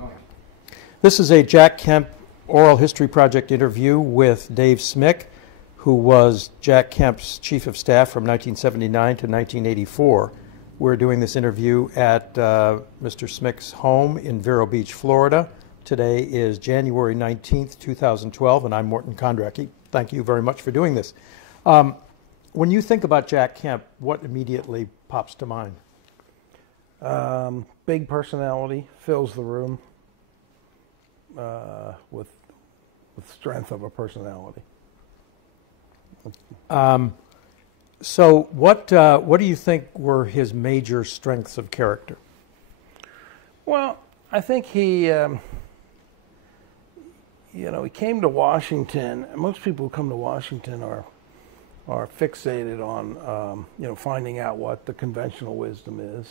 Go ahead. This is a Jack Kemp Oral History Project interview with Dave Smick, who was Jack Kemp's chief of staff from 1979 to 1984. We're doing this interview at Mr. Smick's home in Vero Beach, Florida. Today is January 19th, 2012, and I'm Morton Kondracki. Thank you very much for doing this. When you think about Jack Kemp, what immediately pops to mind? Big personality, fills the room with strength of a personality. So what do you think were his major strengths of character? Well, I think he came to Washington. Most people who come to Washington are fixated on finding out what the conventional wisdom is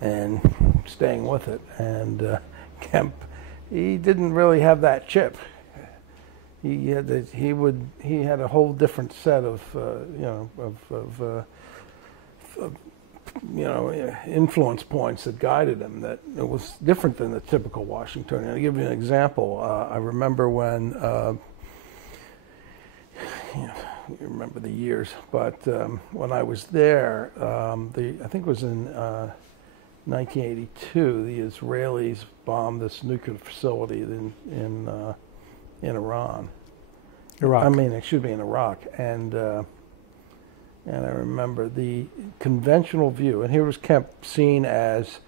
and staying with it. And Kemp, he didn't really have that chip. He had a whole different set of influence points that guided him. That it was different than the typical Washingtonian. I'll give you an example. I remember when you remember the years, but when I was there, I think it was in 1982. The Israelis bombed this nuclear facility in Iran. Iraq. I mean, excuse me, in Iraq. And I remember the conventional view, and here was Kemp seen as,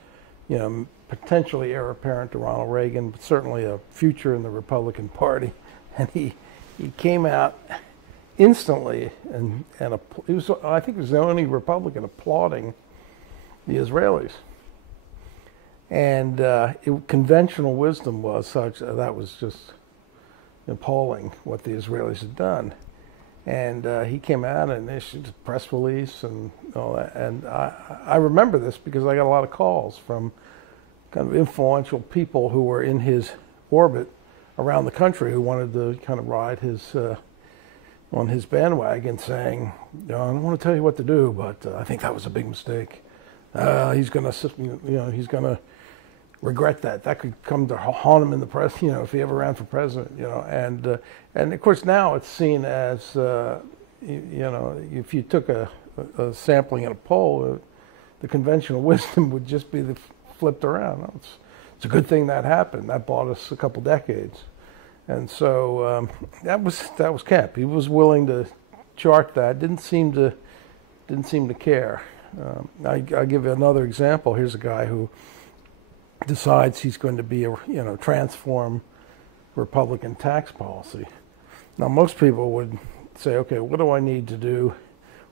potentially heir apparent to Ronald Reagan, but certainly a future in the Republican Party. And he came out instantly, and he was, I think he was the only Republican applauding the Israelis. And conventional wisdom was such that was just appalling what the Israelis had done. And he came out and issued a press release and all that. And I remember this because I got a lot of calls from kind of influential people who were in his orbit around the country who wanted to kind of ride his on his bandwagon, saying, I don't want to tell you what to do, but I think that was a big mistake. He's going to regret that. That could come to haunt him in the press, if he ever ran for president, And of course now it's seen as, if you took a sampling in a poll, the conventional wisdom would just be flipped around. It's a good thing that happened. That bought us a couple decades. And so that was Kemp. He was willing to chart that. Didn't seem to care. I'll give you another example. Here's a guy who decides he's going to transform Republican tax policy. Now, most people would say, okay, what do I need to do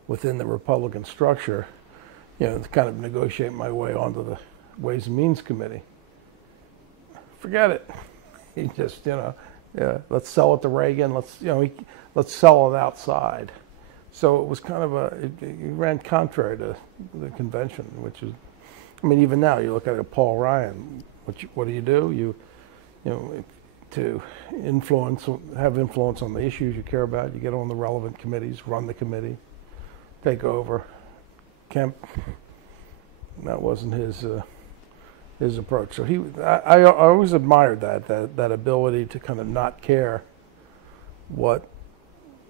within the Republican structure, to kind of negotiate my way onto the Ways and Means Committee? Forget it. He just, let's sell it to Reagan. Let's sell it outside. So it was kind of it ran contrary to the convention, which is, even now you look at it, Paul Ryan. What do? To have influence on the issues you care about, you get on the relevant committees, run the committee, take over. Kemp, that wasn't his approach. So I always admired that ability to kind of not care what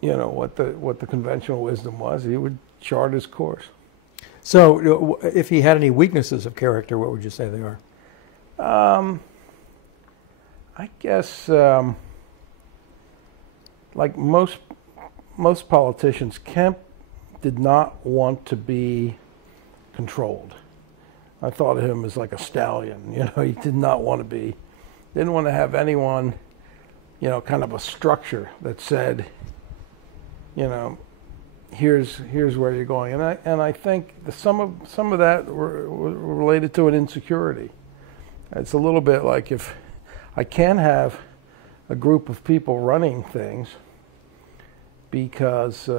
the conventional wisdom was. He would chart his course. So, if he had any weaknesses of character, what would you say they are? I guess, like most politicians, Kemp did not want to be controlled. I thought of him as like a stallion. He did not want to be. Didn't want to have anyone, kind of a structure that said, here's where you're going. And I think some of that were related to an insecurity. It's a little bit like, if I can have a group of people running things, because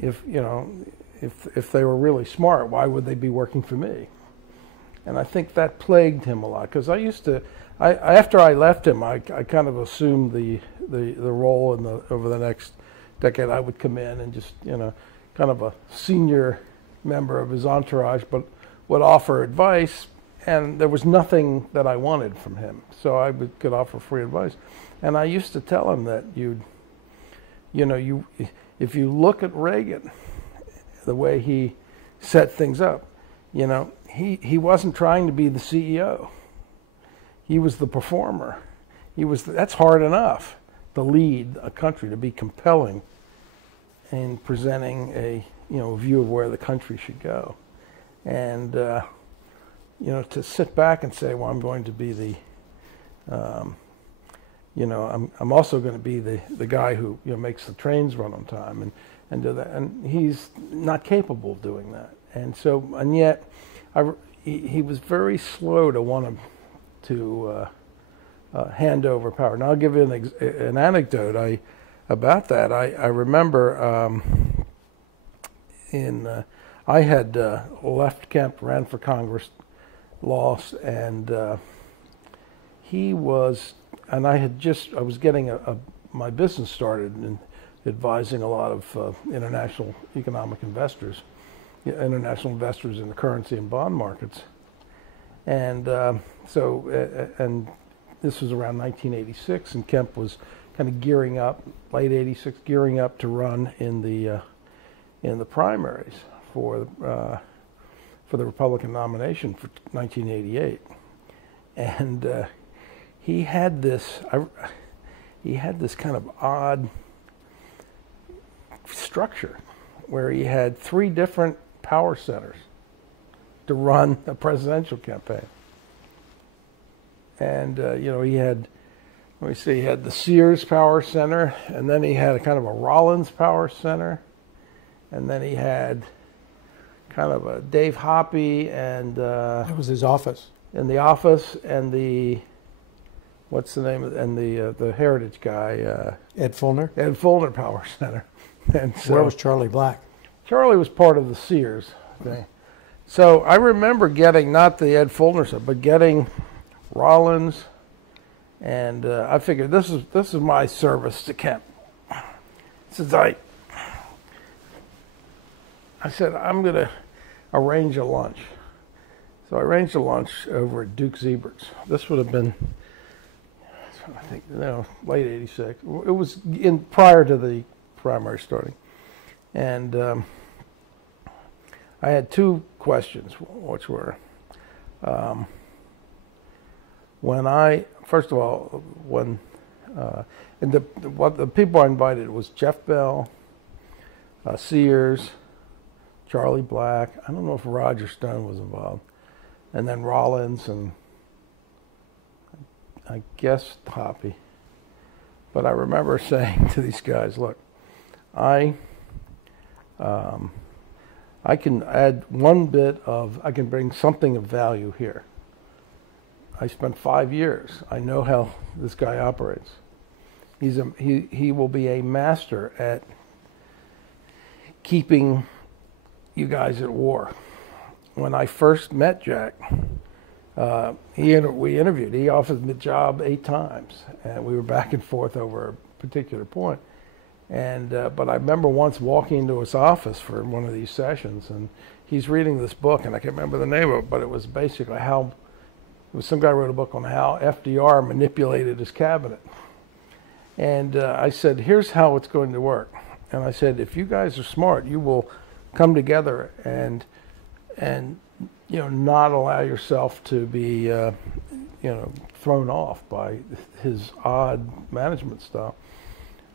if they were really smart, why would they be working for me? And I think that plagued him a lot, because after I left him, I kind of assumed the role over the next decade. I would come in and just, kind of a senior member of his entourage, but would offer advice and there was nothing that I wanted from him, so I could offer free advice. And I used to tell him that if you look at Reagan, the way he set things up, he wasn't trying to be the CEO. He was the performer. That's hard enough to lead a country, to be compelling in presenting a view of where the country should go, and to sit back and say, well, I'm going to be the I'm also going to be the guy who makes the trains run on time and do that, and he's not capable of doing that. And yet he was very slow to want to hand over power. And I'll give you an anecdote about that. I remember I had left Kemp, ran for Congress, lost, and I was getting my business started and advising a lot of international economic investors, international investors in the currency and bond markets. And and this was around 1986, and Kemp was kind of gearing up, late '86, gearing up to run in the primaries for the Republican nomination for 1988, and he had this kind of odd structure where he had 3 different power centers to run a presidential campaign. And he had, he had the Sears Power Center, and then he had a kind of a Rollins Power Center, and then he had kind of a Dave Hoppy and that was his office. In the office, and the what's the name of and the Heritage guy, Ed Fulner. Ed Fulner Power Center. And so, where was Charlie Black? Charlie was part of the Sears thing. So I remember getting not the Ed Fulner stuff, but getting Rollins, and I figured this is my service to Kemp. Since I said I'm going to arrange a lunch. So I arranged a lunch over at Duke Zebert's. This would have been, I think, late '86. It was prior to the primary starting, and I had 2 questions, which were, first of all, and the people I invited was Jeff Bell, Sears, Charlie Black. I don't know if Roger Stone was involved, and then Rollins, and I guess Hoppy. But I remember saying to these guys, look, I can add I can bring something of value here. I spent 5 years. I know how this guy operates. He will be a master at keeping you guys at war. When I first met Jack, we interviewed. He offered me the job 8 times, and we were back and forth over a particular point. And but I remember once walking into his office for one of these sessions, and he's reading this book, and I can't remember the name of it, but it was basically some guy wrote a book on how FDR manipulated his cabinet. And I said, here's how it's going to work. And I said, if you guys are smart, you will come together and not allow yourself to be thrown off by his odd management style.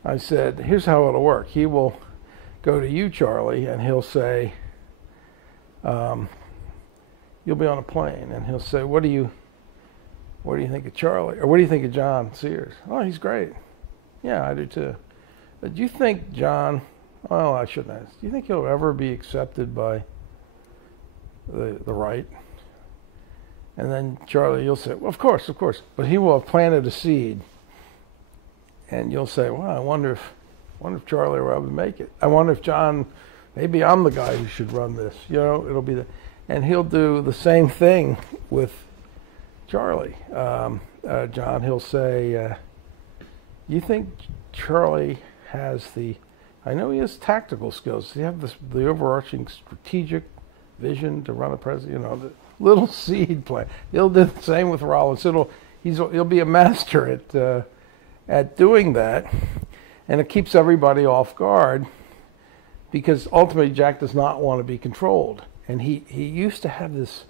I said, here's how it'll work. He will go to you, Charlie, and he'll say, you'll be on a plane, and he'll say, what do you think of Charlie? Or what do you think of John Sears? Oh, he's great. Yeah, I do too. But do you think John, well, I shouldn't ask, do you think he'll ever be accepted by the right? And then Charlie, you'll say, well, of course. But he will have planted a seed. And you'll say, well, I wonder if Charlie will ever make it. I wonder if John, maybe I'm the guy who should run this. It'll be and he'll do the same thing with Charlie. John, he'll say, you think Charlie has I know he has tactical skills. Does he have the overarching strategic vision to run a president? little seed plant. He'll do the same with Rollins. He'll be a master at doing that, and it keeps everybody off guard because ultimately Jack does not want to be controlled. And he used to have this.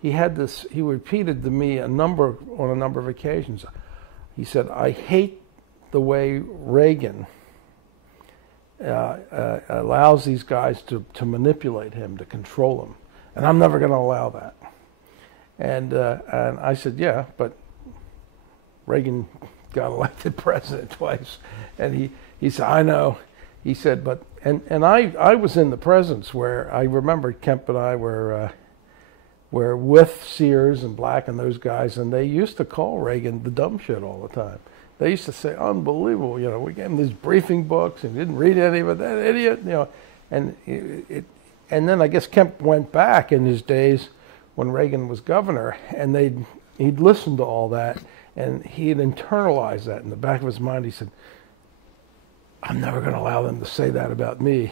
He repeated to me on a number of occasions. He said, "I hate the way Reagan allows these guys to manipulate him, to control him, and I'm never going to allow that." And I said, "Yeah, but Reagan got elected president twice," and he said, "I know." He said, "But and I was in the presence where I remember Kemp and I were with Sears and Black and those guys, and they used to call Reagan the dumb shit all the time. They used to say, unbelievable, we gave him these briefing books and he didn't read any of it, that idiot, and and then I guess Kemp went back in his days when Reagan was governor, and he'd listened to all that, and he had internalized that in the back of his mind. He said, I'm never going to allow them to say that about me,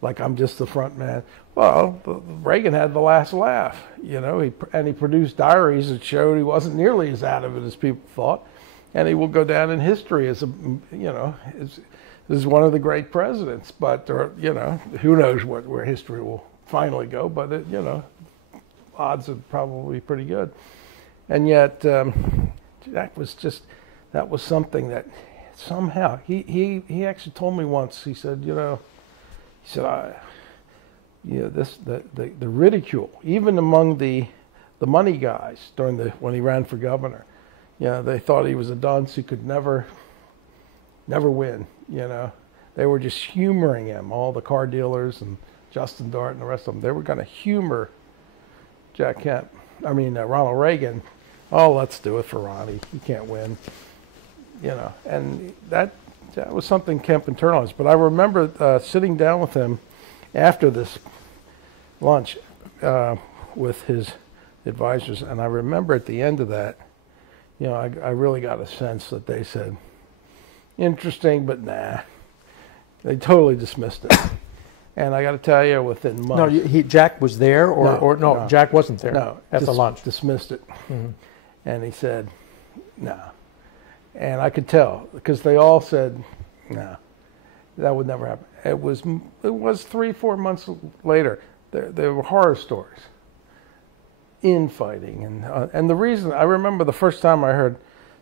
like I'm just the front man. Well, Reagan had the last laugh, and he produced diaries that showed he wasn't nearly as out of it as people thought, and he will go down in history as as one of the great presidents. But who knows where history will finally go? But odds are probably pretty good. And yet, that was something that somehow he actually told me once. He said, the ridicule, even among the money guys when he ran for governor, they thought he was a dunce. He could never win. They were just humoring him. All the car dealers and Justin Dart and the rest of them, they were going to humor Ronald Reagan. Oh, let's do it for Ronnie. He can't win. And that was something Kemp internalized. But I remember sitting down with him after this lunch with his advisors, and I remember at the end of that, I really got a sense that they said, interesting, but nah. They totally dismissed it. And I got to tell you, within months. No, Jack was there, no, Jack wasn't there. No, at the lunch. Dismissed it. Mm-hmm. And he said, no. And I could tell because they all said, no, that would never happen. It was 3-4 months later. There were horror stories, infighting, and the reason I remember the first time I heard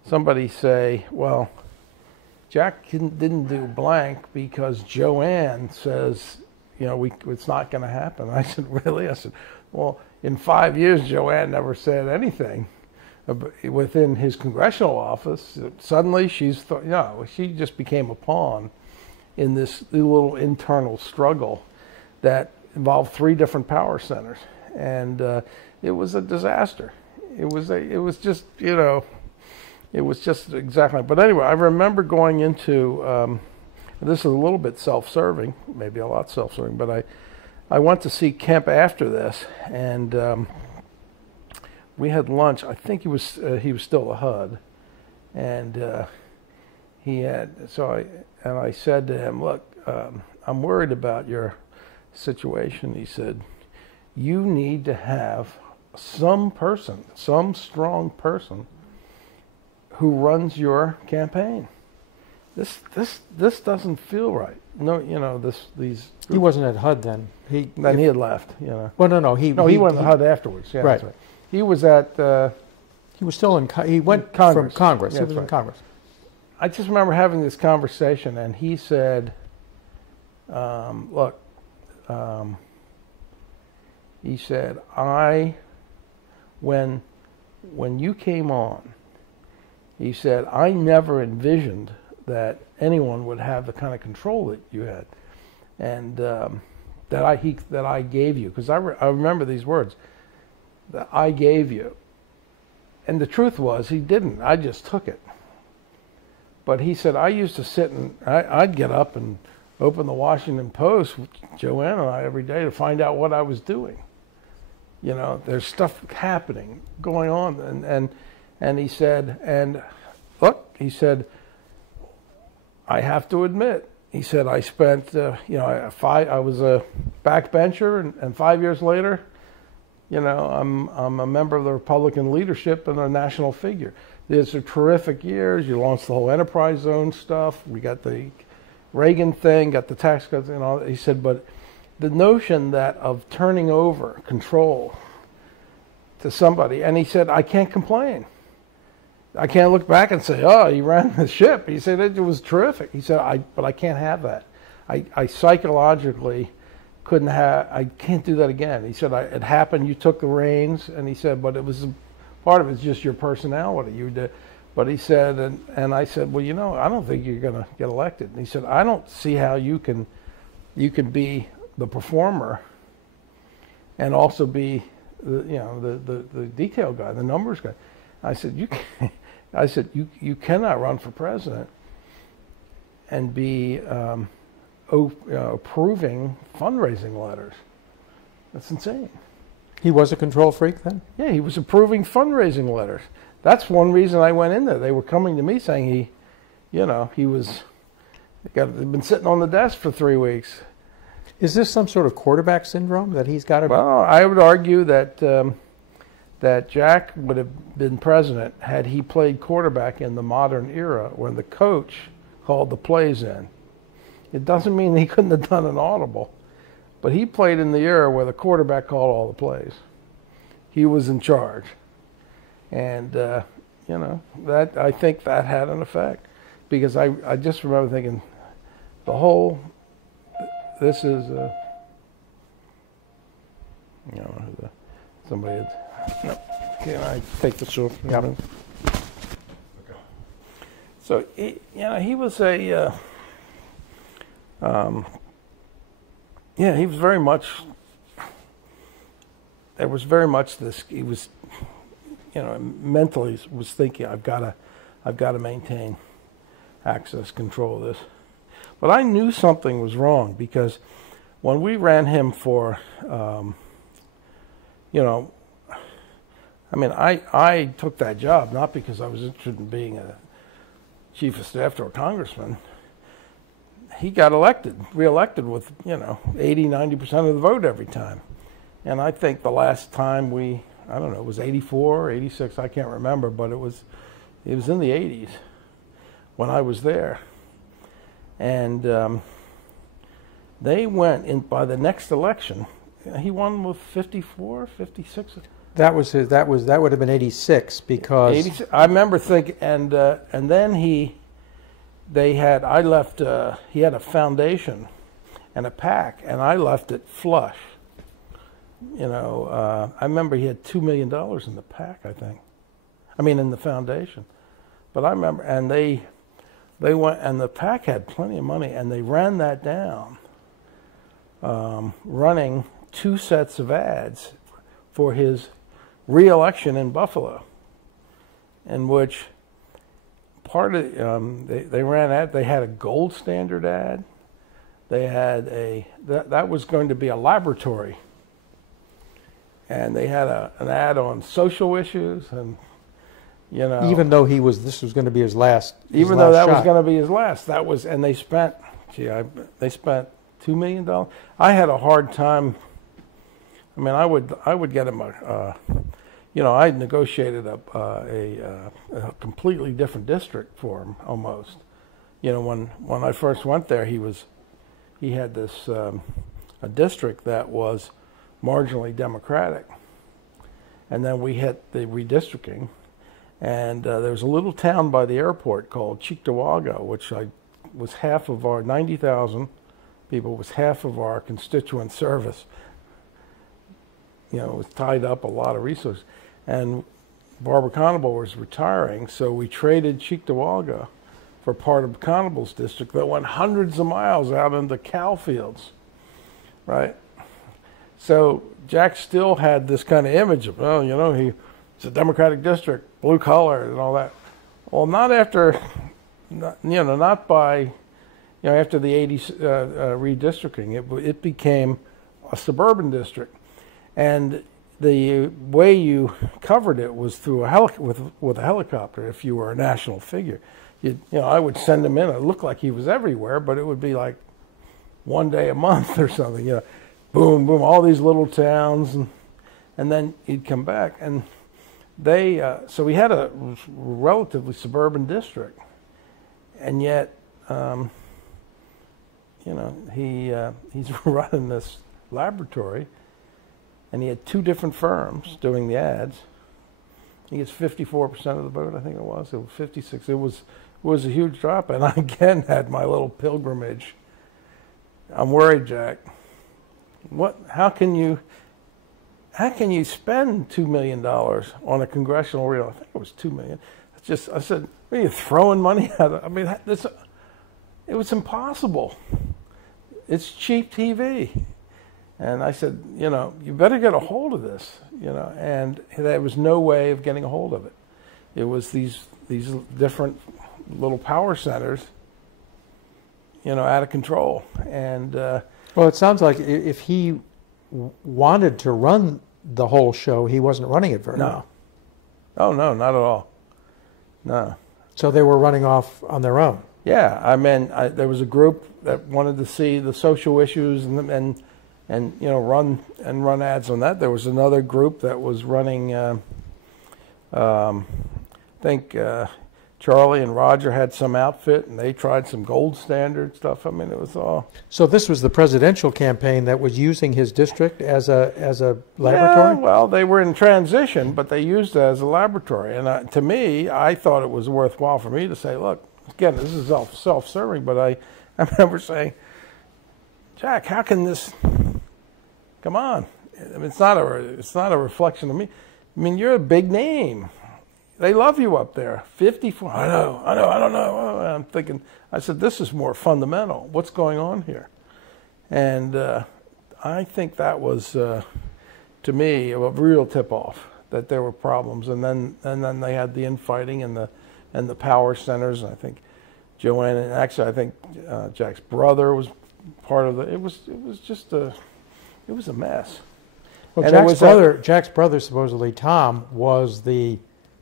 somebody say, well, Jack didn't do blank because Joanne says, it's not going to happen. I said, really? I said, well, in 5 years, Joanne never said anything within his congressional office. Suddenly, she just became a pawn in this little internal struggle that involved 3 different power centers, and it was a disaster. It was just exactly. But anyway, I remember going into. This is a little bit self-serving, maybe a lot self-serving, but I went to see Kemp after this, and we had lunch. I think he was still a HUD, and I said to him, look, I'm worried about your situation. He said, you need to have some strong person who runs your campaign. This doesn't feel right. No, these. He wasn't at HUD then. He had left. Well, no. He went to HUD afterwards. Yeah, right. That's right. He was at. He was still in. He went Congress. from Congress. Yeah, he was right. in Congress. I just remember having this conversation, and he said, "Look," he said, when you came on, he said, I never envisioned that anyone would have the kind of control that you had, and that I gave you, because I remember these words, that I gave you, and the truth was he didn't. I just took it. But he said I used to sit and I'd get up and open the Washington Post with Joanne and I every day to find out what I was doing. There's stuff happening, going on, and he said, and look, he said, I have to admit, he said, I spent, I was a backbencher, and 5 years later, I'm a member of the Republican leadership and a national figure. These are terrific years. You launched the whole enterprise zone stuff. We got the Reagan thing, got the tax cuts and all that. He said, but the notion that of turning over control to somebody, and he said, I can't complain. I can't look back and say, oh, he ran the ship. He said, it was terrific. He said, but I can't have that. I psychologically I can't do that again. He said, it happened, you took the reins, and he said, but it was, part of it's just your personality. You did. But he said, and I said, well, I don't think you're going to get elected. And he said, I don't see how you can be the performer and also be the detail guy, the numbers guy. I said, you cannot run for president and be approving fundraising letters. That's insane. He was a control freak then? Yeah, he was approving fundraising letters. That's one reason I went in there. They were coming to me saying he'd been sitting on the desk for 3 weeks. Is this some sort of quarterback syndrome that he's got? Well, I would argue that that Jack would have been president had he played quarterback in the modern era when the coach called the plays in. It doesn't mean he couldn't have done an audible, but he played in the era where the quarterback called all the plays. He was in charge. And, that I think that had an effect. Because I just remember thinking, this is, somebody had, no, can I take this off? Yeah. Okay. So, he was a, he was very much, there was very much this, he was, mentally was thinking, I've got to maintain access control of this. But I knew something was wrong because when we ran him for, I took that job not because I was interested in being a chief of staff to a congressman. He got reelected with, 80, 90% of the vote every time. And I think the last time it was 84, 86, I can't remember, but it was in the 80s when I was there. And they went in by the next election. He won with 54, 56. That would have been 86 because 86, I remember thinking, and then he had a foundation and a PAC, and I left it flush. I remember he had $2 million in the PAC, in the foundation. But I remember, and they went, and the PAC had plenty of money, and they ran that down, running 2 sets of ads for his re-election in Buffalo, in which part of they ran ad. They had a gold standard ad. They had that was going to be a laboratory. And they had an ad on social issues, and even though this was going to be his last. Even though that was going to be his last, and they spent $2 million. I had a hard time. I would get him I negotiated a completely different district for him almost. When I first went there, he had this a district that was marginally Democratic, and then we hit the redistricting, and there was a little town by the airport called Cheektowaga, which was half of our 90,000 people, was half of our constituent service. It was tied up a lot of resources, and Barbara Conable was retiring, so we traded Cheektowaga for part of Conable's district that went hundreds of miles out into cow fields, right? So Jack still had this kind of image of, it's a Democratic district, blue collar and all that. Well, not after, not by, after the 80s redistricting. It became a suburban district. And the way you covered it was through with a helicopter if you were a national figure. I would send him in. It looked like he was everywhere, but it would be like one day a month or something, boom, boom, all these little towns, and then he'd come back. And they, so we had a relatively suburban district, and yet, you know, he's running this laboratory, and he had 2 different firms doing the ads. He gets 54% of the vote, I think it was. It was 56. It was a huge drop, and I again had my little pilgrimage. I'm worried, Jack. How can you spend $2 million on a congressional reel? I think it was $2 million. It's just, I said, are you throwing money at it? I mean, it was impossible. It's cheap TV. And I said, you know, you better get a hold of this, you know, and there was no way of getting a hold of it. It was these different little power centers, you know, out of control. And well, it sounds like if he wanted to run the whole show, he wasn't running it very well. Oh, no, not at all. No. So they were running off on their own. Yeah, I mean, there was a group that wanted to see the social issues and you know, run ads on that. There was another group that was running. I think Charlie and Roger had some outfit, and they tried some gold standard stuff. I mean, it was all. So this was the presidential campaign that was using his district as a laboratory? Yeah, well, they were in transition, but they used it as a laboratory. And to me, I thought it was worthwhile for me to say, look, again, this is self-serving, but I remember saying, Jack, how can this? Come on, I mean, it's not a reflection of me. I mean, you're a big name. They love you up there. 54. I don't know. I'm thinking. I said, this is more fundamental. What's going on here? And I think that was, to me, a real tip-off that there were problems. And then they had the infighting and the power centers. And I think Joanne, and actually I think Jack's brother was part of it. It was just a mess. Well, Jack's brother, supposedly Tom, was the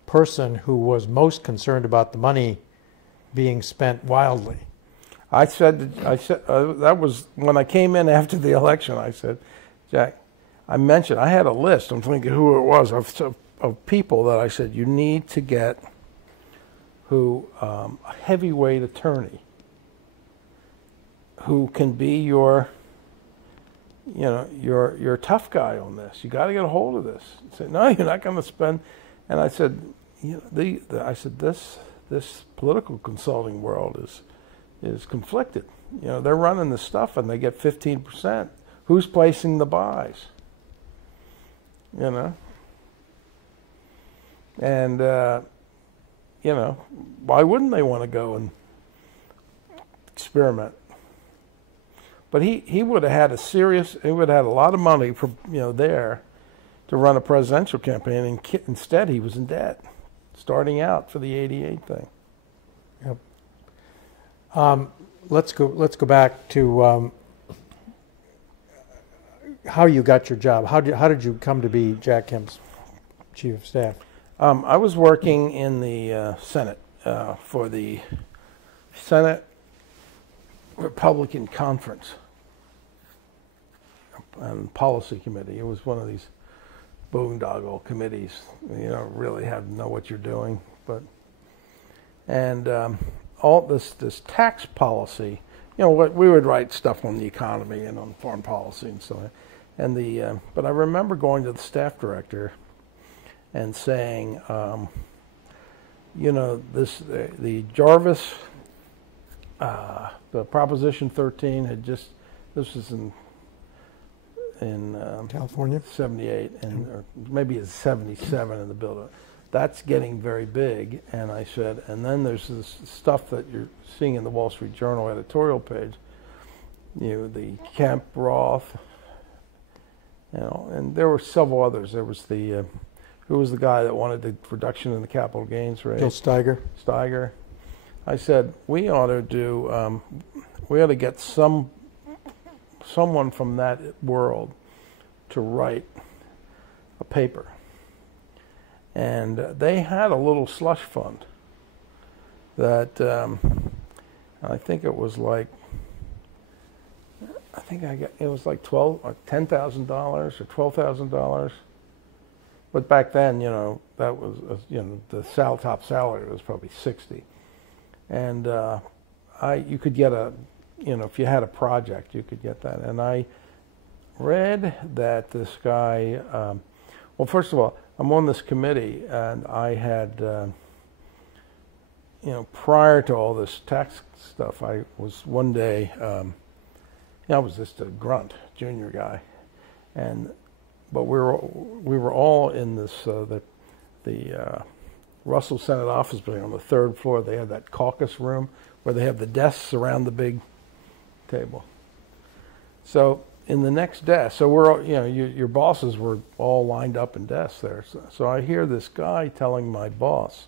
person who was most concerned about the money being spent wildly. I said that was when I came in after the election. I said, Jack, I mentioned I had a list. I'm thinking who it was of people that I said you need to get a heavyweight attorney who can be your tough guy on this. You got to get a hold of this. He said, no, you're not going to spend. And I said, this political consulting world is conflicted. You know, they're running the stuff and they get 15%. Who's placing the buys? You know, and you know, why wouldn't they want to go and experiment? But he would have had he would have had a lot of money for, you know, there to run a presidential campaign, and instead he was in debt, starting out for the '88 thing. Yep. Let's go back to how you got your job. How did you come to be Jack Kemp's chief of staff? I was working in the Senate for the Senate Republican Conference and Policy Committee. It was one of these boondoggle committees. You don't really know what you're doing, and all this tax policy. You know, what we would write stuff on the economy and on foreign policy and so on. And but I remember going to the staff director and saying, you know, the Jarvis, the Proposition 13 had just, this was in California, 78, or maybe it's 77 in the bill. That's getting very big. And I said, and then there's this stuff that you're seeing in the Wall Street Journal editorial page, you know, the Kemp, Roth, you know, and there were several others. There was who was the guy that wanted the reduction in the capital gains rate? Bill Steiger. Steiger. I said, we ought to get someone from that world to write a paper. And they had a little slush fund that I think it was like, it was like $10,000 or $12,000. But back then, that was, the top salary was probably 60. And you could get if you had a project, you could get that. And I read that this guy, well, first of all, I'm on this committee, and I had, prior to all this tax stuff, I was one day, I was just a grunt, junior guy, but we were all in this the Russell Senate office building on the third floor. They had that caucus room where they have the desks around the big table. So in the next desk, so we're your bosses were all lined up in desks there. So I hear this guy telling my boss,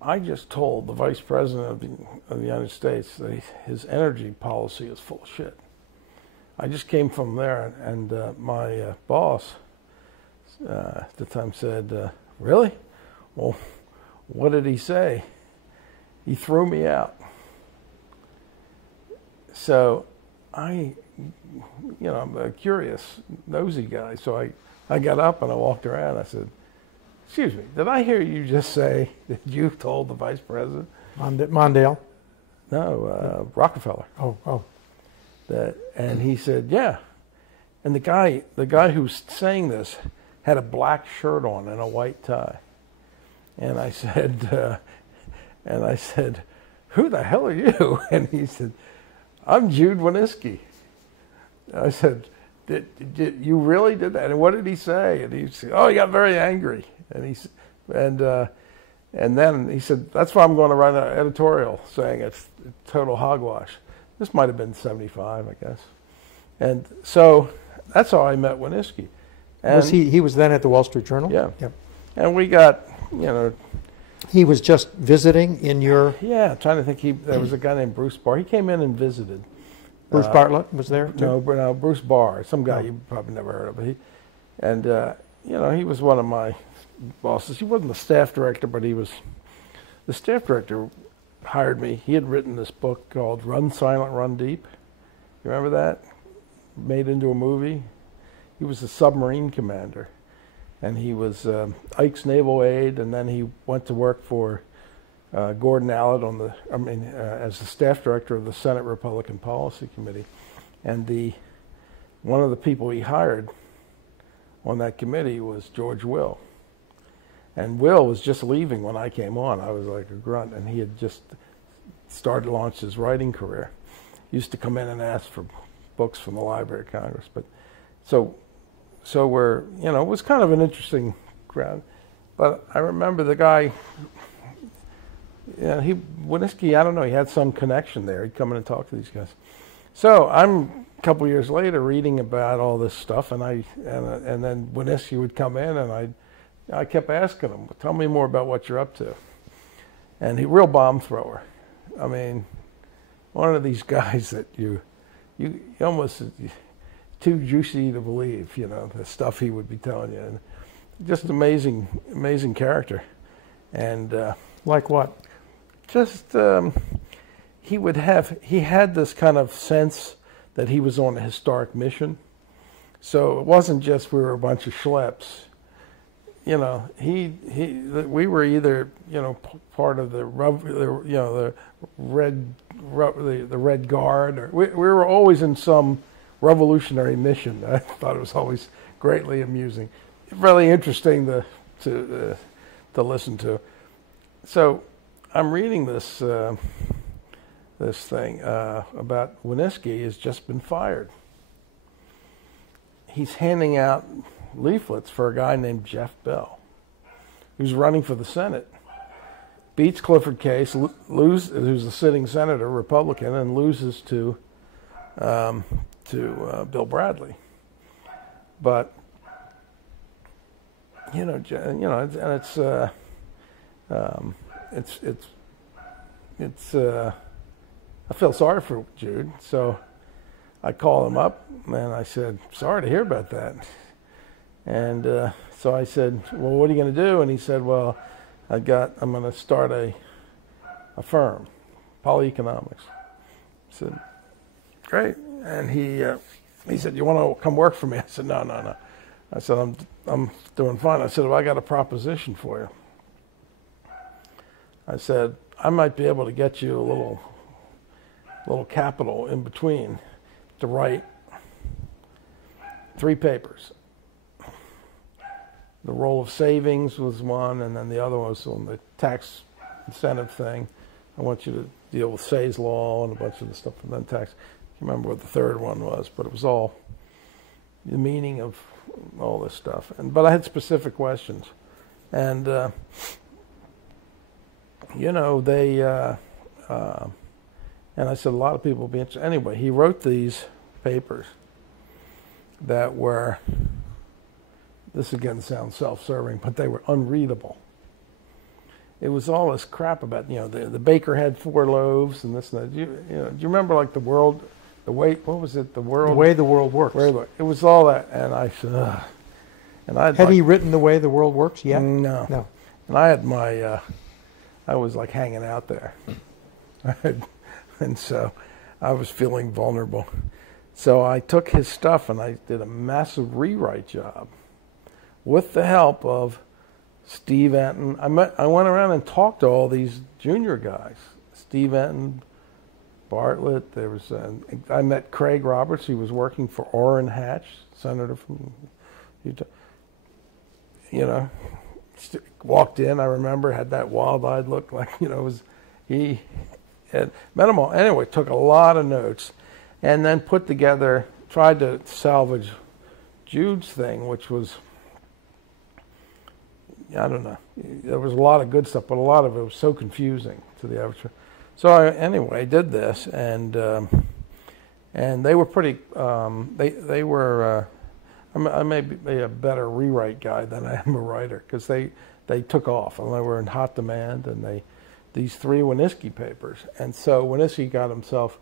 I just told the Vice President of the United States that his energy policy is full of shit. I just came from there, and my boss at the time said, really? Well, what did he say? He threw me out. So I'm a curious, nosy guy. So I got up and I walked around. I said, excuse me, did I hear you just say that you told the Vice President? Mondale? No, Rockefeller. Oh. And he said, yeah. And the guy who was saying this had a black shirt on and a white tie. And I said, who the hell are you? And he said, I'm Jude Winiski. I said, did you really did that? And what did he say? And he said, oh, he got very angry. And then he said, that's why I'm going to write an editorial saying it's total hogwash. This might have been 75, I guess. And so that's how I met Winiski. And He was then at the Wall Street Journal? Yeah. Yep. And we got, He was just visiting in your... Yeah, trying to think. There was a guy named Bruce Barr. He came in and visited. Bruce Bartlett was there too? No, Bruce Barr, some guy you probably never heard of. But he was one of my bosses. He wasn't the staff director, but he was... The staff director hired me. He had written this book called Run Silent, Run Deep. You remember that? Made into a movie. He was a submarine commander. And he was Ike's naval aide, and then he went to work for Gordon Allett as the staff director of the Senate Republican Policy Committee. And one of the people he hired on that committee was George Will. And Will was just leaving when I came on. I was like a grunt, and he had just launched his writing career. He used to come in and ask for books from the Library of Congress. But so we're, it was kind of an interesting crowd. But I remember the guy, Winiski, I don't know, he had some connection there. He'd come in and talk to these guys. So I'm a couple of years later reading about all this stuff, and then Winiski would come in, and I kept asking him, tell me more about what you're up to. And real bomb thrower. I mean, one of these guys that you almost too juicy to believe, the stuff he would be telling you. And just amazing character. And like what? Just he had this kind of sense that he was on a historic mission. So it wasn't just we were a bunch of schleps. We were either part of the Red Guard, or we were always in some revolutionary mission. I thought it was always greatly amusing, really interesting to listen to. So I'm reading this thing about Winiski has just been fired. He's handing out leaflets for a guy named Jeff Bell, who's running for the Senate. Beats Clifford Case, who's a sitting senator, Republican, and loses to Bill Bradley. But I feel sorry for Jude, so I called him up and I said, sorry to hear about that. And so I said, well, what are you going to do? And he said, well, I'm going to start a firm, Polyeconomics. I said, great. And he said, you want to come work for me? I said, no. I said, I'm doing fine. I said, well, I got a proposition for you. I said, I might be able to get you a little capital in between to write 3 papers. The role of savings was one, and then the other one was on the tax incentive thing. I want you to deal with Say's law and a bunch of the stuff, and then tax. I can't remember what the third one was, but it was all the meaning of all this stuff. But I had specific questions, and they and I said a lot of people would be interested. Anyway, he wrote these papers that were. This again sounds self-serving, but they were unreadable. It was all this crap about, the baker had 4 loaves and this and that. Do you remember like the world, the way, what was it? The way the world works. It was all that, and I said, ugh. And had he written The Way the World Works yet? No. And I had I was like hanging out there, and so I was feeling vulnerable. So I took his stuff and I did a massive rewrite job. With the help of Steve Enton, I went around and talked to all these junior guys. Steve Enton, Bartlett. I met Craig Roberts. He was working for Orrin Hatch, senator from Utah. Walked in. I remember had that wild-eyed look, like he had met them all. Anyway, took a lot of notes, and then tried to salvage Jude's thing, which was. I don't know. There was a lot of good stuff, but a lot of it was so confusing to the average. So I did this, and they were pretty. They were. I may be a better rewrite guy than I am a writer, because they took off and they were in hot demand, and these 3 Winniski papers, and so Winniski got himself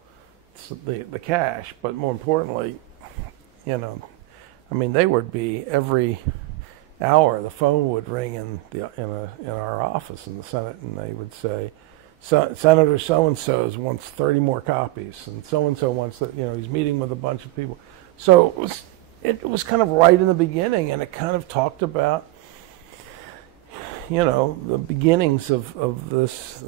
the cash, but more importantly, they would be every hour the phone would ring in our office in the Senate, and they would say, Senator so-and-so wants 30 more copies, and so-and-so wants that, he's meeting with a bunch of people. So it was kind of right in the beginning, and it kind of talked about the beginnings of this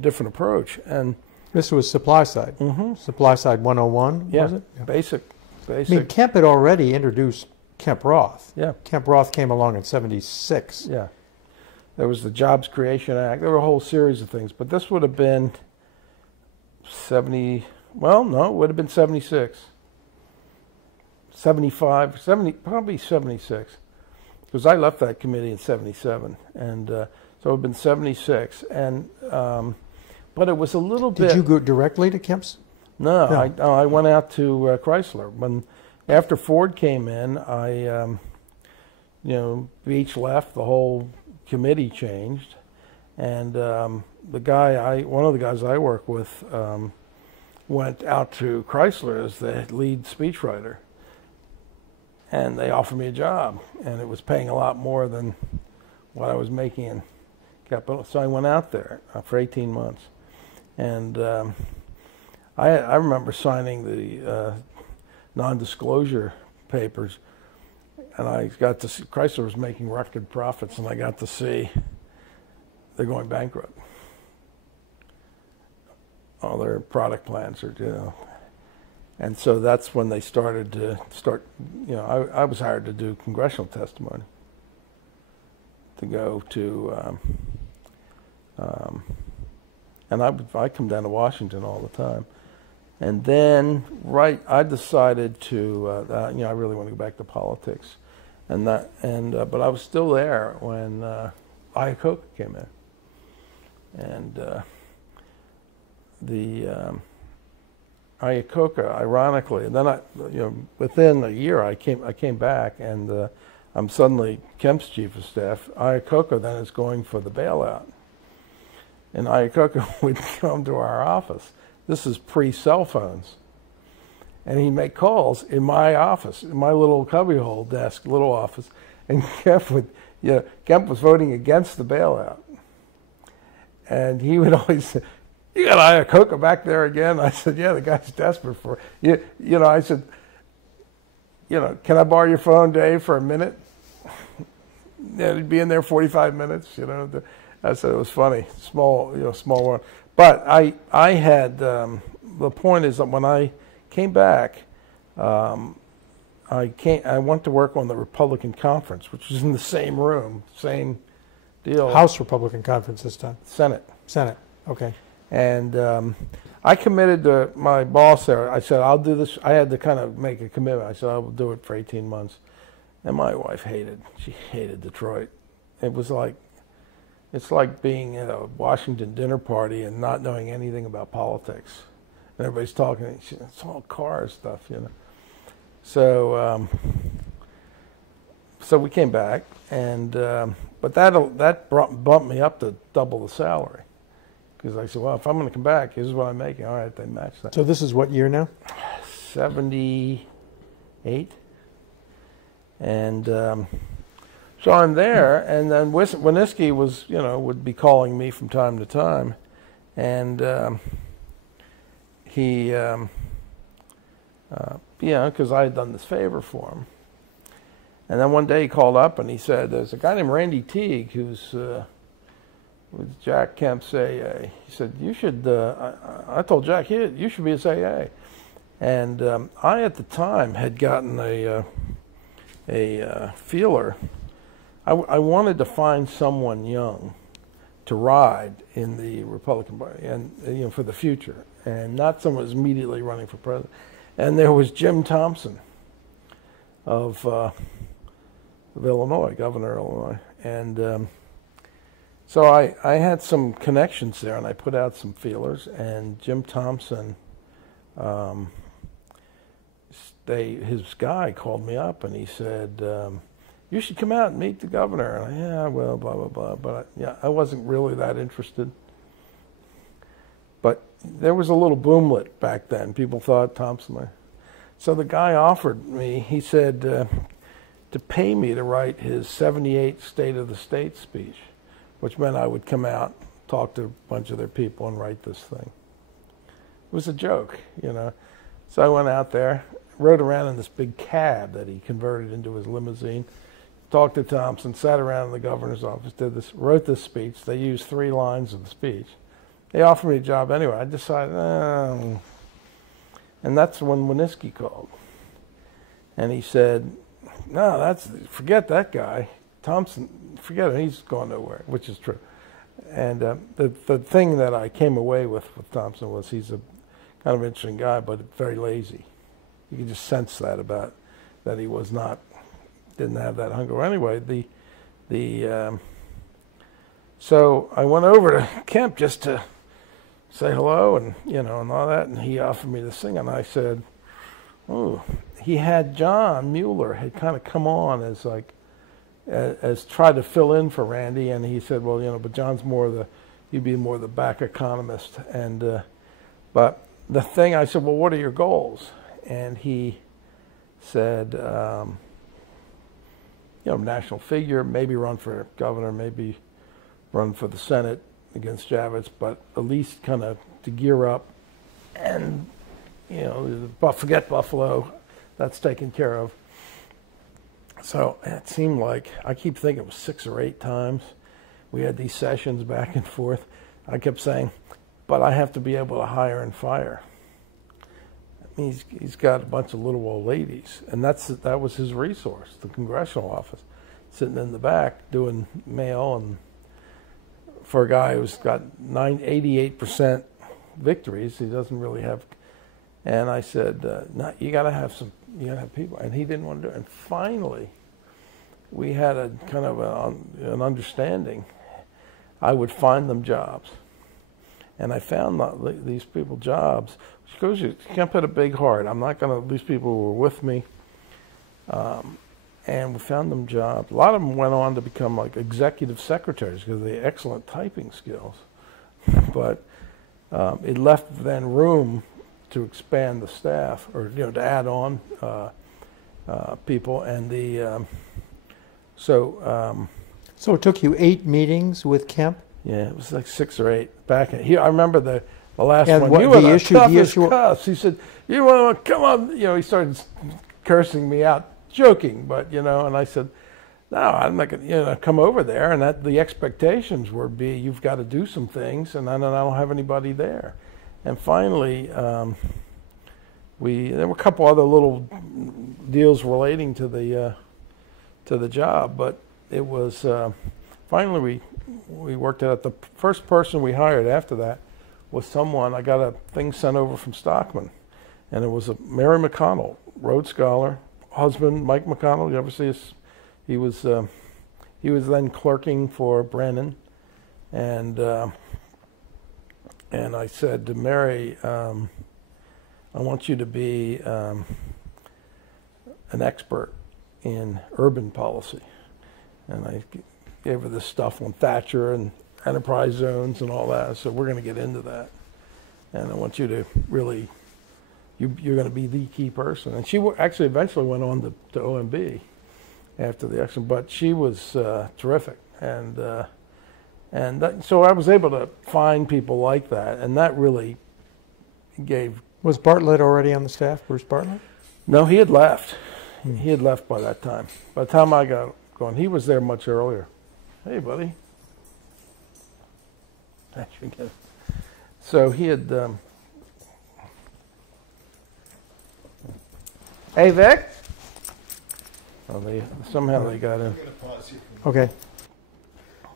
different approach. And this was supply side. Mm-hmm. Supply side 101, was it? Yeah. Basic. I mean, Kemp had already introduced Kemp Roth. Yeah. Kemp Roth came along in 76. Yeah. There was the Jobs Creation Act. There were a whole series of things, but this would have been 70, well, no, it would have been 76. 75, 70, probably 76. Because I left that committee in 77. And so it would have been 76. And, but it was a little bit. Did you go directly to Kemp's? No. I went out to Chrysler. After Ford came in, Beach left, the whole committee changed, and one of the guys I work with, went out to Chrysler as the lead speechwriter, and they offered me a job, and it was paying a lot more than what I was making in Capitol. So I went out there for 18 months, and I remember signing the non-disclosure papers, and I got to see Chrysler was making record profits, and I got to see they're going bankrupt. All their product plans are, and so that's when they started. I was hired to do congressional testimony, to go to, and I come down to Washington all the time. And then, I decided to, I really want to go back to politics, but I was still there when Iacocca came in, and the Iacocca, ironically, and then within a year I came back, and I'm suddenly Kemp's chief of staff. Iacocca then is going for the bailout, and Iacocca would come to our office. This is pre-cell phones. And he'd make calls in my office, in my little cubbyhole desk, little office. And Kemp was voting against the bailout. And he would always say, "You got Iacocca back there again?" I said, "Yeah, the guy's desperate for it." I said, can I borrow your phone, Dave, for a minute? Yeah, he'd be in there 45 minutes. I said it was funny, small one. But I had the point is that when I came back, I went to work on the Republican conference, which was in the same room, same deal. House Republican conference this time. Senate. Okay. And I committed to my boss there. I said, I'll do this. I had to kind of make a commitment. I said, I will do it for 18 months. And my wife she hated Detroit. It's like being at a Washington dinner party and not knowing anything about politics. And everybody's talking, it's all car stuff, So, so we came back, and but that bumped me up to double the salary. Because I said, well, if I'm going to come back, this is what I'm making. All right, they matched that. So this is what year now? 78. And so I'm there, and then Winniski was, would be calling me from time to time. And he, because I had done this favor for him. And then one day he called up and he said, there's a guy named Randy Teague who's with Jack Kemp's AA. He said, you should, I told Jack, you should be his AA. And I, at the time, had gotten a feeler. I wanted to find someone young to ride in the Republican Party and for the future, and not someone who's immediately running for president. And there was Jim Thompson of Illinois, governor of Illinois, and so I had some connections there, and I put out some feelers. And Jim Thompson, his guy called me up and he said, you should come out and meet the governor. And yeah, well, blah, blah, blah. But I wasn't really that interested. But there was a little boomlet back then. People thought Thompson. So the guy offered me, he said, to pay me to write his 78 State of the State speech, which meant I would come out, talk to a bunch of their people, and write this thing. It was a joke, So I went out there, rode around in this big cab that he converted into his limousine, talked to Thompson, sat around in the governor's office, wrote this speech. They used 3 lines of the speech. They offered me a job anyway. I decided, and that's when Winniski called. And he said, no, forget that guy. Thompson, forget him, he's gone nowhere, which is true. And the thing that I came away with Thompson was he's a kind of interesting guy, but very lazy. You could just sense that he was didn't have that hunger. Anyway, so I went over to Kemp just to say hello and and all that, and he offered me this thing, and I said, oh, he had John Mueller had kind of come on as tried to fill in for Randy, and he said, well, but John's you'd be more the back economist, and but the thing, I said, well, what are your goals? And he said, national figure, maybe run for governor, maybe run for the Senate against Javits, but at least kind of to gear up, and forget Buffalo, that's taken care of. So it seemed like, I keep thinking it was 6 or 8 times. We had these sessions back and forth. I kept saying, but I have to be able to hire and fire. I mean, he's got a bunch of little old ladies, and that was his resource, the congressional office, sitting in the back doing mail, and for a guy who's got 88% victories, he doesn't really have. And I said, no, you got to have people, and he didn't want to do it. And finally, we had a kind of an understanding. I would find them jobs, and I found these people jobs. Which goes, you can't put a big heart. I'm not going to. These people were with me, and we found them jobs. A lot of them went on to become like executive secretaries because of the excellent typing skills. But it left then room to expand the staff, or to add on people, and So it took you 8 meetings with Kemp? Yeah, it was like 6 or 8 back here. I remember the last and one. What, You were the the issue, toughest cuss. He said, "You want to come on?" He started cursing me out, joking, but, you know, and I said, no, I'm not going to, you know, come over there. And that the expectations would be, you've got to do some things, and I don't have anybody there. And finally, there were a couple other little deals relating to the job, but it was finally we worked out. The first person we hired after that was someone. I got a thing sent over from Stockman, and it was a Mary McConnell, Rhodes Scholar, husband Mike McConnell. You ever see his? He was then clerking for Brennan, and I said to Mary, I want you to be an expert in urban policy. And I gave her this stuff on Thatcher and enterprise zones and all that. So we're going to get into that. And I want you to really, you're going to be the key person. And she actually eventually went on to OMB after the election, but she was terrific. So I was able to find people like that, and that really gave. Was Bartlett already on the staff, Bruce Bartlett? No, he had left. He had left by that time. By the time I got going, he was there much earlier. Hey, buddy. So he had. Hey, Vic. Oh, somehow they got in. Okay.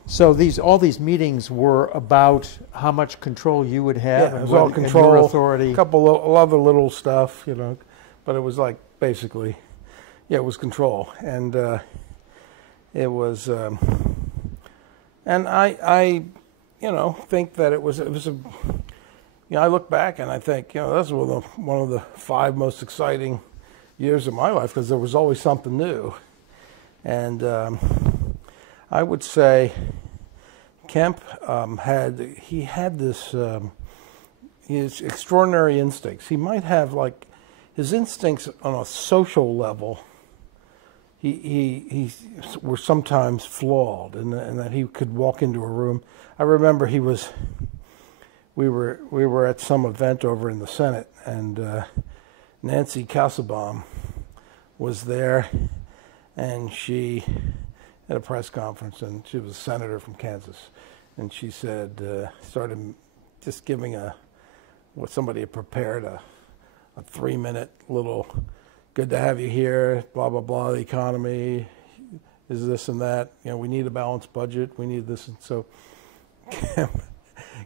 So all these meetings were about how much control you would have, Yeah, it and, was all and control, your authority. a couple other little stuff, you know, but it was like basically, yeah, it was control, and it was, and I, you know, think that it was a, you know, I look back and I think, you know, this was one of the 5 most exciting years of my life because there was always something new, and I would say Kemp had this his extraordinary instincts. He might have like his instincts on a social level. He were sometimes flawed, and that he could walk into a room. I remember we were at some event over in the Senate, and Nancy Kassebaum was there, and she at a press conference, and she was a senator from Kansas, and she said, started just giving what somebody had prepared, a 3-minute little, good to have you here, blah, blah, blah, the economy is this and that, you know, we need a balanced budget, we need this, and so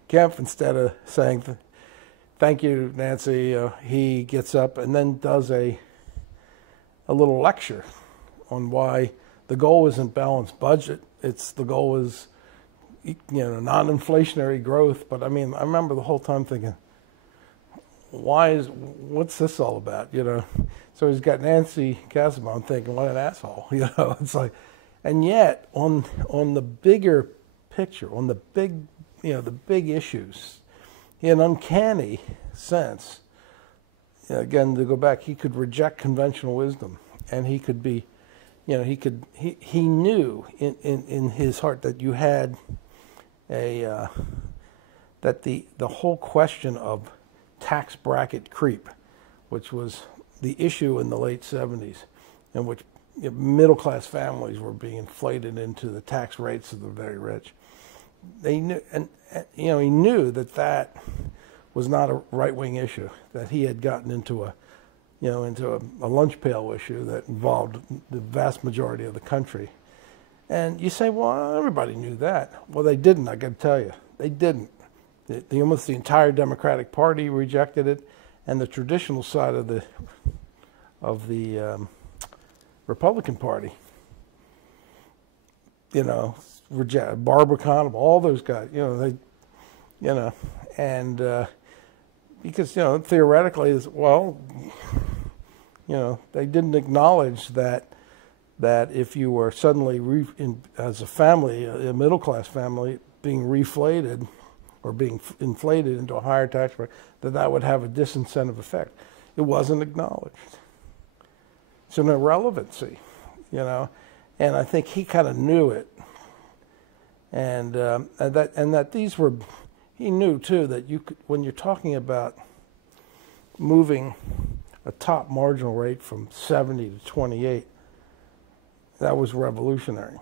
Kemp, instead of saying, thank you, Nancy, he gets up and then does a little lecture on why the goal isn't balanced budget. The goal is, you know, non-inflationary growth. But I mean, I remember the whole time thinking, what's this all about? You know, so he's got Nancy Kassebaum thinking, what an asshole. You know, it's like, and yet on the bigger picture, on the big, you know, the big issues, he had an uncanny sense. Again, to go back, he could reject conventional wisdom, and he could be. You know, he knew in his heart that you had that the whole question of tax bracket creep, which was the issue in the late 70s, in which, you know, middle class families were being inflated into the tax rates of the very rich. They knew, and you know, he knew that was not a right wing issue, that he had gotten into a lunch pail issue that involved the vast majority of the country. And you say, well, everybody knew that. Well, they didn't, I got to tell you. They didn't. Almost the entire Democratic Party rejected it, and the traditional side of the Republican Party, you know, rejected. Barbara Conable, all those guys, you know, and because, you know, theoretically, you know, they didn't acknowledge that if you were suddenly, as a family, a middle-class family, being reflated or being inflated into a higher tax rate, that would have a disincentive effect. It wasn't acknowledged. It's an irrelevancy, you know, and I think he kind of knew it, and that these were. He knew too that you could, when you're talking about moving a top marginal rate from 70 to 28. That was revolutionary.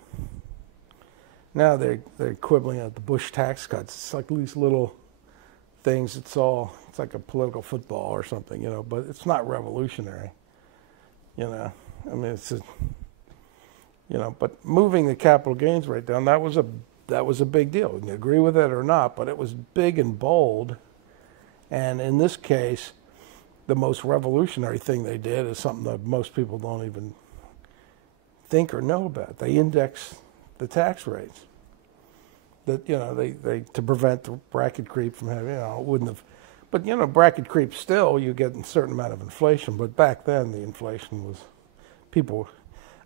Now they're quibbling at the Bush tax cuts. It's like these little things. It's like a political football or something, you know. But it's not revolutionary, you know. I mean, you know. But moving the capital gains rate down, that was a big deal. You can agree with it or not, but it was big and bold. And in this case, the most revolutionary thing they did is something that most people don't even think or know about. They index the tax rates. That, you know, they to prevent the bracket creep from having, you know, it wouldn't have, but, you know, bracket creep still, you get a certain amount of inflation, but back then the inflation was, people,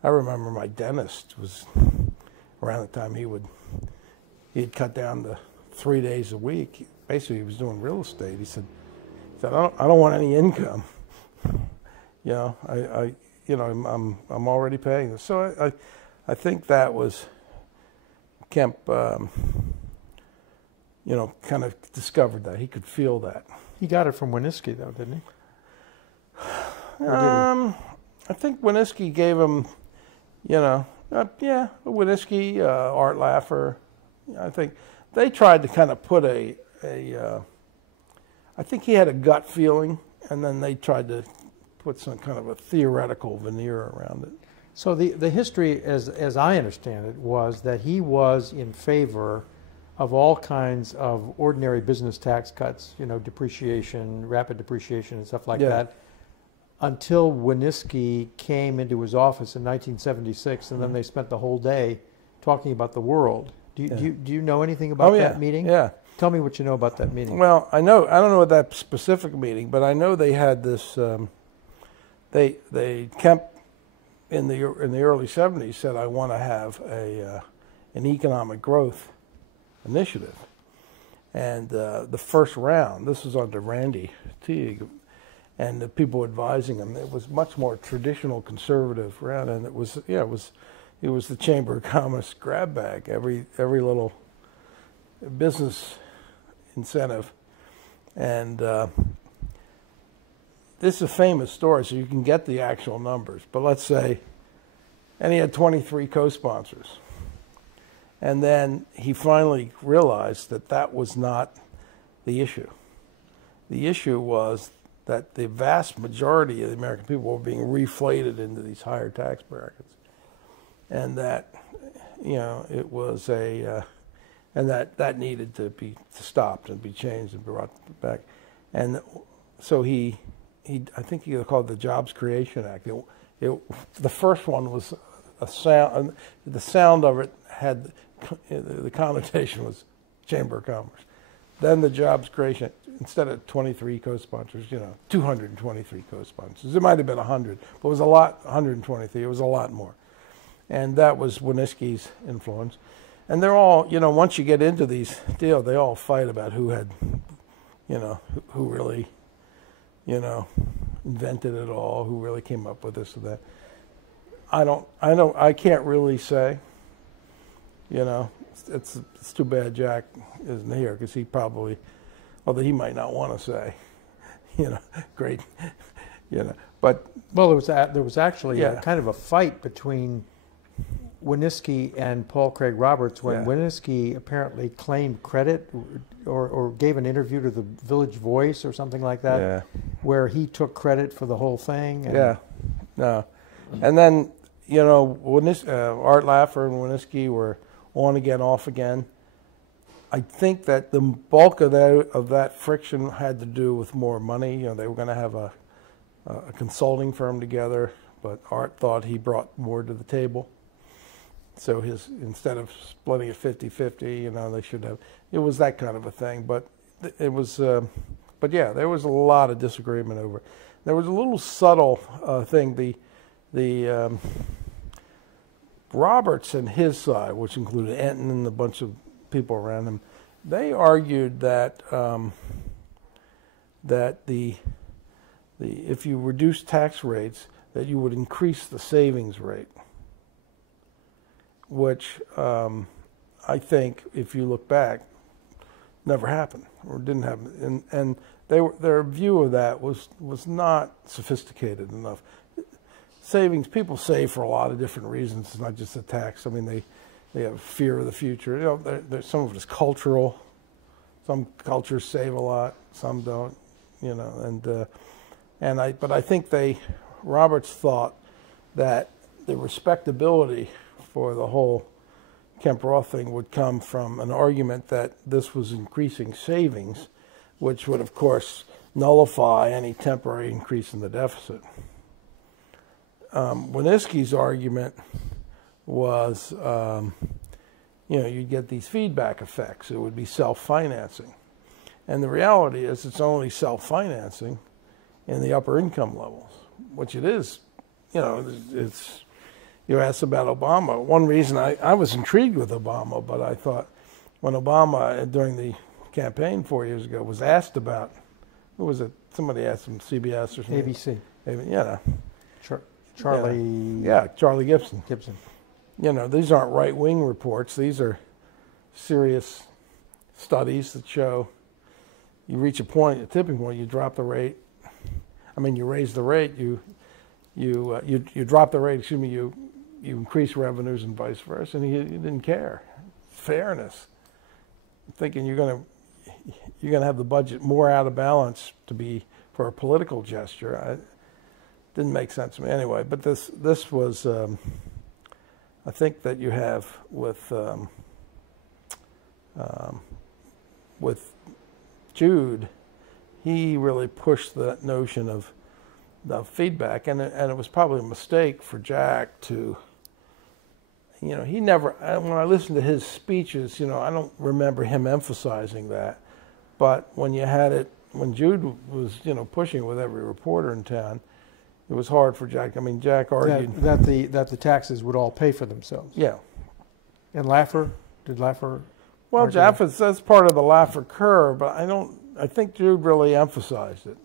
I remember my dentist was, around the time he'd cut down to 3 days a week. Basically, he was doing real estate. He said I don't want any income. You know, I'm already paying this. So I think that was Kemp, you know, kind of discovered that. He could feel that. He got it from Winooski, though, didn't he? I think Winooski gave him, you know, Winooski, Art Laffer. I think they tried to kind of put I think he had a gut feeling, and then they tried to put some kind of a theoretical veneer around it. So the history, as I understand it, was that he was in favor of all kinds of ordinary business tax cuts, you know, depreciation, rapid depreciation and stuff like that, until Winooski came into his office in 1976, and then they spent the whole day talking about the world. Do you know anything about that meeting? Yeah. Tell me what you know about that meeting. Well, I don't know that specific meeting, but I know they had this. Kemp in the early '70s said, "I want to have an economic growth initiative," and the first round, this was under Randy Teague, and the people advising him, it was much more traditional conservative round, and it was the Chamber of Commerce grab bag, every little business incentive. And this is a famous story, so you can get the actual numbers, but let's say, and he had 23 co-sponsors. And then he finally realized that was not the issue. The issue was that the vast majority of the American people were being reflated into these higher tax brackets. And that, you know, it was and that needed to be stopped and be changed and brought back. And so I think he called it the Jobs Creation Act. The first one was a sound, the sound of it had, the connotation was Chamber of Commerce. Then the Jobs Creation, instead of 23 co-sponsors, you know, 223 co-sponsors. It might have been 100, but it was 123, it was a lot more. And that was Winooski's influence. And they're all, you know, once you get into these deals, they all fight about who had, you know, who really, you know, invented it all, who really came up with this or that. I can't really say, you know, it's too bad Jack isn't here, because he probably, although he might not want to say, you know, great, you know, but. Well, there was actually a kind of a fight between Winooski and Paul Craig Roberts when Winooski apparently claimed credit or gave an interview to the Village Voice or something like that, where he took credit for the whole thing. And and then, you know, Art Laffer and Winooski were on again, off again. I think that the bulk of that friction had to do with more money. You know, they were going to have a consulting firm together, but Art thought he brought more to the table. So instead of splitting it 50-50, you know, they should have. It was that kind of a thing, but it was. But yeah, there was a lot of disagreement over it. There was a little subtle thing. The Roberts and his side, which included Enton and a bunch of people around him, they argued that if you reduce tax rates, that you would increase the savings rate, which I think, if you look back, never happened. or didn't have, and their view of that was not sophisticated enough. Savings, people save for a lot of different reasons. It's not just a tax. I mean, they have fear of the future. You know, some of it is cultural. Some cultures save a lot, some don't. You know, but I think Roberts thought that the respectability for the whole Kemp Roth thing would come from an argument that this was increasing savings, which would, of course, nullify any temporary increase in the deficit. Winski's argument was, you'd get these feedback effects. It would be self-financing. And the reality is it's only self-financing in the upper income levels, which it is. You know, you asked about Obama. One reason I was intrigued with Obama, but I thought when Obama, during the campaign 4 years ago, was asked about, who was it? Somebody asked him, CBS or something. ABC. Yeah. Charlie. Yeah, Charlie Gibson. You know, these aren't right-wing reports. These are serious studies that show you reach a tipping point, you drop the rate. I mean, you raise the rate, you drop the rate, excuse me, you increase revenues and vice versa, and he didn't care. Fairness. Thinking you're gonna have the budget more out of balance to be for a political gesture. Didn't make sense to me anyway. But this was, I think that you have with Jude, he really pushed that notion of the feedback, and it was probably a mistake for Jack to, he never, when I listened to his speeches, I don't remember him emphasizing that. But when Jude was, pushing with every reporter in town, it was hard for Jack. I mean, Jack argued that the taxes would all pay for themselves. Yeah. And Laffer, did Laffer? Well, that's part of the Laffer curve, but I think Jude really emphasized it,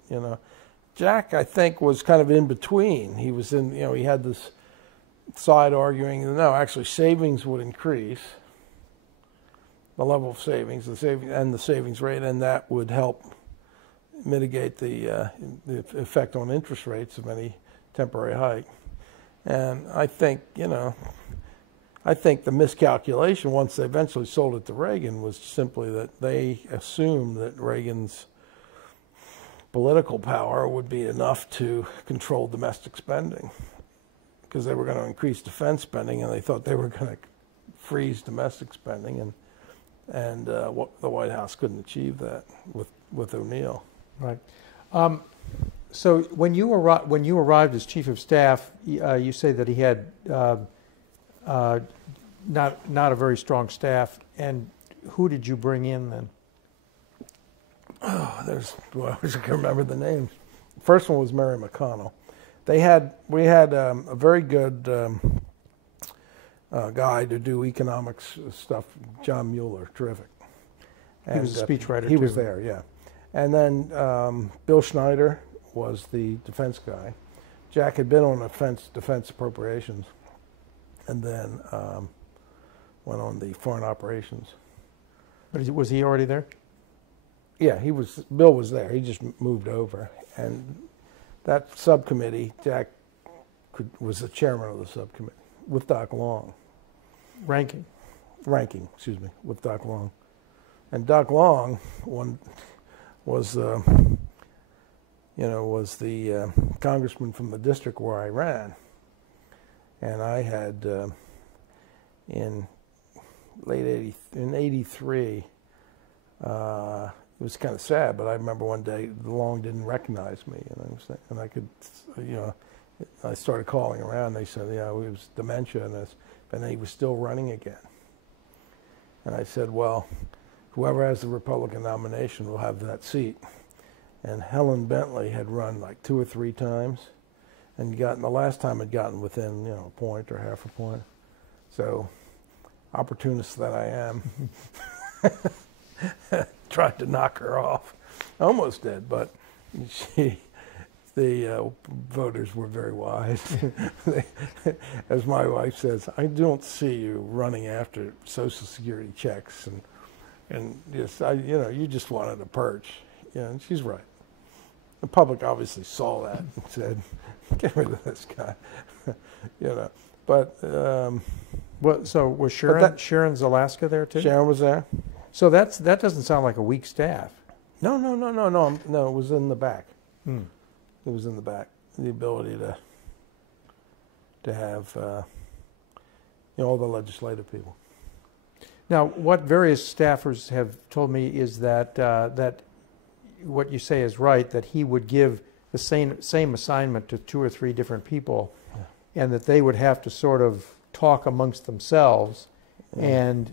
Jack, I think, was kind of in between. He was he had this side arguing, no, actually savings would increase, the level of savings, the savings rate, and that would help mitigate the effect on interest rates of any temporary hike. And I think, the miscalculation once they eventually sold it to Reagan was simply that they assumed that Reagan's political power would be enough to control domestic spending, because they were going to increase defense spending, and they thought they were going to freeze domestic spending, and the White House couldn't achieve that with O'Neill. Right. So when you arrived as chief of staff, you say that he had not a very strong staff. And who did you bring in then? Oh, I wish I could remember the names. The first one was Mary McConnell. We had a very good guy to do economics stuff, John Mueller, terrific. And, he was a speechwriter. He was there, yeah. And then Bill Schneider was the defense guy. Jack had been on defense appropriations, and then went on the foreign operations. But was he already there? Yeah, Bill was there. He just moved over. And that subcommittee, Jack was the chairman of the subcommittee with Doc Long. Ranking, with Doc Long. And Doc Long was the congressman from the district where I ran. And I had, in 83, it was kind of sad, but I remember one day Long didn't recognize me, and I could, I started calling around. They said, it was dementia, and he was still running again. And I said, well, whoever has the Republican nomination will have that seat. And Helen Bentley had run like 2 or 3 times, and the last time had gotten within a point or half a point. So, opportunist that I am, tried to knock her off. Almost did, but the voters were very wise. As my wife says, I don't see you running after Social Security checks and And you just wanted a perch. And she's right. The public obviously saw that and said, "Get rid of this guy." But so was Sharon's Alaska there too? Sharon was there. So that doesn't sound like a weak staff. No. It was in the back. It was in the back. The ability to have all the legislative people. Now, what various staffers have told me is that that what you say is right, that he would give the same assignment to 2 or 3 different people, and that they would have to sort of talk amongst themselves and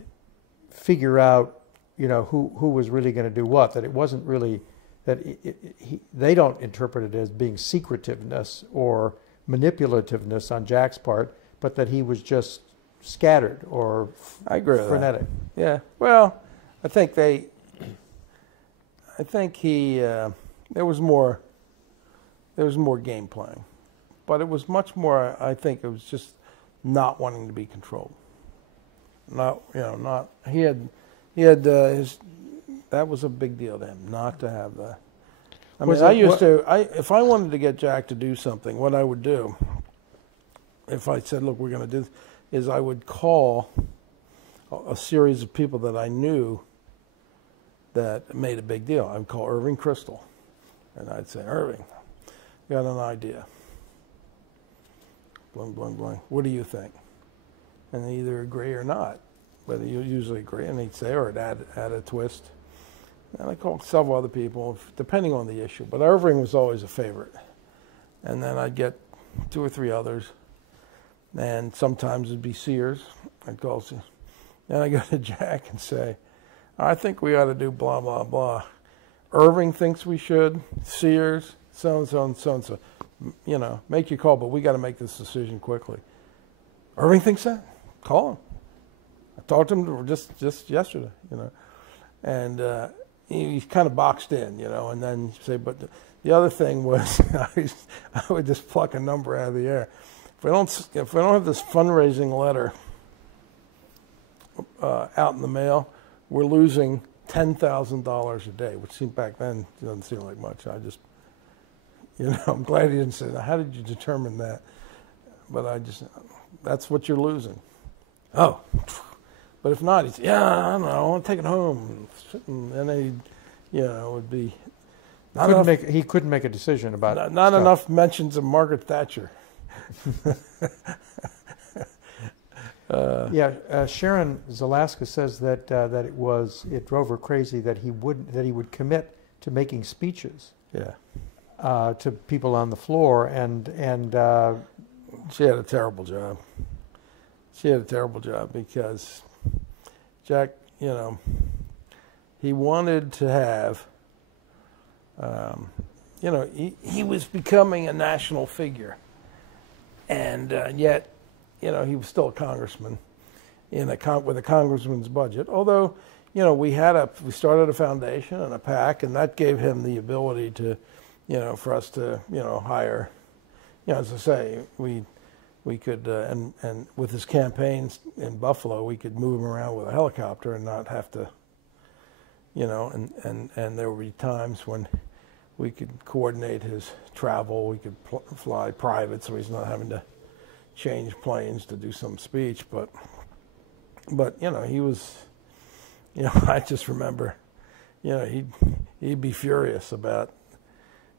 figure out, who was really going to do what. That it wasn't really that they don't interpret it as being secretiveness or manipulativeness on Jack's part, but that he was just scattered or I agree with frenetic. That. Yeah. Well, I think he there was more game playing, but it was much more. I think it was just not wanting to be controlled. Not he had his. That was a big deal to him, not to have that. If I wanted to get Jack to do something, what I would do, if I said, "Look, we're going to do," is I would call a series of people that I knew that made a big deal. I would call Irving Kristol, and I'd say, "Irving, got an idea. Blah, blah, blah. What do you think?" And they either agree or not, but you usually agree, and he'd say, or add a twist. And I called several other people, depending on the issue. But Irving was always a favorite. And then I'd get 2 or 3 others, and sometimes it'd be Sears. I'd call, and I go to Jack and say, "I think we ought to do blah, blah, blah. Irving thinks we should, Sears, so-and-so, and so-and-so. Make your call, but we got to make this decision quickly." Irving thinks that? Call him. I talked to him just yesterday, and he's kind of boxed in, and then you say, but the other thing was I would just pluck a number out of the air. If we don't have this fundraising letter out in the mail, we're losing $10,000 a day, which seemed back then doesn't seem like much. I'm glad he didn't say that. How did you determine that? But that's what you're losing. Oh, but if not, he'd say, "Yeah, I don't know, I want to take it home." And then it would be not enough. He couldn't make a decision about not enough mentions of Margaret Thatcher. Sharon Zalaska says that it drove her crazy that he would commit to making speeches. Yeah. To people on the floor, and she had a terrible job. She had a terrible job because Jack, he wanted to have, he was becoming a national figure, and yet, he was still a congressman with a congressman's budget. Although, we started a foundation and a PAC, and that gave him the ability to, for us to, hire, as I say, we could, and with his campaigns in Buffalo, we could move him around with a helicopter and not have to, and there would be times when we could coordinate his travel. We could fly private, so he's not having to change planes to do some speech. But he was, I just remember, he'd be furious about.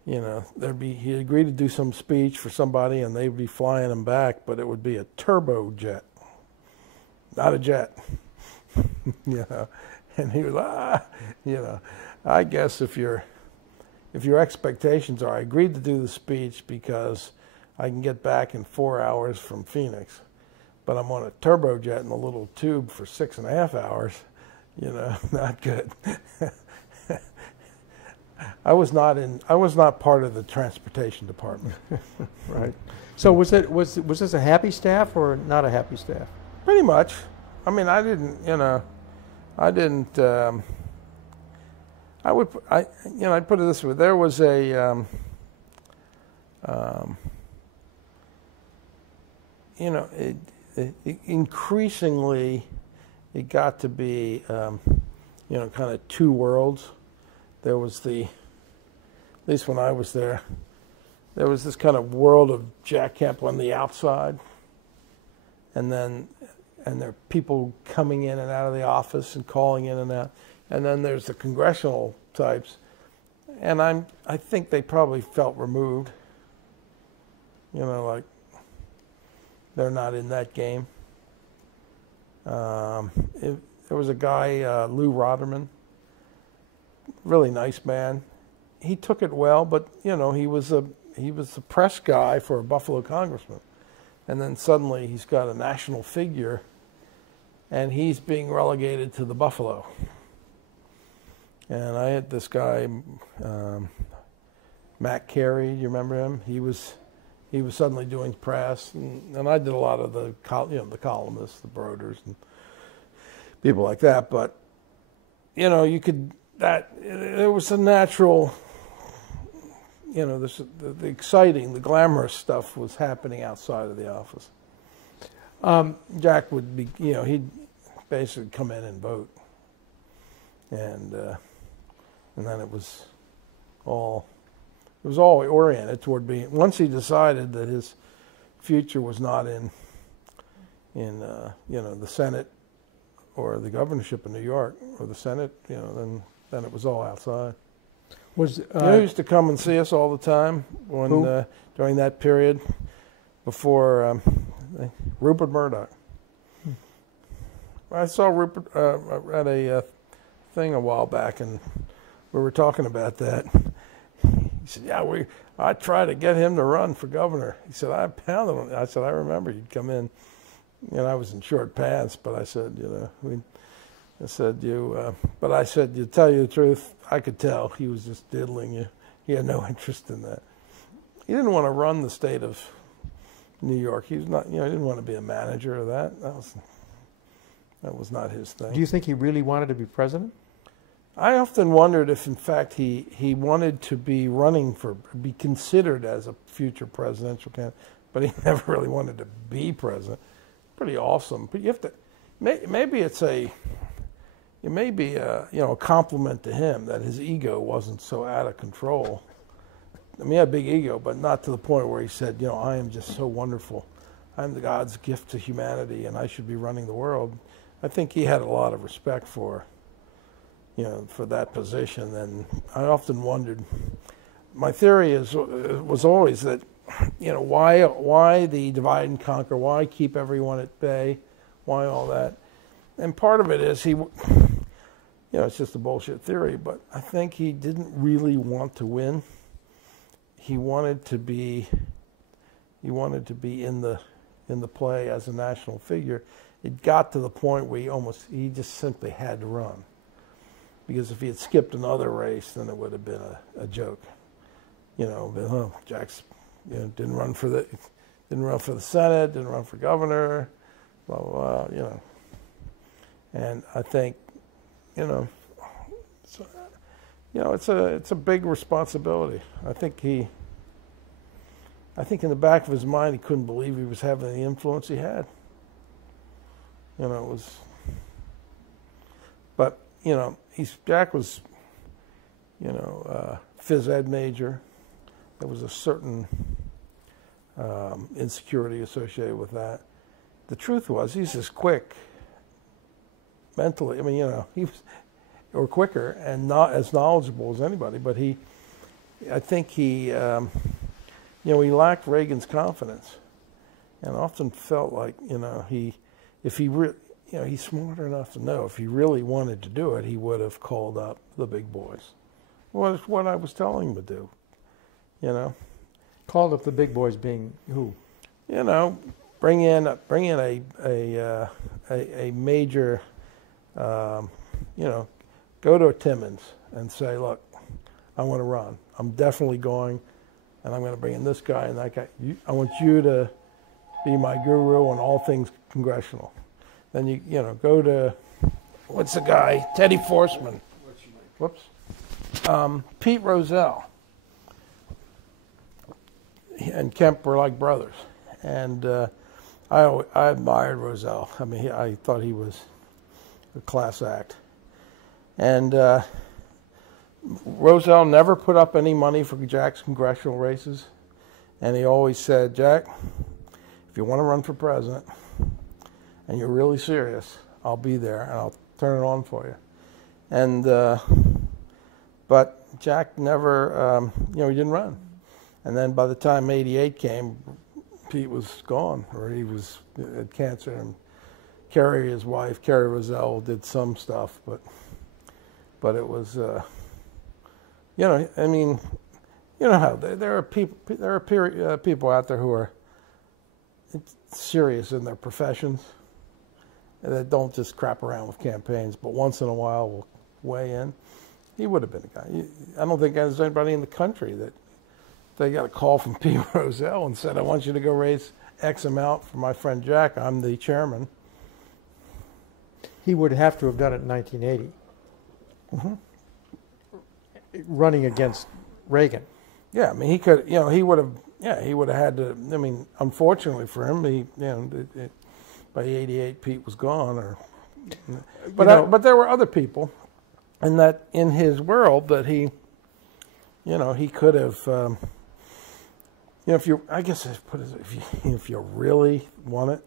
He agreed to do some speech for somebody, and they'd be flying him back, but it would be a turbojet, not a jet. And he was, I guess if your expectations are, I agreed to do the speech because I can get back in 4 hours from Phoenix, but I'm on a turbojet in a little tube for 6.5 hours, not good. I was not part of the transportation department. Right. So was this a happy staff or not a happy staff? Pretty much. I mean, I didn't. I'd put it this way. There was a. Increasingly, it got to be kind of two worlds. There was at least when I was there was this kind of world of Jack Kemp on the outside, and there are people coming in and out of the office and calling in and out, and then there's the congressional types, and I think they probably felt removed, like they're not in that game. There was a guy, Lou Roderman, really nice man. He took it well, but he was the press guy for a Buffalo congressman, and then suddenly he's got a national figure, and he's being relegated to the Buffalo. And I had this guy, Matt Carey. Do you remember him? He was suddenly doing press, and I did a lot of the columnists, the Broders, and people like that. But there was a natural. The exciting, the glamorous stuff was happening outside of the office. Jack would be, he'd basically come in and vote, and then it was all oriented toward being. Once he decided that his future was not in the Senate or the governorship of New York or the Senate, then it was all outside. He used to come and see us all the time during that period before Rupert Murdoch. I saw Rupert at a thing a while back, and we were talking about that. He said, I tried to get him to run for governor. He said, I pounded him. I said, I remember you'd come in. I was in short pants, but I said, but I said, to tell you the truth, I could tell he was just diddling you. He had no interest in that. He didn't want to run the state of New York. He was not, he didn't want to be a manager of that. That was not his thing. Do you think he really wanted to be president? I often wondered if, in fact, he wanted to be be considered as a future presidential candidate, but he never really wanted to be president. Pretty awesome. But you have to, maybe it's a compliment to him that his ego wasn't so out of control. I mean, he had a big ego, but not to the point where he said, I am just so wonderful. I'm the God's gift to humanity, and I should be running the world. I think he had a lot of respect for that position, and I often wondered. My theory was always that, why the divide and conquer? Why keep everyone at bay? Why all that? And part of it is it's just a bullshit theory, but I think he didn't really want to win. He wanted to be in the play as a national figure. It got to the point where he just simply had to run. Because if he had skipped another race, then it would have been a joke. Jack's didn't run for the Senate, didn't run for governor, blah blah blah, And I think, it's a big responsibility. I think in the back of his mind he couldn't believe he was having the influence he had. It was, but Jack was, phys ed major. There was a certain insecurity associated with that. The truth was, he's just quick mentally. I mean, he was, or quicker, and not as knowledgeable as anybody. But I think he lacked Reagan's confidence, and often felt like, he's smart enough to know if he really wanted to do it, he would have called up the big boys. Well, it's what I was telling him to do, Called up the big boys being who? Bring in a major, go to a Timmons and say, look, I want to run. I'm definitely going, and I'm going to bring in this guy and that guy. I want you to be my guru on all things congressional. Then you go to, what's the guy? Teddy Forsman. Whoops. Pete Rozelle and Kemp were like brothers, and I admired Rozelle. I mean, I thought he was a class act. And Roselle never put up any money for Jack's congressional races. And he always said, Jack, if you want to run for president and you're really serious, I'll be there and I'll turn it on for you. And but Jack never, he didn't run. And then by the time '88 came, Pete was gone, or he had cancer. And Carrie, his wife, Carrie Roselle, did some stuff, but it was, I mean, you know how there are people out there who are serious in their professions that don't just crap around with campaigns, but once in a while will weigh in. He would have been a guy. I don't think there's anybody in the country that they got a call from Pete Roselle and said, I want you to go raise X amount for my friend Jack. I'm the chairman. He would have to have done it in 1980. Running against Reagan. Yeah, I mean, he could, he would have had to, I mean, unfortunately for him, by '88, Pete was gone, but there were other people, and that in his world that he could have, if you really want it,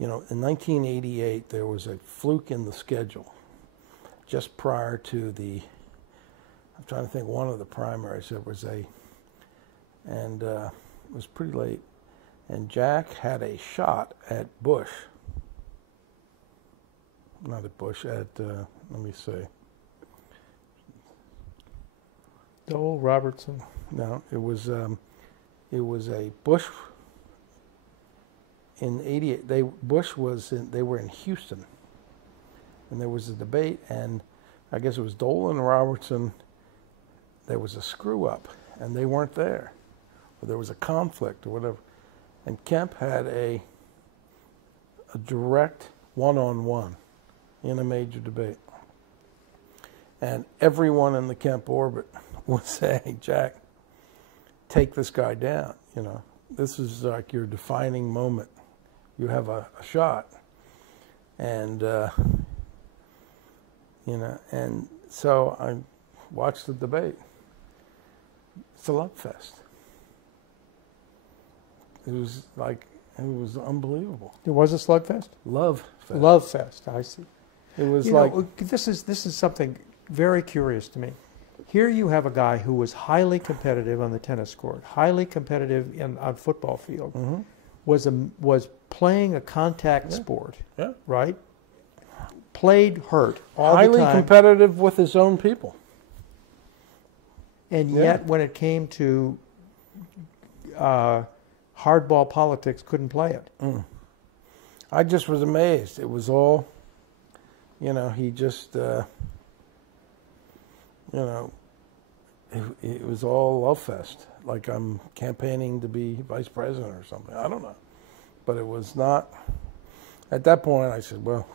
in 1988 there was a fluke in the schedule, just prior to I'm trying to think, one of the primaries, it was it was pretty late, and Jack had a shot at Bush. Not at Bush, let me see. Dole, Robertson. No, it was a Bush in '88. They were in Houston, and there was a debate, and I guess it was Dole and Robertson. There was a screw up, and they weren't there, or there was a conflict or whatever, and Kemp had a direct one-on-one in a major debate, and everyone in the Kemp orbit was saying, Jack, take this guy down. This is like your defining moment. You have a shot, and and so I watched the debate. It's a love fest. It was unbelievable. It was a slugfest? Love fest. Love fest, I see. It was this is something very curious to me. Here you have a guy who was highly competitive on the tennis court, highly competitive on football field, was playing a contact sport, right? Played hurt all the time. Highly competitive with his own people. And yet, when it came to hardball politics, couldn't play it. I just was amazed. It was all, he just, it was all love fest. Like I'm campaigning to be vice president or something. I don't know. But it was not, at that point I said, well,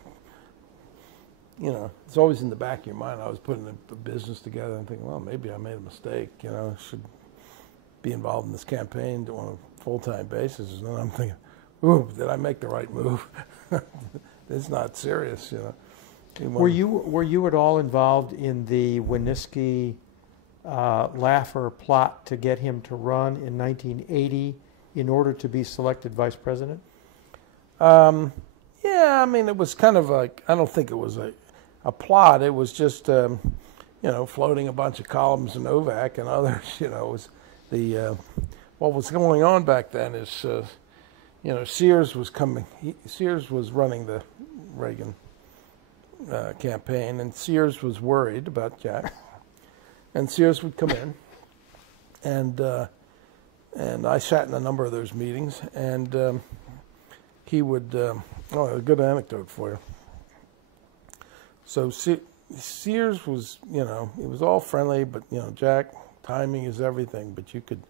it's always in the back of your mind. I was putting the business together and thinking, well, maybe I made a mistake. I should be involved in this campaign on a full-time basis. And then I'm thinking, ooh, did I make the right move? It's not serious, Were you at all involved in the Winooski Laffer plot to get him to run in 1980 in order to be selected vice president? Yeah, I mean, it was kind of like, I don't think it was a plot. It was just, floating a bunch of columns in Novak and others. It was what was going on back then is, Sears was coming. Sears was running the Reagan campaign, and Sears was worried about Jack. And Sears would come in, and I sat in a number of those meetings, and he would. A good anecdote for you. So Sears was, it was all friendly, but Jack, timing is everything. But you could,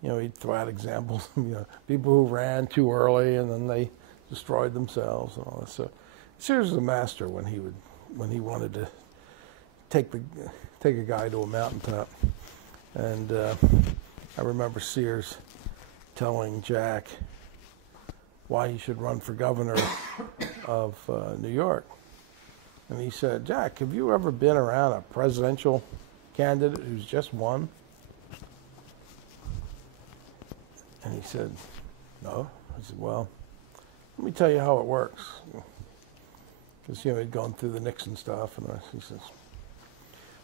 he'd throw out examples of people who ran too early and then they destroyed themselves and all that. So Sears was a master when he wanted to take a guy to a mountaintop. And I remember Sears telling Jack why he should run for governor of New York. And he said, Jack, have you ever been around a presidential candidate who's just won? And he said, no. I said, well, let me tell you how it works. Because, he'd gone through the Nixon stuff. And he says,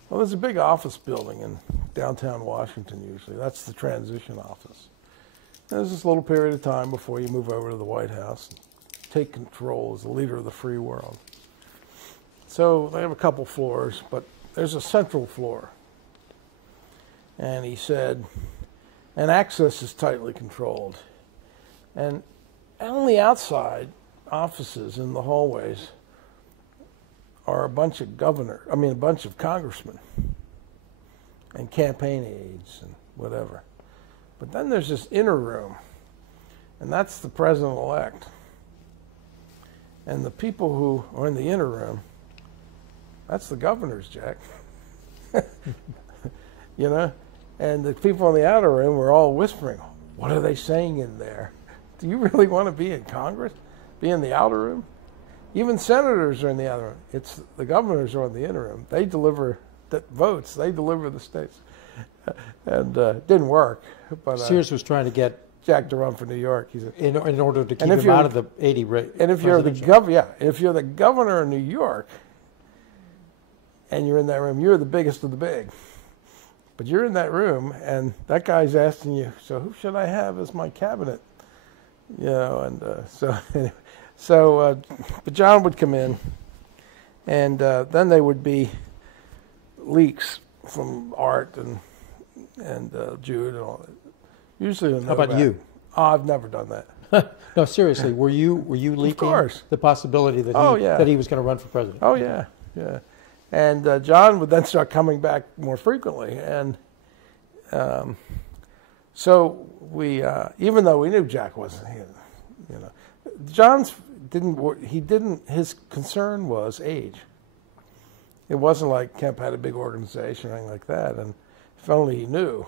well, there's a big office building in downtown Washington usually. That's the transition office. And there's this little period of time before you move over to the White House and take control as the leader of the free world. So they have a couple floors, but there's a central floor. And he said, and access is tightly controlled. And on the outside offices in the hallways are a bunch of congressmen and campaign aides and whatever. But then there's this inner room, and that's the president-elect. And the people who are in the inner room, that's the governors, Jack. And the people in the outer room were all whispering, what are they saying in there? Do you really want to be in Congress? Be in the outer room? Even senators are in the outer room. It's the governors are in the inner room. They deliver the votes. They deliver the states. And it didn't work. But Sears was trying to get Jack to run for New York. He said, in order to keep him out of the 80 rate. And if you're the governor of New York, and you're in that room, you're the biggest of the big. But you're in that room, and that guy's asking you, so who should I have as my cabinet? But John would come in, and then there would be leaks from Art and Jude and all that. Usually, how about you? Oh, I've never done that. No, seriously, were you leaking of course. the possibility that that he was going to run for president? Oh yeah. And John would then start coming back more frequently, and so we, even though we knew Jack wasn't here, John's his concern was age. It wasn't like Kemp had a big organization or anything like that, and if only he knew.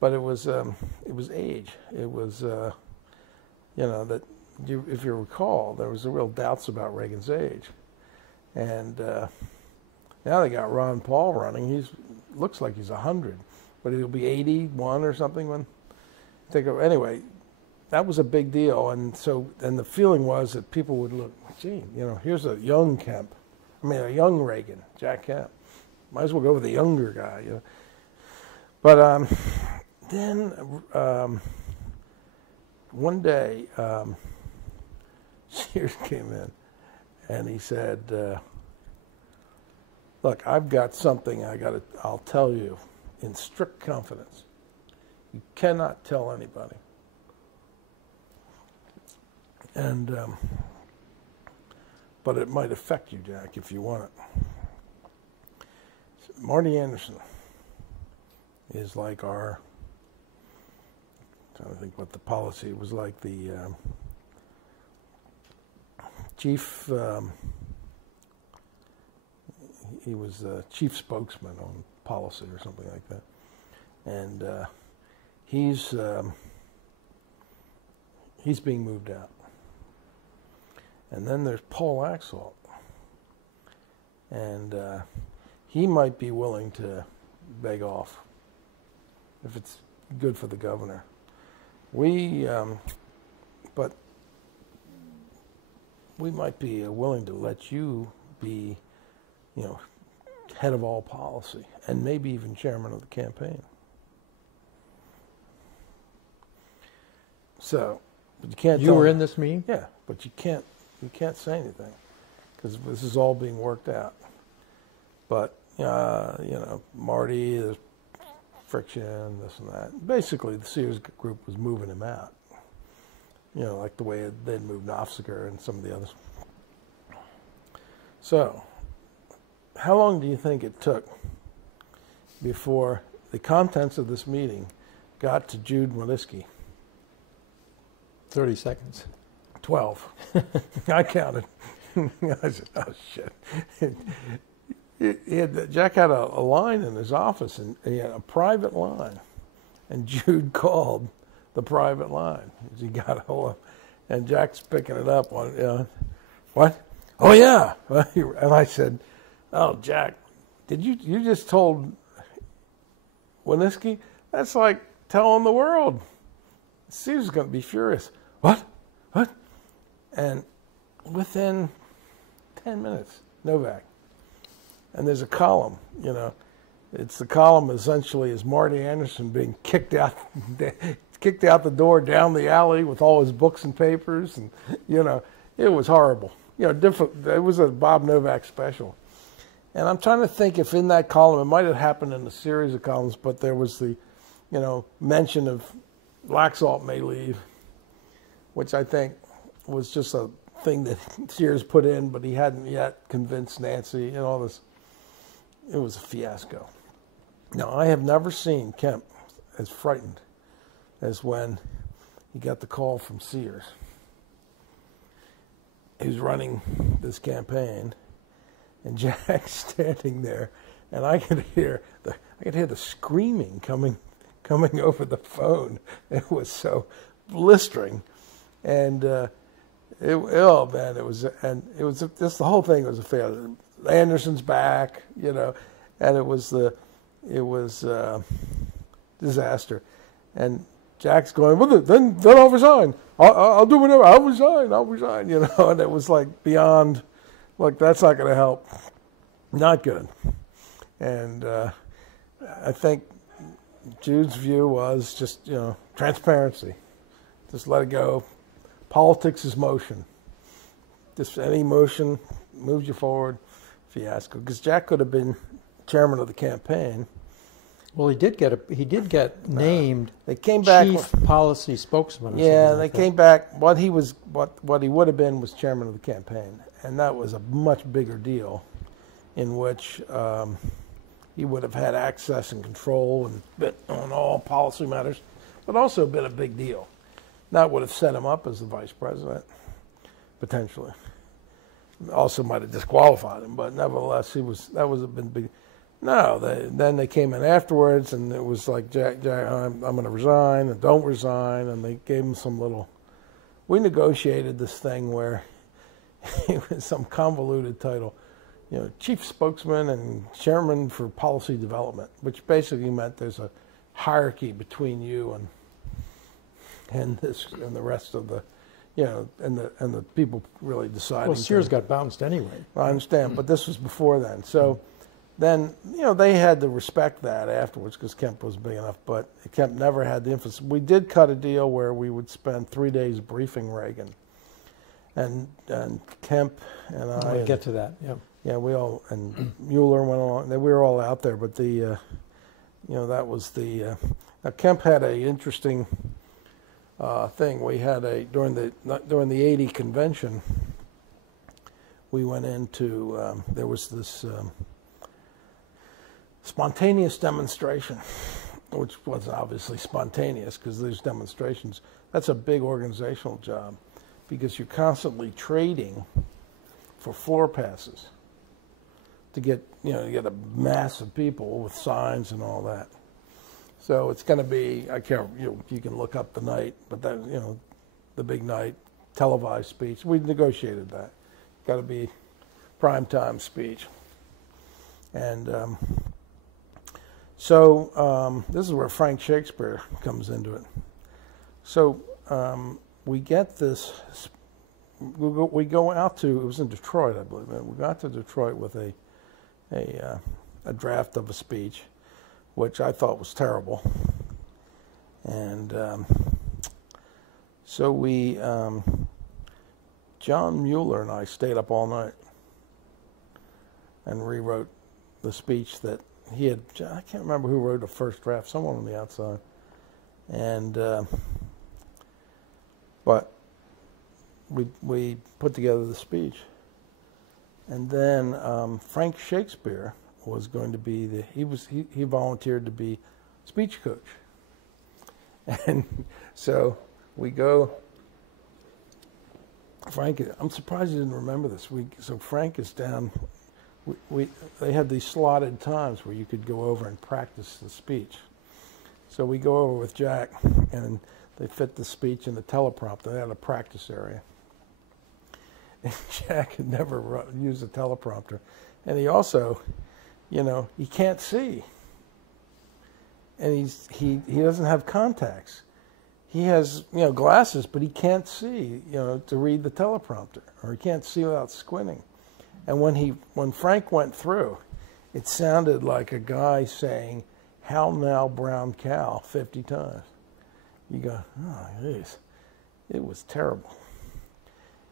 But it was age. It was, that if you recall, there was a real doubts about Reagan's age, and now they got Ron Paul running. He looks like he's 100, but he'll be 81 or something when. Anyway, that was a big deal, and the feeling was that people would look, gee, here's a young Kemp, a young Reagan, Jack Kemp. Might as well go with a younger guy, But then one day, Sears came in, and he said, "Look, I've got something I'll tell you in strict confidence. You cannot tell anybody." And but it might affect you, Jack, if you want it. Marty Anderson is like I'm trying to think what the policy was like. The chief, he was the chief spokesman on policy or something like that, and he's being moved out. And then there's Paul Axel, and he might be willing to beg off if it's good for the governor. But we might be willing to let you be, head of all policy and maybe even chairman of the campaign. So, but you can't. You were in this meeting? Yeah, but you can't say anything because this is all being worked out. But Marty, there's friction, this and that. Basically, the Sears group was moving him out. Like the way they'd moved Nofziger and some of the others. So, how long do you think it took before the contents of this meeting got to Jude Winiski? 30 seconds. 12. I counted. I said, oh, shit. Jack had a line in his office, and he had a private line. And Jude called the private line. He got a hold of, and Jack's picking it up on, what? "Oh yeah," and I said, "Oh, Jack, did you just told Winooski? That's like telling the world." Caesar's going to be furious. What? What? And within 10 minutes, Novak. And there's a column, you know. It's the column essentially is Marty Anderson being kicked out the door down the alley with all his books and papers, and you know, it was horrible. You know, different. It was a Bob Novak special. And I'm trying to think if in that column, it might have happened in a series of columns, but there was the, you know, mention of Laxalt may leave, which I think was just a thing that Sears put in, but he hadn't yet convinced Nancy and all this. It was a fiasco. Now, I have never seen Kemp as frightened as when he got the call from Sears. He was running this campaign, and Jack's standing there, and I could hear the screaming coming over the phone. It was so blistering, and it was just the whole thing was a failure. Anderson's back, you know, and it was disaster. And Jack's going, well, then I'll resign. I'll do whatever. I'll resign, you know. And it was like beyond, like, that's not going to help. Not good. And I think Jude's view was just, you know, transparency. Just let it go. Politics is motion. Just any motion moves you forward. Fiasco. Because Jack could have been chairman of the campaign. Well, he did get named. They came back chief policy spokesman. Or yeah, something they like came back. What he would have been was chairman of the campaign, and that was a much bigger deal, in which he would have had access and control and been on all policy matters, but also been a big deal. That would have set him up as the vice president, potentially. Also might have disqualified him, but nevertheless, that was a big. No, then they came in afterwards, and it was like, Jack, I'm going to resign, and don't resign, and they gave him some little. We negotiated this thing where it was some convoluted title, you know, chief spokesman and chairman for policy development, which basically meant there's a hierarchy between you and the rest of the, you know, and the people really deciding. Well, Sears got bounced anyway. I understand, but this was before then. So then, you know, they had to respect that afterwards because Kemp was big enough, but Kemp never had the influence. We did cut a deal where we would spend 3 days briefing Reagan. And Kemp and I. We'll get to that, yeah. Yeah, we all, and Mueller went along. We were all out there, but you know, that was the. Now Kemp had an interesting thing. We had during the '80 convention. We went into there was this spontaneous demonstration, which was obviously spontaneous because there's demonstrations. That's a big organizational job because you're constantly trading for floor passes to get a mass of people with signs and all that. So it's going to be, I can't, you can look up the night, but that, you know, the big night, televised speech. We negotiated that. Got to be primetime speech. And so this is where Frank Shakespeare comes into it. So we get this, we go out to, it was in Detroit, I believe. We got to Detroit with a draft of a speech, which I thought was terrible. And so we, John Mueller and I stayed up all night and rewrote the speech that he had. I can't remember who wrote the first draft, someone on the outside. And but we put together the speech. And then Frank Shakespeare was going to be he volunteered to be speech coach. And so we go. Frank, I'm surprised you didn't remember this. So Frank is down. They had these slotted times where you could go over and practice the speech. So we go over with Jack, and they fit the speech in the teleprompter. They had a practice area. And Jack had never used a teleprompter. And he also, he can't see. And he doesn't have contacts. He has, glasses, but he can't see, to read the teleprompter, or he can't see without squinting. And when Frank went through, it sounded like a guy saying, "How now, brown cow," 50 times. You go, oh, geez. It was terrible.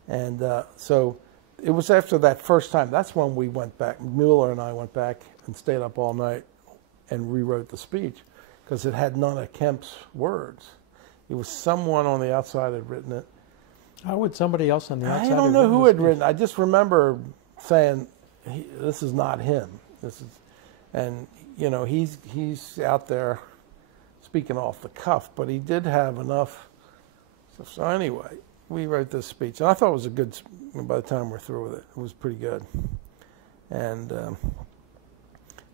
And so it was after that first time. That's when we went back. Mueller and I went back and stayed up all night and rewrote the speech because it had none of Kemp's words. It was someone on the outside had written it. How would somebody else on the outside? I don't know who had written. I just remember saying, "This is not him. This is," and he's out there speaking off the cuff, but he did have enough. So anyway, we wrote this speech, and I thought it was a good. By the time we're through with it, it was pretty good. And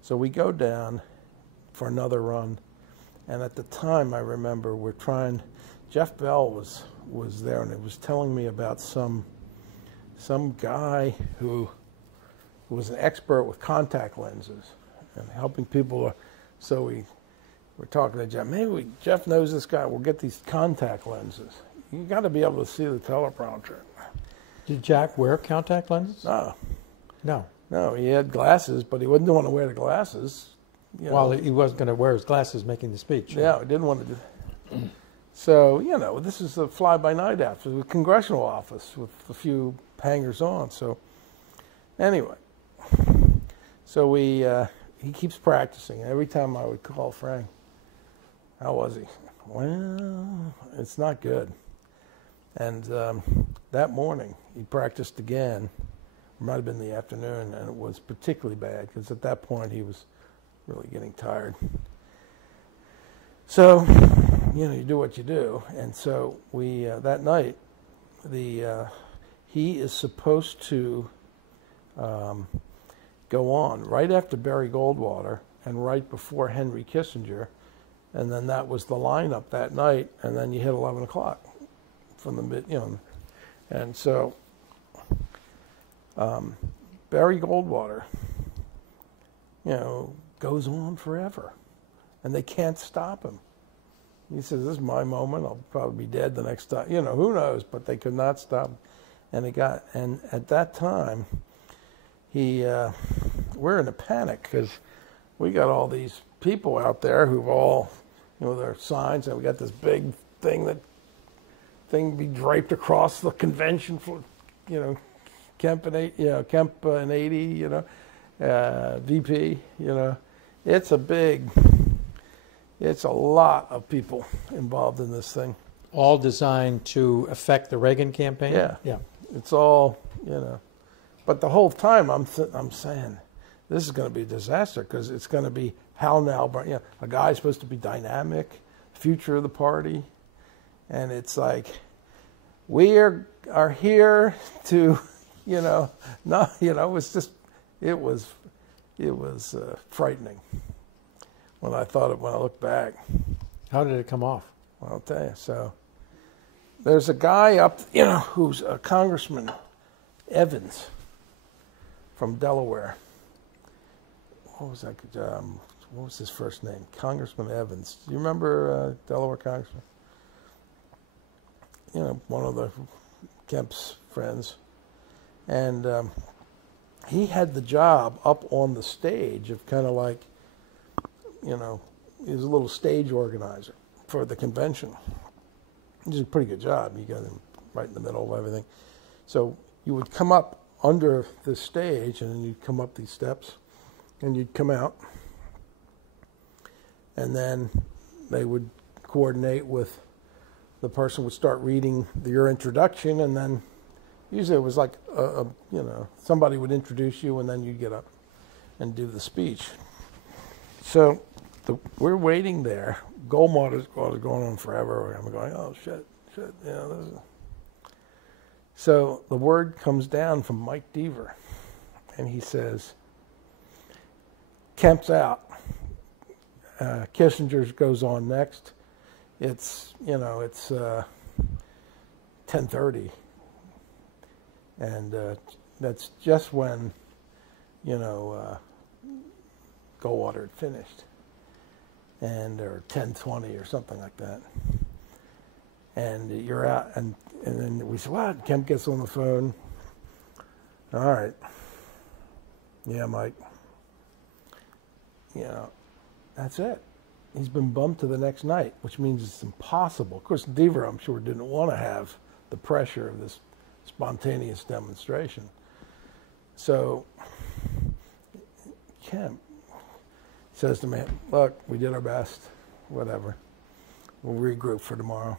so we go down for another run. And at the time, I remember Jeff Bell was there, and it was telling me about some guy who was an expert with contact lenses and helping people. So we're talking to Jeff. Maybe Jeff knows this guy. We'll get these contact lenses. You got to be able to see the teleprompter. Did Jack wear contact lenses? No, he had glasses, but he wouldn't want to wear the glasses. Well, he wasn't going to wear his glasses making the speech. Yeah, he didn't want to do that. So, this is a fly-by-night after the congressional office with a few hangers-on. So, anyway, so he keeps practicing. Every time I would call Frank, how was he? Well, it's not good. And that morning, he practiced again. It might have been the afternoon, and it was particularly bad because at that point he was really getting tired. So, you do what you do. And so we, that night, he is supposed to go on right after Barry Goldwater and right before Henry Kissinger. And then that was the lineup that night. And then you hit 11 o'clock from the And so Barry Goldwater, goes on forever, and they can't stop him. He says, "This is my moment. I'll probably be dead the next time." Who knows? But they could not stop him. And at that time, we're in a panic because we got all these people out there who've all, their signs, and we got this big thing be draped across the convention for, Kemp and 80, VP, It's a lot of people involved in this thing. All designed to affect the Reagan campaign? Yeah. It's all, But the whole time I'm saying, this is going to be a disaster because it's going to be how now, a guy's supposed to be dynamic, future of the party. And it's like, we are here to, it was frightening when I look back. How did it come off? Well, I'll tell you. So there's a guy up, who's a Congressman Evans from Delaware. What was that? What was his first name? Congressman Evans. Do you remember Delaware Congressman? One of the Kemp's friends. And he had the job up on the stage of kind of like, he was a little stage organizer for the convention. He did a pretty good job. You got him right in the middle of everything. So you would come up under the stage, and then you'd come up these steps, and you'd come out, and then they would coordinate with the person would start reading your introduction, and then usually it was like somebody would introduce you, and then you'd get up and do the speech. So we're waiting there. Goldwater's going on forever. I'm going, oh shit. So the word comes down from Mike Deaver, and he says, Kemp's out. Kissinger goes on next. It's 10:30, And that's just when, Goldwater had finished, or 10:20 or something like that. And you're out, and then we said, what? Kemp gets on the phone. All right. Yeah, Mike. That's it. He's been bumped to the next night, which means it's impossible. Of course, Deaver, I'm sure, didn't want to have the pressure of this spontaneous demonstration. So Kemp says to me, look, we did our best, whatever. We'll regroup for tomorrow.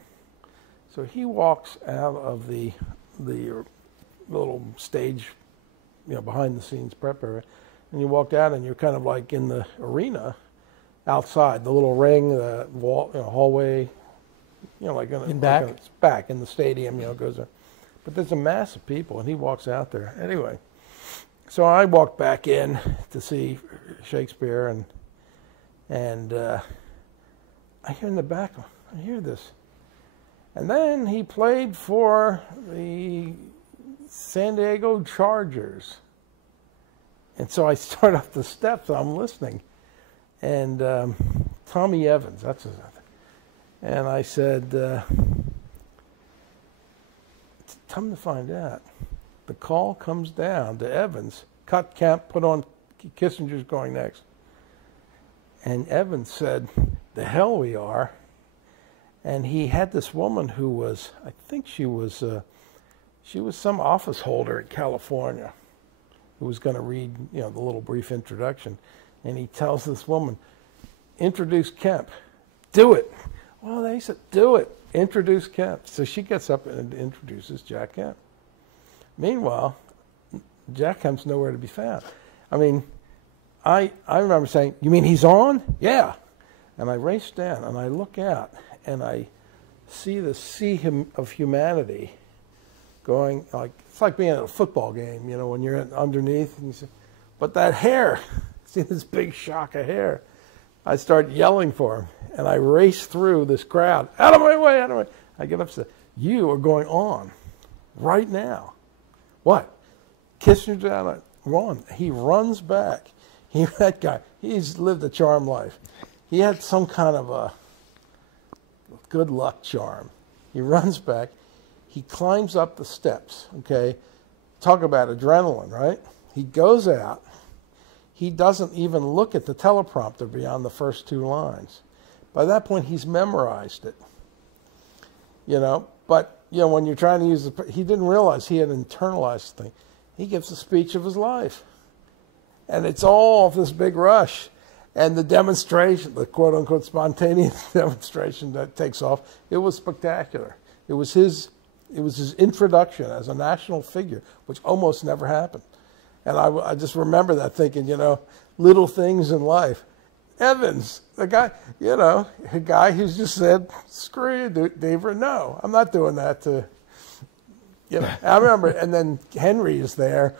So he walks out of the little stage, behind the scenes prep area, and you walk out and you're kind of like in the arena outside, the little ring, the wall, hallway, like it's back in the stadium, goes there. But there's a mass of people, and he walks out there. Anyway, so I walked back in to see Shakespeare, and I hear in the back, I hear this. And then he played for the San Diego Chargers. And so I start up the steps, I'm listening. And Tommy Evans, that's his name. And I said, come to find out, the call comes down to Evans, cut Kemp, put on Kissinger's going next. And Evans said, the hell we are. And he had this woman who was, I think she was some office holder in California who was going to read, the little brief introduction. And he tells this woman, introduce Kemp. Do it. Well, they said, do it. Introduce Kemp. So she gets up and introduces Jack Kemp. Meanwhile, Jack Kemp's nowhere to be found. I mean, I remember saying, you mean he's on? Yeah. And I race down and I look out and I see the sea of humanity going, like, it's like being at a football game, when you're underneath. And you say, but that hair, see this big shock of hair. I start yelling for him, and I race through this crowd. Out of my way, out of my way. I get up and say, you are going on right now. What? Kissinger's out. On. He runs back. That guy, he's lived a charmed life. He had some kind of a good luck charm. He runs back. He climbs up the steps, okay? Talk about adrenaline, right? He goes out. He doesn't even look at the teleprompter beyond the first two lines. By that point, he's memorized it. But, when you're trying to use he didn't realize he had internalized the thing. He gives the speech of his life. And it's all this big rush. And the demonstration, the quote-unquote spontaneous demonstration that takes off, it was spectacular. It was his introduction as a national figure, which almost never happened. And I just remember that thinking, little things in life. Evans, the guy, a guy who's just said, screw you, Deaver. No, I'm not doing that to, I remember, and then Henry is there,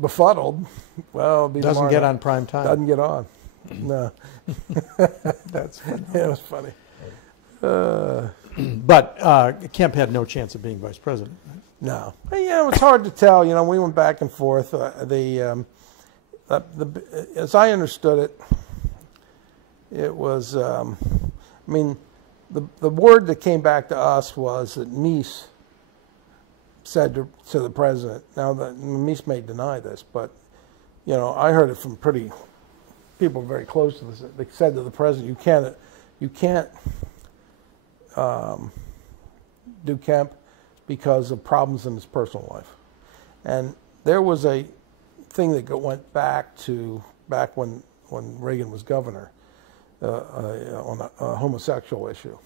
befuddled. Well, doesn't get on prime time. Doesn't get on. No. That's funny. Yeah, it was funny. But Kemp had no chance of being vice president. No. It was hard to tell. We went back and forth. As I understood it, it was, the word that came back to us was that Meese said to the president, now Meese may deny this, but, I heard it from people very close to this. They said to the president, you can't do Kemp because of problems in his personal life. And there was a thing that went back when Reagan was governor on a homosexual issue.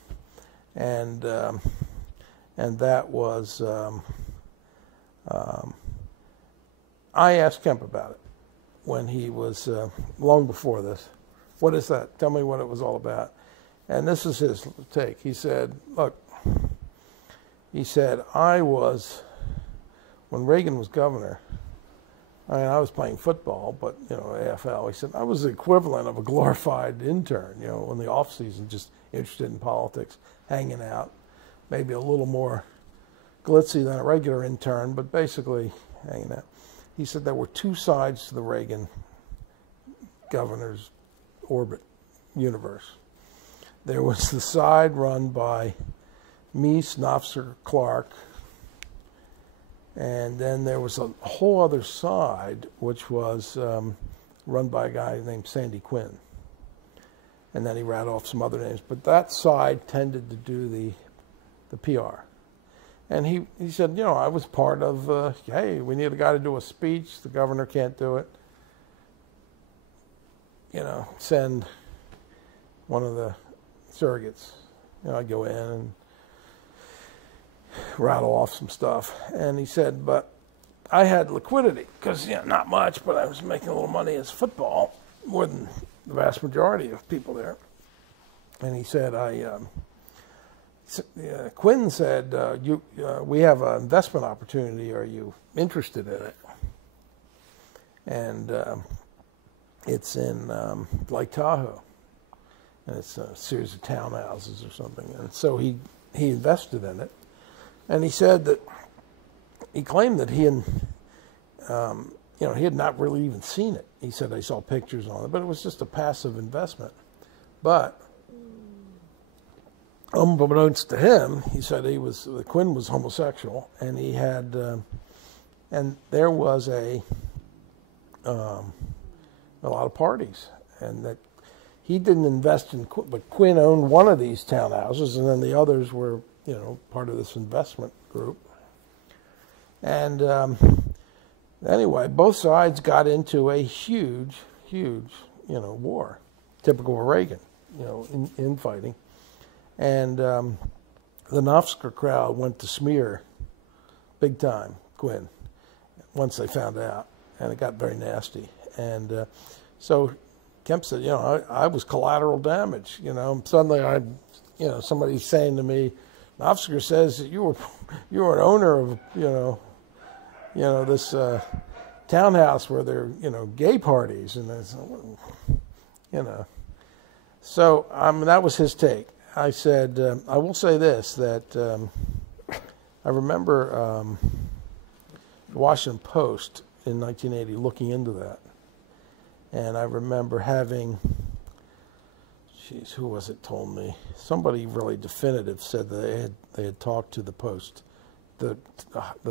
And that was, I asked Kemp about it when he was, long before this. What is that? Tell me what it was all about. And this is his take. He said, look, when Reagan was governor, I was playing football, but, AFL. He said, I was the equivalent of a glorified intern, in the off season, just interested in politics, hanging out, maybe a little more glitzy than a regular intern, but basically hanging out. He said there were two sides to the Reagan governor's orbit universe. There was the side run by Mies, Nofzer, Clark, and then there was a whole other side which was run by a guy named Sandy Quinn. And then he rattled off some other names. But that side tended to do the PR. And he said, you know, I was part of, hey, we need a guy to do a speech. The governor can't do it. You know, send one of the surrogates. You know, I'd go in and rattle off some stuff. And he said, but I had liquidity because, you know, not much, but I was making a little money as football, more than the vast majority of people there. And he said, Quinn said, we have an investment opportunity. Are you interested in it? And it's in Lake Tahoe. And it's a series of townhouses or something. And so he invested in it. And he said that he claimed that he had not really even seen it. He said he saw pictures on it, but it was just a passive investment. But unbeknownst to him, he said Quinn was homosexual, and he had, and there was a lot of parties, and that he didn't invest in, but Quinn owned one of these townhouses, and then the others were, you know, part of this investment group. And anyway, both sides got into a huge, you know, war, typical of Reagan, you know, infighting. And the Nofsker crowd went to smear big time Quinn once they found out, and it got very nasty. And so Kemp said, you know, I was collateral damage. You know, suddenly somebody's saying to me, Nofsker says that you were an owner of, you know, this townhouse where there are, you know, gay parties, and it's, you know. So that was his take. I said, I will say this, that I remember the Washington Post in 1980 looking into that. And I remember having, who was it told me? Somebody really definitive said that they had talked to the Post, the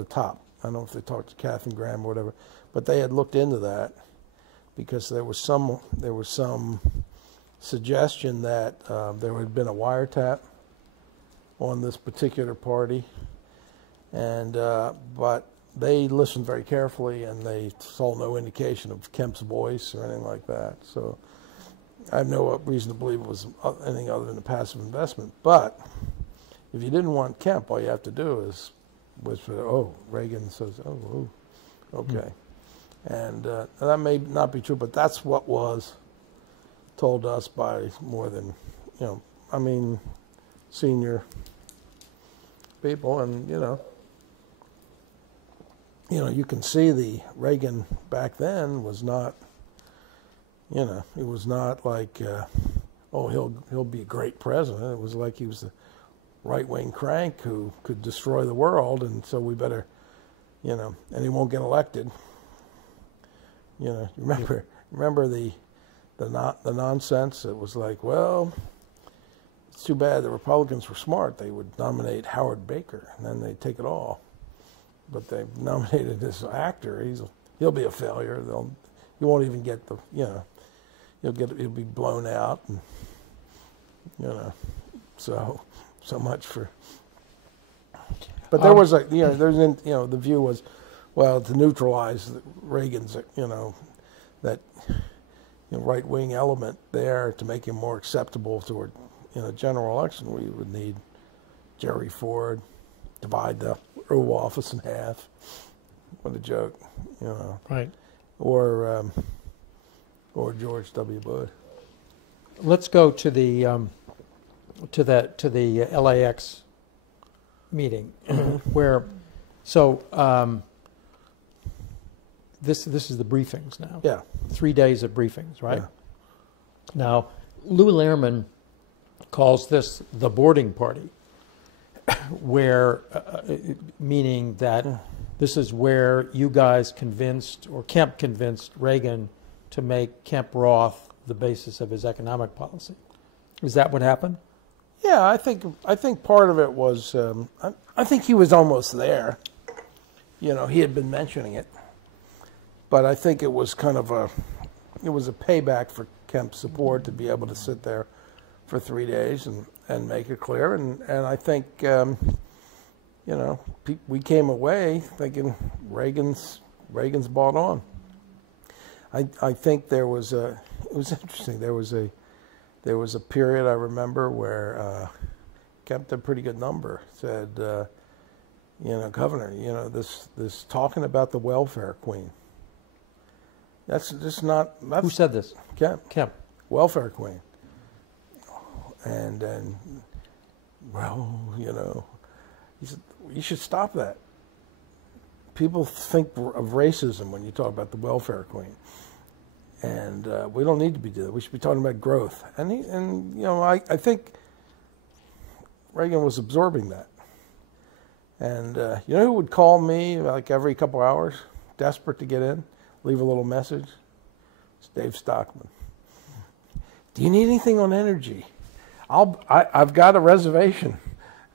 top. I don't know if they talked to Katharine Graham or whatever, but they had looked into that because there was some suggestion that there had been a wiretap on this particular party, and but they listened very carefully and they saw no indication of Kemp's voice or anything like that. So I have no reason to believe it was anything other than a passive investment. But if you didn't want Kemp, all you have to do is Reagan says, okay. And that may not be true, but that's what was told us by more than, you know, I mean, senior people. And, you know, you can see the Reagan back then was not, you know, it was not like, he'll be a great president. It was like he was the right-wing crank who could destroy the world, and so we better, you know, and he won't get elected. You know, remember the nonsense? It was like, well, it's too bad the Republicans were smart. They would nominate Howard Baker, and then they'd take it all. But they nominated this actor. He'll be a failure. He won't even get the, you know, he'll be blown out, and, you know, so much for. But there was a, you know, the view was, well, to neutralize Reagan's, you know, that, you know, right-wing element there, to make him more acceptable toward, in a general election, we would need Jerry Ford, divide the Oval Office in half. What a joke, you know. Right. Or George W. Bush. Let's go to the LAX meeting, where, so this is the briefings now. Yeah. 3 days of briefings, right? Yeah. Now, Lou Lehrman calls this the boarding party. where, meaning that this is where you guys convinced, or Kemp convinced Reagan to make Kemp Roth the basis of his economic policy. Is that what happened? Yeah, I think part of it was I think he was almost there. You know, he had been mentioning it, but I think it was kind of a payback for Kemp's support to be able to sit there for 3 days and make it clear. And I think you know, we came away thinking Reagan's bought on. I think it was interesting. There was a period I remember where Kemp did a pretty good number. Said, you know, Governor, you know, this talking about the welfare queen. That's just not. Who said this? Kemp. Welfare queen. And well, you know, he said, you should stop that. People think of racism when you talk about the welfare queen. And we don't need to be doing that. We should be talking about growth. And you know, I think Reagan was absorbing that. And you know who would call me like every couple hours, desperate to get in, leave a little message? It's Dave Stockman. Do you need anything on energy? I've got a reservation,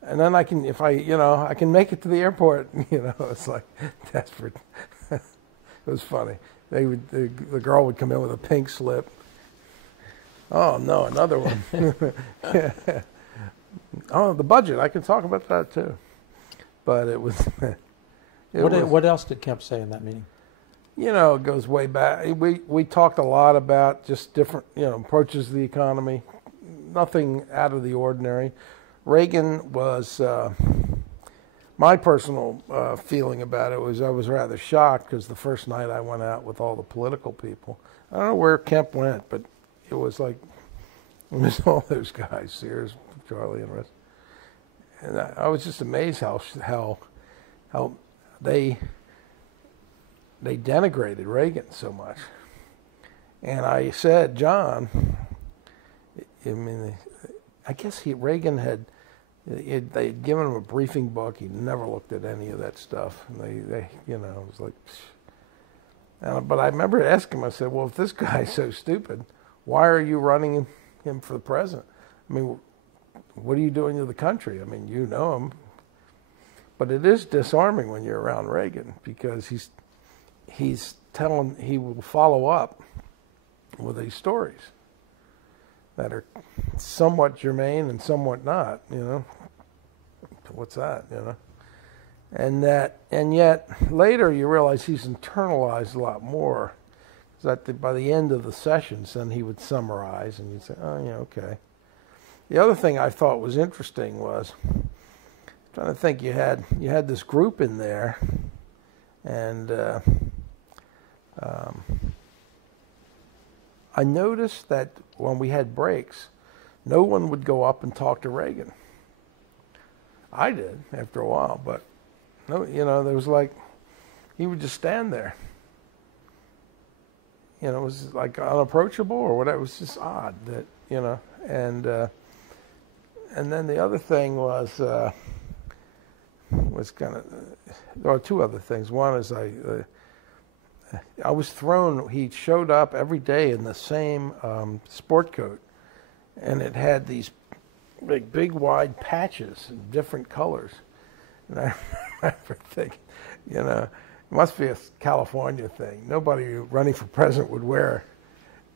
and then I can, if I can make it to the airport. You know, it's like desperate. It was funny. The girl would come in with a pink slip. Oh no, another one. Oh, the budget. I can talk about that too. But it was. What else did Kemp say in that meeting? You know, it goes way back. We talked a lot about just different, you know, approaches to the economy. Nothing out of the ordinary. Reagan was, my personal feeling about it was I was rather shocked because the first night I went out with all the political people. I don't know where Kemp went, but it was like, it was all those guys, Sears, Charlie, and the rest. And I was just amazed how they denigrated Reagan so much. And I said, John, I mean, I guess Reagan they'd given him a briefing book. He never looked at any of that stuff. And they you know, it was like, but I remember asking him, I said, well, if this guy's so stupid, why are you running him for the president? I mean, what are you doing to the country? I mean, you know him. But it is disarming when you're around Reagan because he will follow up with these stories that are somewhat germane and somewhat not, you know. What's that, you know? And yet later you realize he's internalized a lot more. That by the end of the sessions, then he would summarize and you'd say, oh yeah, okay. The other thing I thought was interesting was, trying to think, you had this group in there, and I noticed that when we had breaks, no one would go up and talk to Reagan. I did after a while, but no, you know, there was like, he would just stand there. You know, it was like unapproachable or whatever. It was just odd that, you know, and then the other thing was kind of, there are two other things. One is I was thrown, he showed up every day in the same sport coat, and it had these big wide patches in different colors. And I remember thinking, you know, it must be a California thing. Nobody running for president would wear,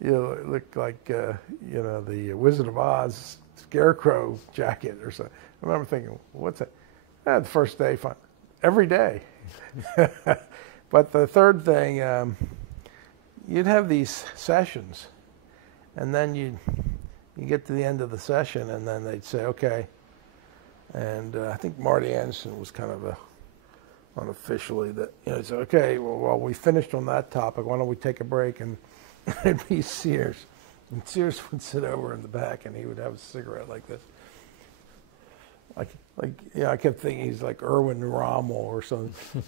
you know, it looked like, you know, the Wizard of Oz scarecrow jacket or something. I remember thinking, what's that? The first day, fun. Every day. But the third thing, you'd have these sessions, and then you get to the end of the session, and then they'd say, okay. And I think Marty Anderson was kind of unofficially that, you know, he said, okay, well, we finished on that topic. Why don't we take a break? And it'd be Sears. And Sears would sit over in the back, and he would have a cigarette like this. Like yeah, I kept thinking he's like Erwin Rommel or something.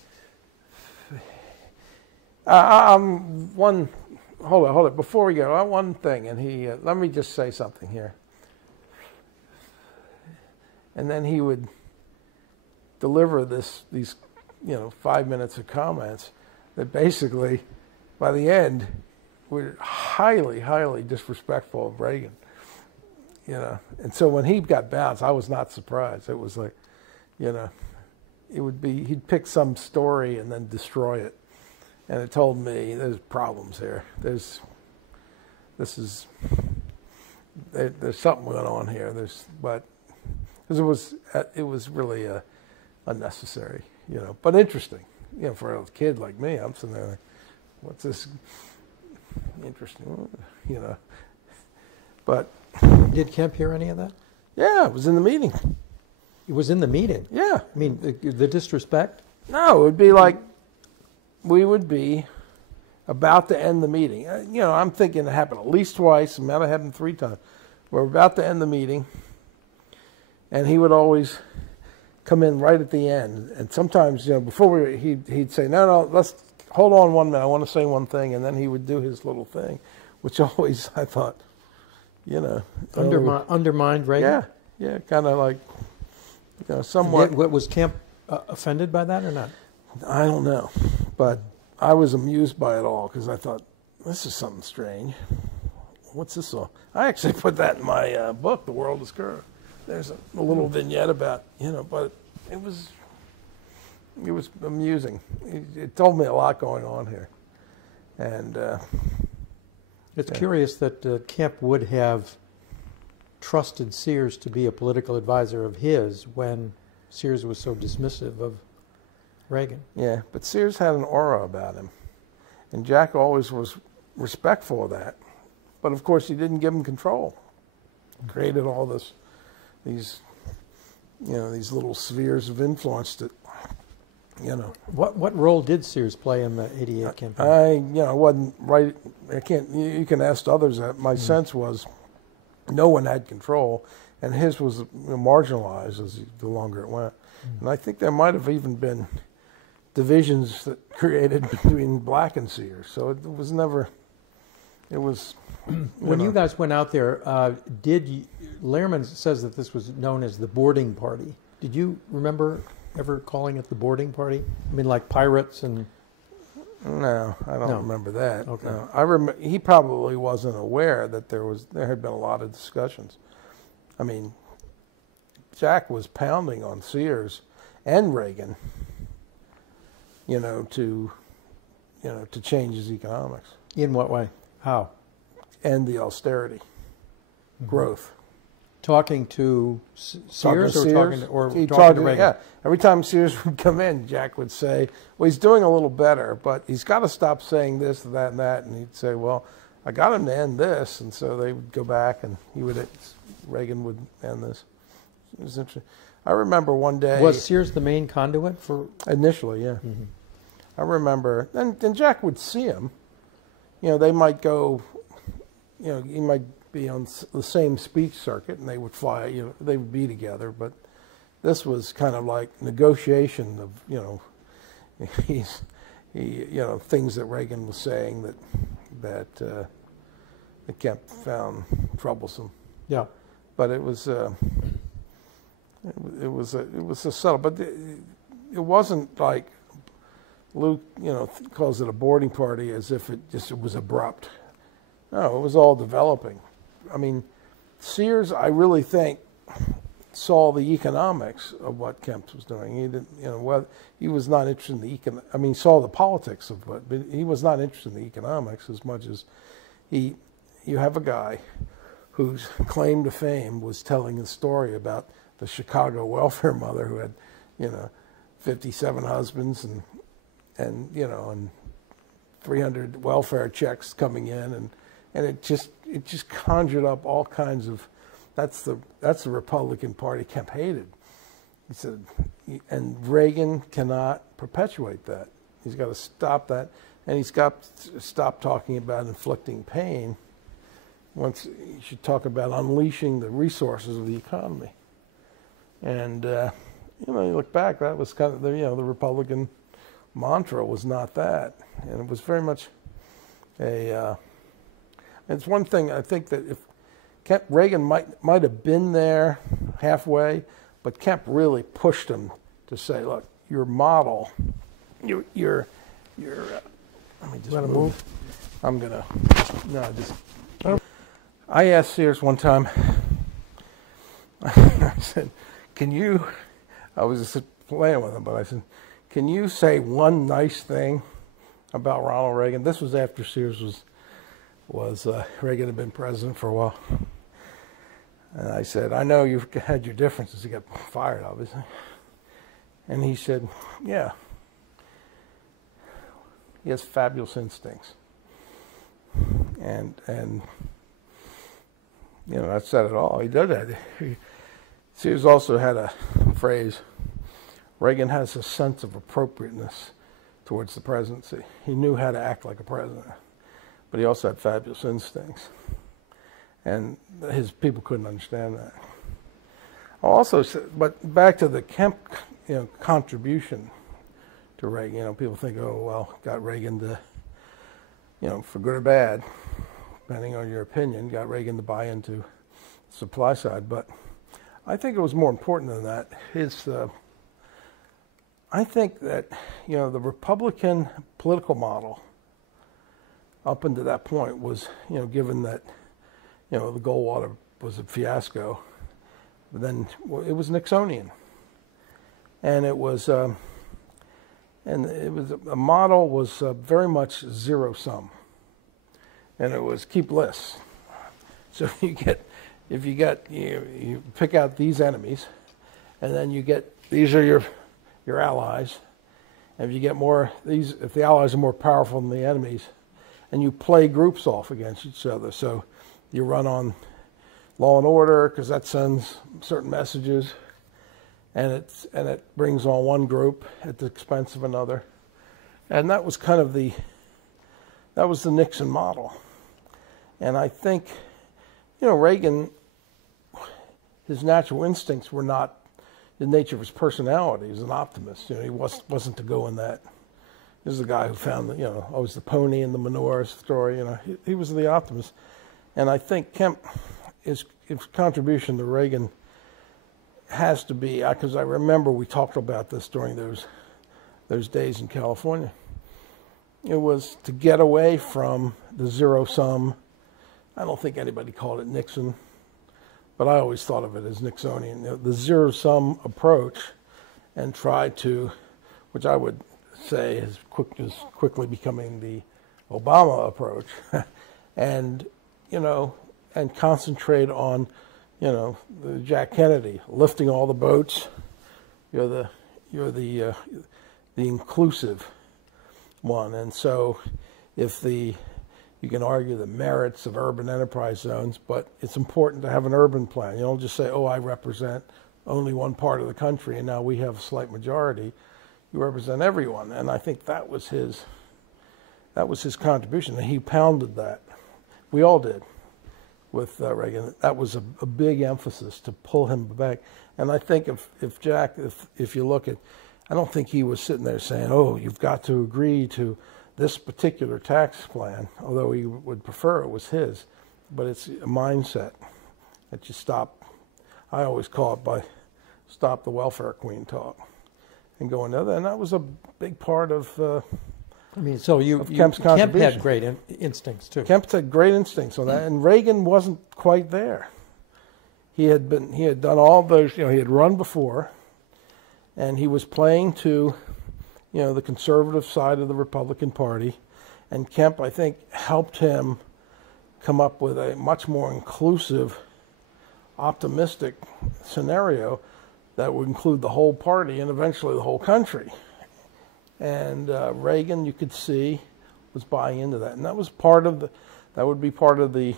Hold it. Before we go, one thing, and let me just say something here. And then he would deliver these 5 minutes of comments that basically, by the end, were highly, highly disrespectful of Reagan. And so when he got bounced, I was not surprised. It was like, it would be, he'd pick some story and then destroy it. And it told me there's problems here. There's something going on here. Because it was really unnecessary, but interesting, for a kid like me. I'm sitting there like, what's this interesting, But did Kemp hear any of that? Yeah, it was in the meeting. It was in the meeting? Yeah. I mean, the disrespect? No, it would be like we would be about to end the meeting. I'm thinking it happened at least twice. It might have happened 3 times. We're about to end the meeting, and he would always come in right at the end. And sometimes, before he'd say, no, let's hold on 1 minute. I want to say one thing, and then he would do his little thing, which always I thought, undermined Reagan. Yeah, kind of like, somewhat. Was Kemp offended by that or not? I don't know, but I was amused by it all because I thought, this is something strange. What's this all? I actually put that in my book, The World is Curved. There's a little vignette about, but it was amusing. It told me a lot going on here. And it's curious that Kemp would have trusted Sears to be a political advisor of his when Sears was so dismissive of Reagan. Yeah, but Sears had an aura about him. And Jack always was respectful of that. But of course, he didn't give him control. Created all these little spheres of influence that, What role did Sears play in the '88 campaign? I wasn't right. I can't. You can ask others that. My sense was, no one had control, and his was marginalized the longer it went. And I think there might have even been divisions that created between Black and Sears. So it was never. It was. When you guys went out there, Lehrman says that this was known as the boarding party. Did you remember ever calling it the boarding party? I mean, like pirates and... No, I don't remember that. Okay. No. I remember he probably wasn't aware that there had been a lot of discussions. I mean, Jack was pounding on Sears and Reagan, to change his economics. In what way? How? And the austerity, growth. Talking to Sears, talking to Reagan? Yeah. Every time Sears would come in, Jack would say, well, he's doing a little better, but he's got to stop saying this, that, and that. And he'd say, well, I got him to end this. And so they would go back, and Reagan would end this. It was interesting. I remember one day... Was Sears the main conduit for... Initially, yeah. Mm-hmm. I remember, and Jack would see him. They might go, he might be on the same speech circuit, and they would fly, they would be together. But this was kind of like negotiation of, things that Reagan was saying that Kemp found troublesome. Yeah, but it was a subtle. But it wasn't like Luke, calls it a boarding party as if it was abrupt. No, it was all developing. I mean, Sears, I really think, saw the economics of what Kemp was doing. He didn't, he was not interested in the saw the politics of it, but he was not interested in the economics as much as you have a guy whose claim to fame was telling a story about the Chicago welfare mother who had, 57 husbands and 300 welfare checks coming in, and it just conjured up all kinds of. That's the Republican Party Kemp hated. He said, and Reagan cannot perpetuate that. He's got to stop that, and he's got to stop talking about inflicting pain. Once you should talk about unleashing the resources of the economy. And you look back, that was kind of the Republican mantra was not that, and it was very much a. It's one thing I think that if Reagan might have been there halfway, but Kemp really pushed him to say, look, your model, your let me just move. I'm gonna I asked Sears one time. I said, "Can you?" I was just playing with him, but I said, "Can you say one nice thing about Ronald Reagan?" This was after Sears was Reagan had been president for a while, and I said, "I know you've had your differences. You got fired, obviously." And he said, "Yeah, he has fabulous instincts," and you know, that said it all. He did that. Sears also had a phrase: Reagan has a sense of appropriateness towards the presidency. He knew how to act like a president, but he also had fabulous instincts, and his people couldn't understand that. Also, but back to the Kemp, contribution to Reagan. People think, oh well, got Reagan to, for good or bad, depending on your opinion, got Reagan to buy into the supply side. But I think it was more important than that. I think that, the Republican political model up until that point was, given that, the Goldwater was a fiasco, but then it was Nixonian. And it was, a model was very much zero sum. And it was keep lists. So you pick out these enemies, and then you get, these are your allies. And if you get more, if the allies are more powerful than the enemies, and you play groups off against each other. So you run on law and order because that sends certain messages, and it brings on one group at the expense of another. And that was kind of the Nixon model. And I think, Reagan, his natural instincts were not the nature of his personality. He was an optimist. He wasn't to go in that. This is the guy who found, always the pony in the manure story. He was the optimist. And I think Kemp, his contribution to Reagan has to be, because I remember we talked about this during those days in California. It was to get away from the zero sum. I don't think anybody called it Nixon, but I always thought of it as Nixonian. The zero sum approach, and try to, which I would say is quickly becoming the Obama approach, and and concentrate on, the Jack Kennedy lifting all the boats. You're the inclusive one, and so you can argue the merits of urban enterprise zones, but it's important to have an urban plan. You don't just say, oh, I represent only one part of the country and now we have a slight majority. You represent everyone, and I think that was his contribution, and he pounded that. We all did with Reagan. That was a big emphasis to pull him back. And I think if you look at, I don't think he was sitting there saying, oh, you've got to agree to this particular tax plan, although he would prefer it was his. But it's a mindset that you stop. I always call it by stop the welfare queen talk and go into that. And that was a big part of Kemp's contribution. Kemp had great instincts too. Kemp had great instincts on that, and Reagan wasn't quite there. He had done all those, he had run before, and he was playing to, the conservative side of the Republican Party, and Kemp, I think, helped him come up with a much more inclusive, optimistic scenario that would include the whole party and eventually the whole country. And Reagan, you could see, was buying into that, and that was part of the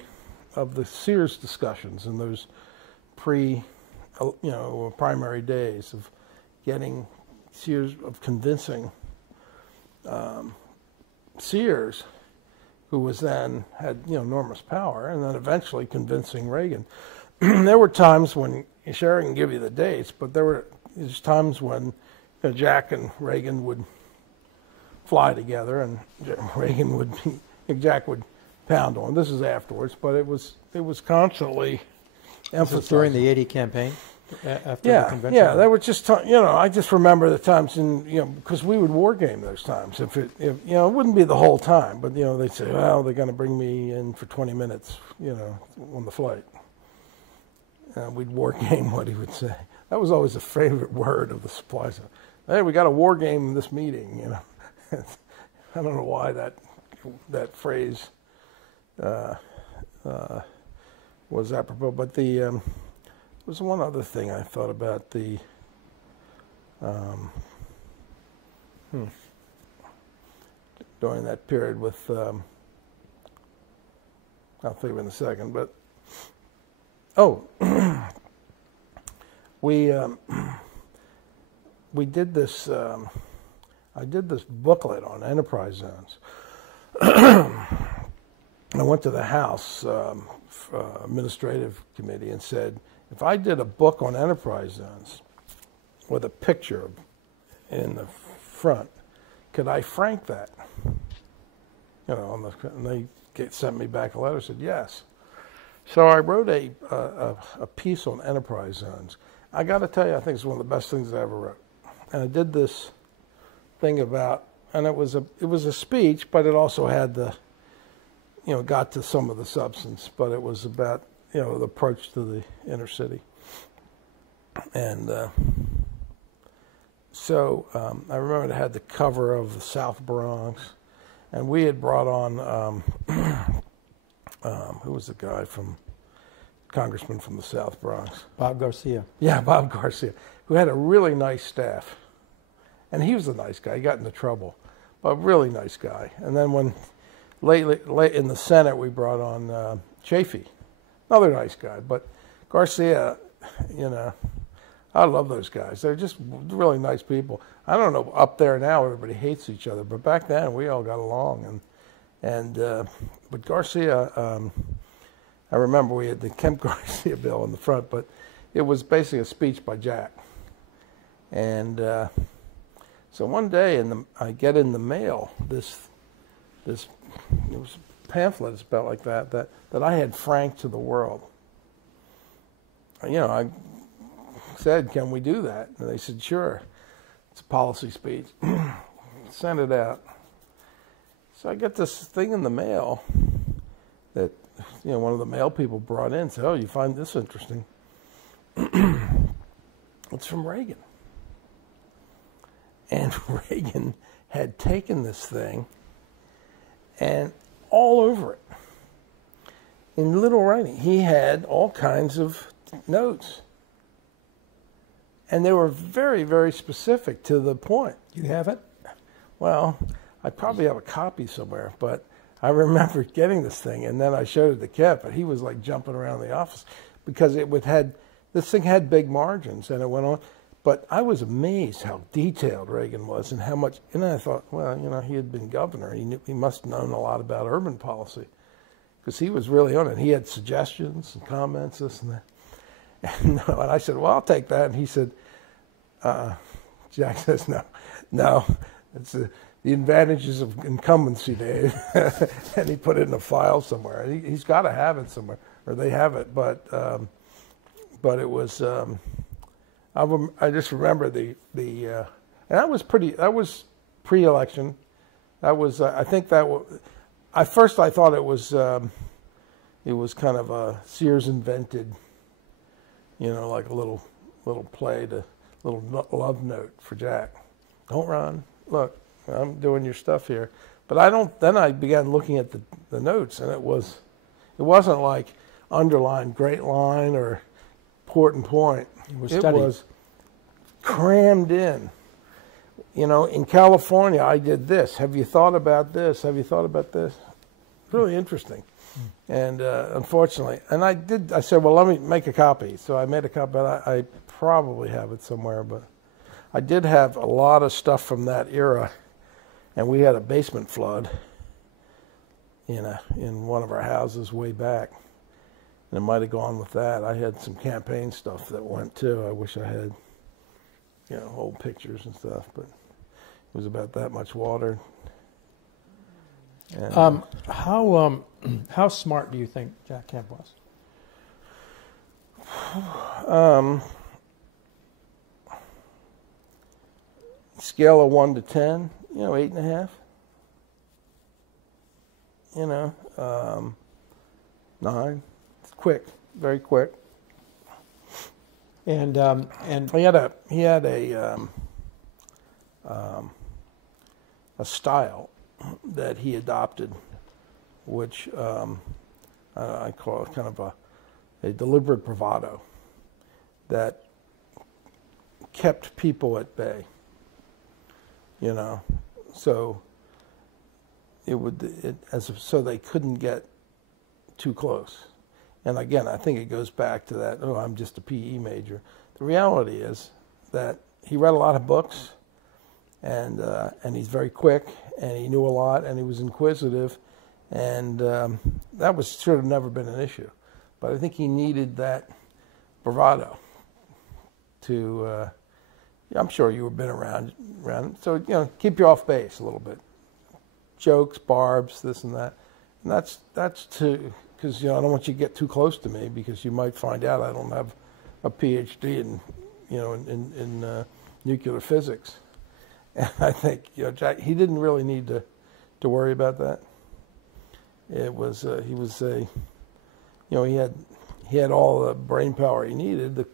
Sears discussions in those primary days of getting Sears, of convincing Sears, who was then had enormous power, and then eventually convincing Reagan. There were times when Sherry can give you the dates, but there were times when Jack and Reagan would fly together, and Jack would pound on. This is afterwards, but it was constantly emphasized. During the '80 campaign? after the convention? Yeah, they were just, I just remember the times, because we would war game those times. If it wouldn't be the whole time, but, they'd say, well, they're going to bring me in for 20 minutes, on the flight. We'd war game what he would say. That was always a favorite word of the supply side. Hey, we got a war game in this meeting, I don't know why that phrase was apropos, but there was one other thing I thought about during that period with, I'll think of it in a second, but, we did this, I did this booklet on enterprise zones. I went to the House Administrative Committee and said, if I did a book on enterprise zones with a picture in the front, could I frank that? And they sent me back a letter, said yes. So I wrote a piece on enterprise zones. I got to tell you, I think it's one of the best things I ever wrote. And I did this thing about, and it was a speech, but it also had got to some of the substance, but it was about, the approach to the inner city. And so I remember it had the cover of the South Bronx, and we had brought on, who was the guy congressman from the South Bronx? Bob Garcia. Yeah, Bob Garcia, who had a really nice staff. And he was a nice guy. He got into trouble, but really nice guy. And then when late in the Senate, we brought on Chafee, another nice guy. But Garcia, I love those guys. They're just really nice people. I don't know, up there now everybody hates each other, but back then we all got along. But Garcia, I remember we had the Kemp Garcia bill in the front, but it was basically a speech by Jack. And so one day I get in the mail this it was a pamphlet, it's about like that I had franked to the world. I said, can we do that? And they said, sure. It's a policy speech. Send it out. So I get this thing in the mail that, one of the mail people brought in, said, oh, you find this interesting? It's from Reagan. And Reagan had taken this thing and all over it, in little writing, he had all kinds of notes. And they were very, very specific to the point. You have it? Well, I probably have a copy somewhere, but I remember getting this thing, and then I showed it to Kemp, and he was like jumping around the office because this thing had big margins, and it went on. But I was amazed how detailed Reagan was and how much, and I thought, well, he had been governor. He must have known a lot about urban policy because he was really on it. He had suggestions and comments, this and that. And I said, well, I'll take that. And he said, Jack says, no, it's the advantages of incumbency, Dave. And he put it in a file somewhere. He's got to have it somewhere, or they have it. But it was, I just remember and that was pre-election. That was, I think at first I thought it was kind of a Sears invented, like a little play, little love note for Jack. Don't run. Look, I'm doing your stuff here. But then I began looking at the notes, and it wasn't like underlined great line or important point. It was crammed in. In California, I did this. Have you thought about this? Have you thought about this? Really interesting. And unfortunately, and I said, well, let me make a copy. So I made a copy, but I probably have it somewhere. But I did have a lot of stuff from that era. And we had a basement flood in one of our houses way back. And it might have gone with that. I had some campaign stuff that went too. I wish I had, old pictures and stuff, but it was about that much water. And, how smart do you think Jack Kemp was? scale of 1 to 10, 8.5. 9. It's quick, very quick. And he had a style that he adopted, which I call it kind of a deliberate bravado that kept people at bay. So so they couldn't get too close. And again, I think it goes back to that, I'm just a PE major. The reality is that he read a lot of books, and he's very quick, and he knew a lot, and he was inquisitive, and that should have never been an issue. But I think he needed that bravado to, I'm sure you have been around, so, keep you off base a little bit. Jokes, barbs, this and that. And that's because, I don't want you to get too close to me, because you might find out I don't have a PhD in nuclear physics. And I think, Jack, he didn't really need to worry about that. It was, he had all the brain power he needed.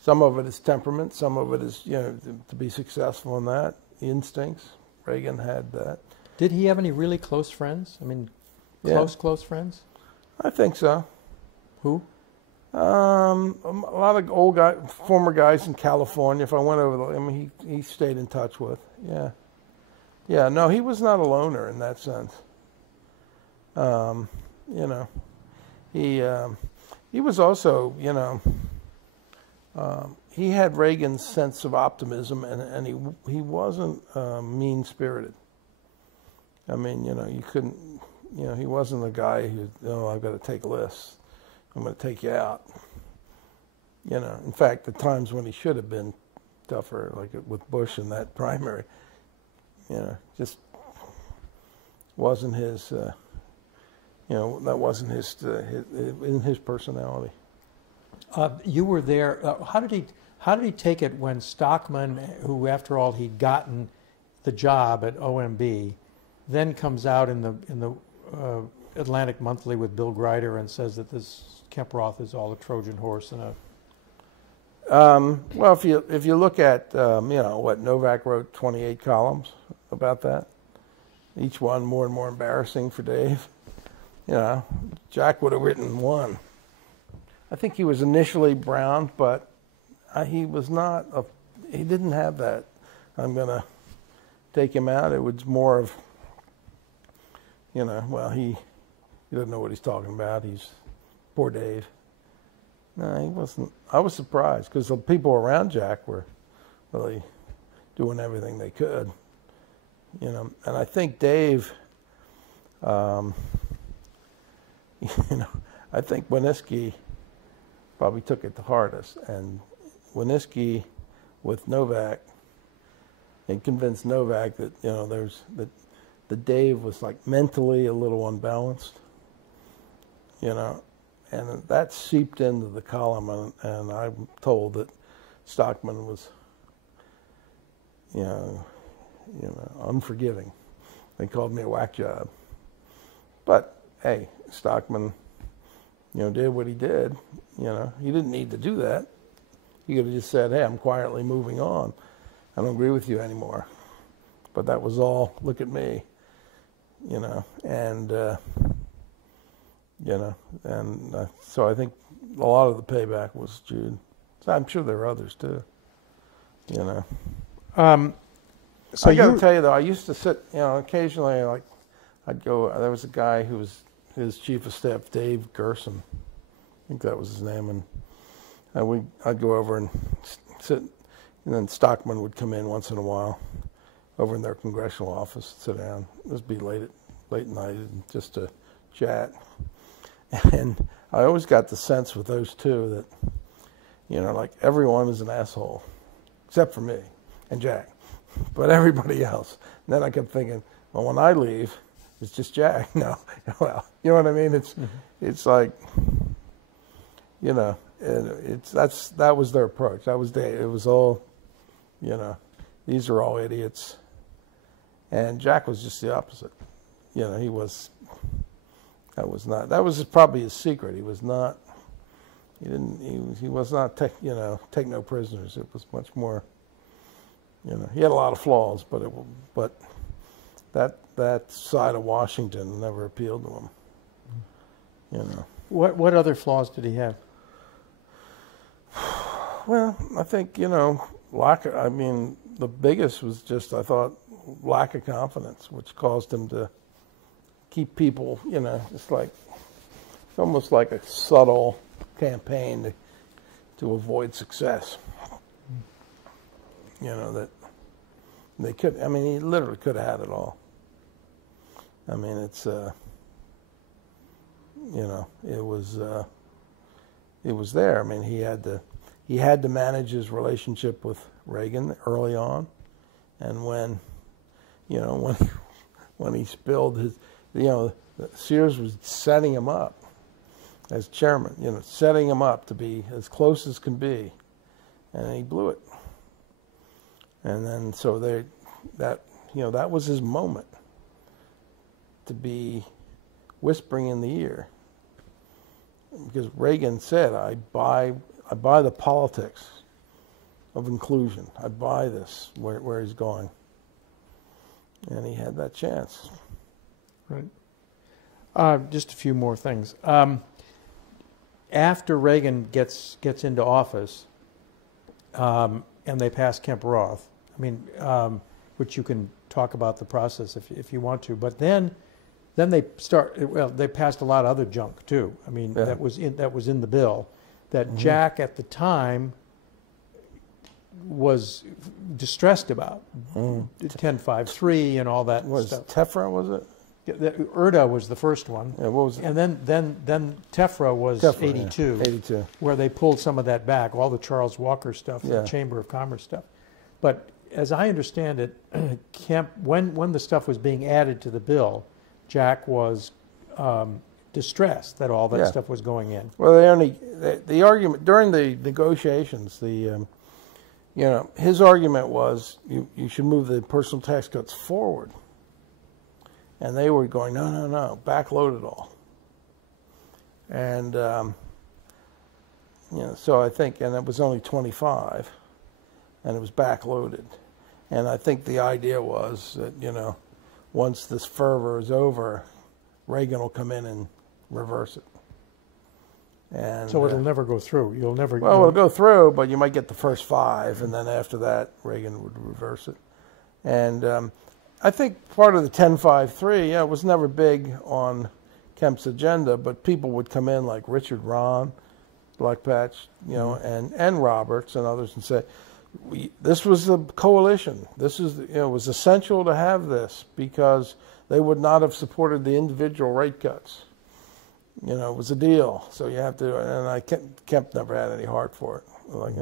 Some of it is temperament, some of it is, to be successful in that, instincts. Reagan had that. Did he have any really close friends? I mean, close friends? I think so. Who? A lot of former guys in California. If I went over he stayed in touch with. Yeah. Yeah, no, he was not a loner in that sense. He was also, he had Reagan's sense of optimism, and he wasn't mean-spirited. I mean, you couldn't, he wasn't the guy who, I've got to take lists. I'm going to take you out. In fact, the times when he should have been tougher, like with Bush in that primary, just wasn't his, that wasn't in his personality. You were there. How did he take it when Stockman, who after all he'd gotten the job at OMB, then comes out in the Atlantic Monthly with Bill Grider and says that this Kemp Roth is all a Trojan horse and a. Well, if you look at what Novak wrote 28 columns about that, each one more and more embarrassing for Dave. Jack would have written one. I think he was initially brown, but he was not. He didn't have that. I'm going to take him out. It was more of. Well, he doesn't know what he's talking about. He's poor Dave. No, he wasn't. I was surprised because the people around Jack were really doing everything they could. And I think Dave, I think Winniski probably took it the hardest. And Winniski with Novak, and convinced Novak that, that Dave was like mentally a little unbalanced, and that seeped into the column, and I'm told that Stockman was, unforgiving. They called me a whack job. But hey, Stockman, did what he did. He didn't need to do that. He could have just said, "Hey, I'm quietly moving on. I don't agree with you anymore." But that was all. Look at me. So I think a lot of the payback was Jude. So I'm sure there were others too. So I got to tell you though, I used to sit, occasionally, I'd go. There was a guy who was his chief of staff, Dave Gerson. I think that was his name, and I'd go over and sit, and then Stockman would come in once in a while, over in their congressional office, sit down. It would be late at night, just to chat. And I always got the sense with those two that, everyone is an asshole, except for me and Jack, but everybody else. And then I kept thinking, well, when I leave, it's just Jack. No, well, you know what I mean? It's like, that was their approach. That was Dave. It was all, these are all idiots. And Jack was just the opposite. You know, he was. That was probably his secret. He was not. He was not take no prisoners. It was much more. You know, he had a lot of flaws, but that side of Washington never appealed to him. You know. What other flaws did he have? Well, I think, you know, the biggest was just, I thought, lack of confidence, which caused him to keep people, you know, it's almost like a subtle campaign to avoid success. You know, that they could, I mean, he literally could have had it all. I mean, it's, you know, it was there. I mean, he had to manage his relationship with Reagan early on, and when he spilled his, you know, Sears was setting him up as chairman, you know, setting him up to be as close as can be, and he blew it. And then so that was his moment to be whispering in the ear, because Reagan said, I buy the politics of inclusion. I buy this, where he's going. And he had that chance. Right. Just a few more things. After Reagan gets into office, and they pass Kemp-Roth, I mean, which you can talk about the process if you want to, but then they they passed a lot of other junk too. I mean, yeah. that was in the bill that mm-hmm. Jack at the time was distressed about. 1053 and all that stuff. Tefra, was it? Erda was the first one. Yeah, what was it? And then Tefra was 82. Yeah. 82. Where they pulled some of that back, all the Charles Walker stuff, the Chamber of Commerce stuff. But as I understand it, Kemp, when the stuff was being added to the bill, Jack was distressed that all that stuff was going in. Well, the argument during the negotiations, his argument was you should move the personal tax cuts forward. And they were going, no, backload it all. And, so I think, and it was only 25, and it was backloaded. And I think the idea was that, once this fervor is over, Reagan will come in and reverse it. And so it'll never go through. It'll go through, but you might get the first 5, and then after that, Reagan would reverse it. And I think part of the 1053, it was never big on Kemp's agenda, but people would come in like Richard Rahn, Black Patch, and Roberts and others, and say, this was the coalition. This is, it was essential to have this because they would not have supported the individual rate cuts. It was a deal, so you have to. And Kemp never had any heart for it. Like,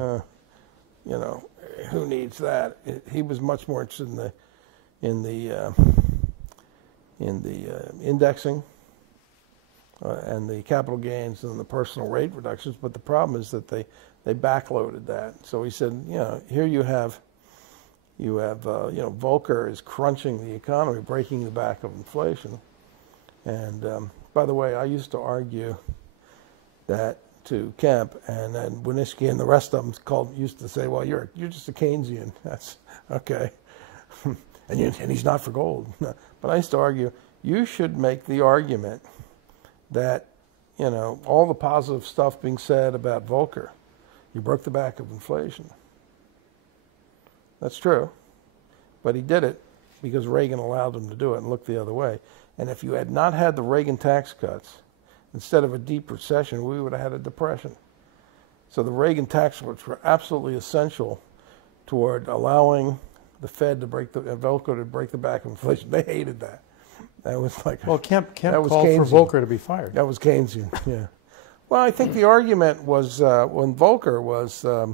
who needs that? He was much more interested in the indexing and the capital gains and the personal rate reductions. But the problem is that they backloaded that. So he said, here you have Volcker is crunching the economy, breaking the back of inflation. And by the way, I used to argue that to Kemp, and then Winnicki and the rest of them used to say, well, you're just a Keynesian. That's okay. And he's not for gold. But I used to argue, you should make the argument that, all the positive stuff being said about Volcker, you broke the back of inflation. That's true. But he did it because Reagan allowed him to do it and look the other way. And if you had not had the Reagan tax cuts, instead of a deep recession, we would have had a depression. So the Reagan tax cuts were absolutely essential toward allowing the Fed to Volcker to break the back of inflation. They hated that. That was like Kemp called for Volcker to be fired. That was Keynesian. Yeah. Well, I think the argument was when Volcker was. Let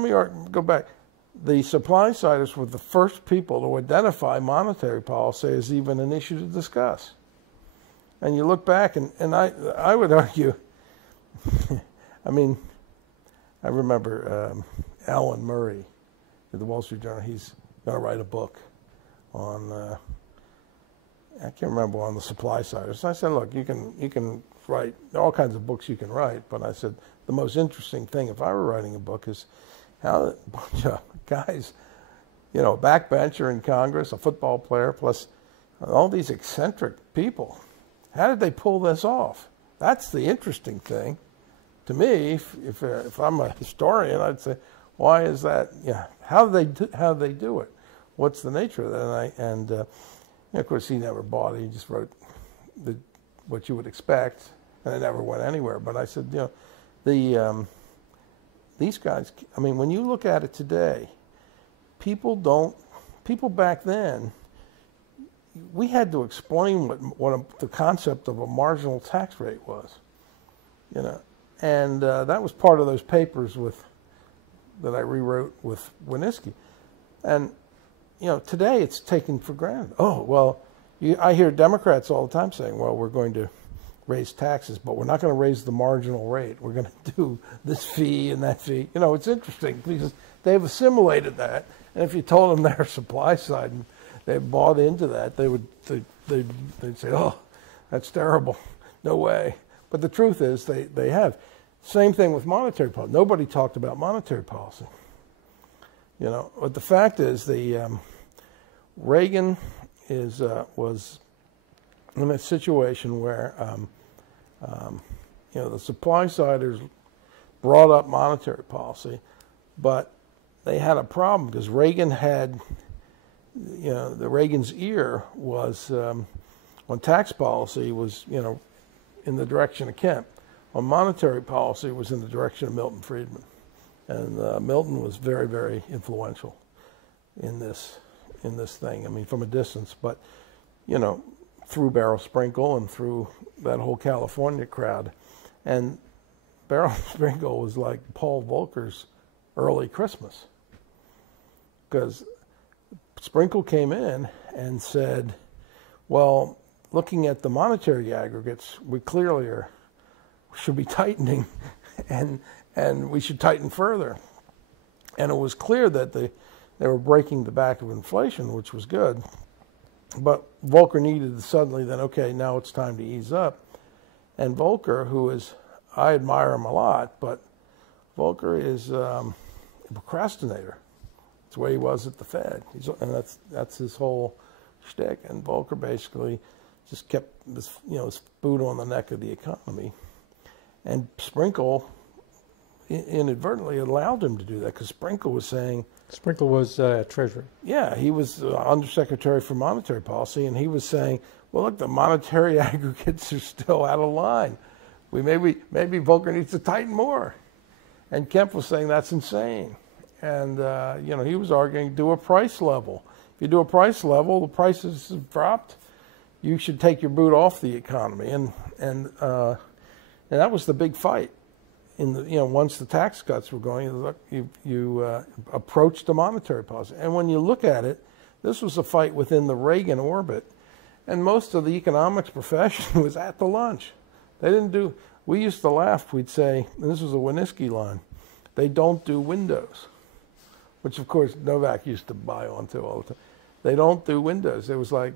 me go back. The supply siders were the first people to identify monetary policy as even an issue to discuss. And you look back, and I would argue. I mean, I remember Alan Murray. at the Wall Street Journal. He's going to write a book on, I can't remember, on the supply side. So I said, look, you can write all kinds of books you can write, but I said the most interesting thing, if I were writing a book, is how a bunch of guys, a backbencher in Congress, a football player, plus all these eccentric people, how did they pull this off? That's the interesting thing. To me, if I'm a historian, I'd say, why is that? Yeah, how do they do it? What's the nature of that? And of course, he never bought it. He just wrote what you would expect, and it never went anywhere. But I said, these guys. I mean, when you look at it today, people back then, we had to explain what the concept of a marginal tax rate was, and that was part of those papers that I rewrote with Winitsky. And today it's taken for granted. Oh, well, I hear Democrats all the time saying, well, we're going to raise taxes, but we're not going to raise the marginal rate. We're going to do this fee and that fee. It's interesting because they've assimilated that. And if you told them their supply side and they bought into that, they'd say, oh, that's terrible. No way. But the truth is they have. Same thing with monetary policy. Nobody talked about monetary policy. But the fact is Reagan was in a situation where the supply siders brought up monetary policy, but they had a problem because Reagan had, Reagan's ear was on tax policy was, in the direction of Kemp. On monetary policy was in the direction of Milton Friedman. And Milton was very, very influential in this thing. I mean, from a distance, but through Beryl Sprinkle and through that whole California crowd. And Beryl Sprinkle was like Paul Volcker's early Christmas, because Sprinkle came in and said, well, looking at the monetary aggregates, we clearly should be tightening, and we should tighten further. And it was clear that they were breaking the back of inflation, which was good. But Volcker needed to suddenly then, okay, now it's time to ease up. And Volcker, I admire him a lot, but Volcker is a procrastinator. That's the way he was at the Fed. And that's his whole shtick. And Volcker basically just kept his boot on the neck of the economy. And Sprinkle inadvertently allowed him to do that, because Sprinkle was saying... Sprinkle was Treasury. Yeah, he was Undersecretary for Monetary Policy, and he was saying, well, look, the monetary aggregates are still out of line. Maybe Volcker needs to tighten more. And Kemp was saying that's insane. And, he was arguing, do a price level. If you do a price level, the prices have dropped. You should take your boot off the economy. And that was the big fight. Once the tax cuts were going, you approached the monetary policy. And when you look at it, this was a fight within the Reagan orbit. And most of the economics profession was at the lunch. We used to laugh, we'd say, and this was a Winitsky line, they don't do windows, which of course Novak used to buy onto all the time. They don't do windows. It was like,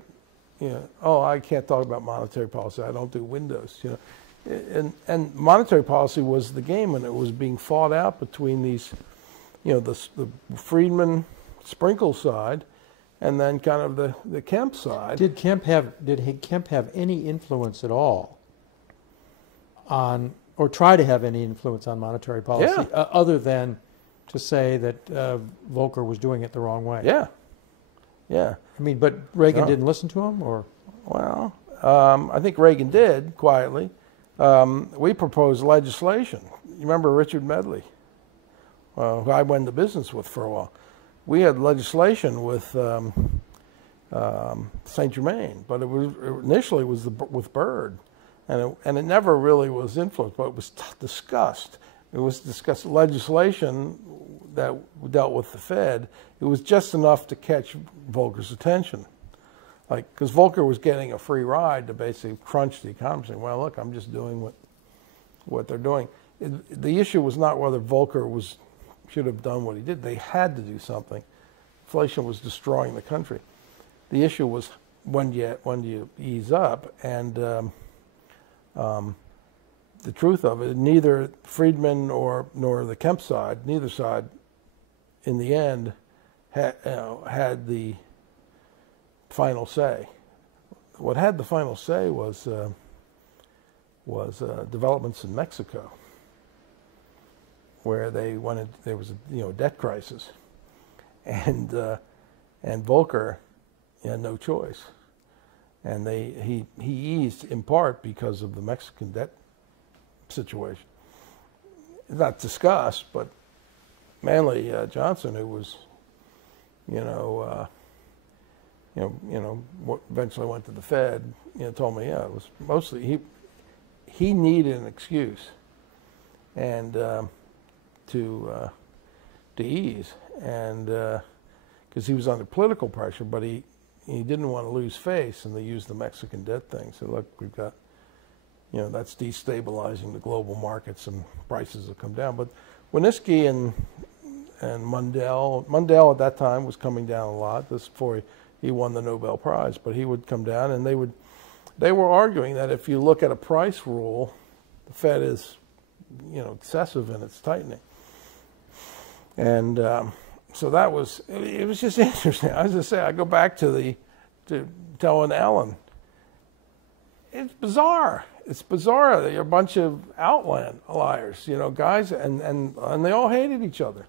oh, I can't talk about monetary policy, I don't do windows, And monetary policy was the game, and it was being fought out between these, the Friedman Sprinkle side, and then kind of the Kemp side. Did Kemp have any influence at all on, or try to have any influence on monetary policy, other than to say that Volcker was doing it the wrong way? Yeah. I mean, but Reagan didn't listen to him, or? Well, I think Reagan did quietly. We proposed legislation. You remember Richard Medley, who I went into business with for a while. We had legislation with St. Germain, but initially it was with Byrd, and it never really was influenced, but it was discussed. It was discussed legislation that dealt with the Fed. It was just enough to catch Volcker's attention. Because Volcker was getting a free ride to basically crunch the economy, saying, well, look, I'm just doing what they're doing. The issue was not whether Volcker was have done what he did. They had to do something. Inflation was destroying the country. The issue was when do you ease up? And the truth of it, neither Friedman nor the Kemp side, neither side, in the end, had the final say. What had the final say was developments in Mexico, where there was a debt crisis, and Volcker had no choice, and he eased in part because of the Mexican debt situation. Not discussed, but Manley Johnson, who was, eventually went to the Fed, told me, it was mostly he needed an excuse, and to ease, and because he was under political pressure, but he didn't want to lose face, and they used the Mexican debt thing. So look, we've got, that's destabilizing the global markets, and prices have come down. But Winooski and Mundell at that time was coming down a lot. This before he won the Nobel Prize, but he would come down, and they were arguing that if you look at a price rule, the Fed is, excessive in its tightening. And so it was just interesting. As I say, I go back to telling Ellen, it's bizarre. It's bizarre. They're a bunch of outliers, guys, and they all hated each other.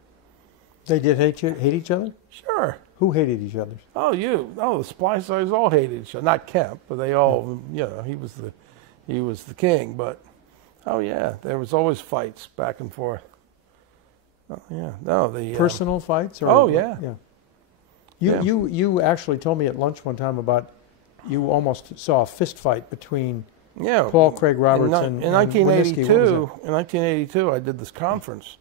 They did hate each other? Sure. Who hated each other? The supply sides all hated each other. Not Kemp, but they all, he was the king. But there was always fights back and forth. Oh yeah, no, the personal fights. Or, yeah. You actually told me at lunch one time about you almost saw a fist fight between Paul Craig Roberts and in 1982. In 1982, I did this conference.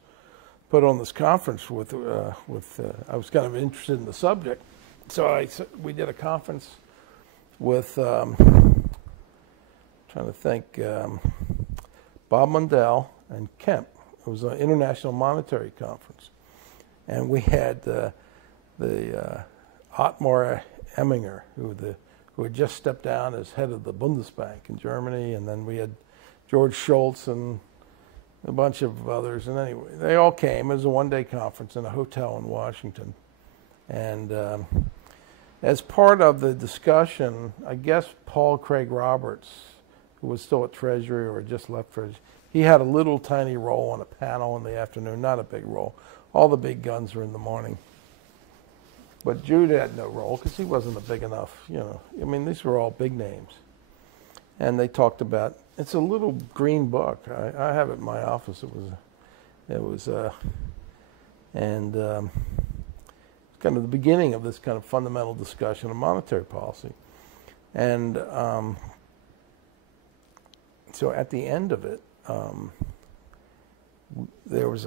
Put on this conference with I was kind of interested in the subject, so we did a conference with trying to think Bob Mundell and Kemp. It was an international monetary conference, and we had the Ottmar Emminger, who had just stepped down as head of the Bundesbank in Germany, and then we had George Shultz and a bunch of others, and anyway, they all came. It was a one-day conference in a hotel in Washington, and as part of the discussion, I guess Paul Craig Roberts, who was still at Treasury or just left Treasury, he had a little tiny role on a panel in the afternoon, not a big role. All the big guns were in the morning. But Jude had no role because he wasn't a big enough, these were all big names. And they talked about, it's a little green book. I have it in my office. It's kind of the beginning of this kind of fundamental discussion of monetary policy. And so at the end of it, there were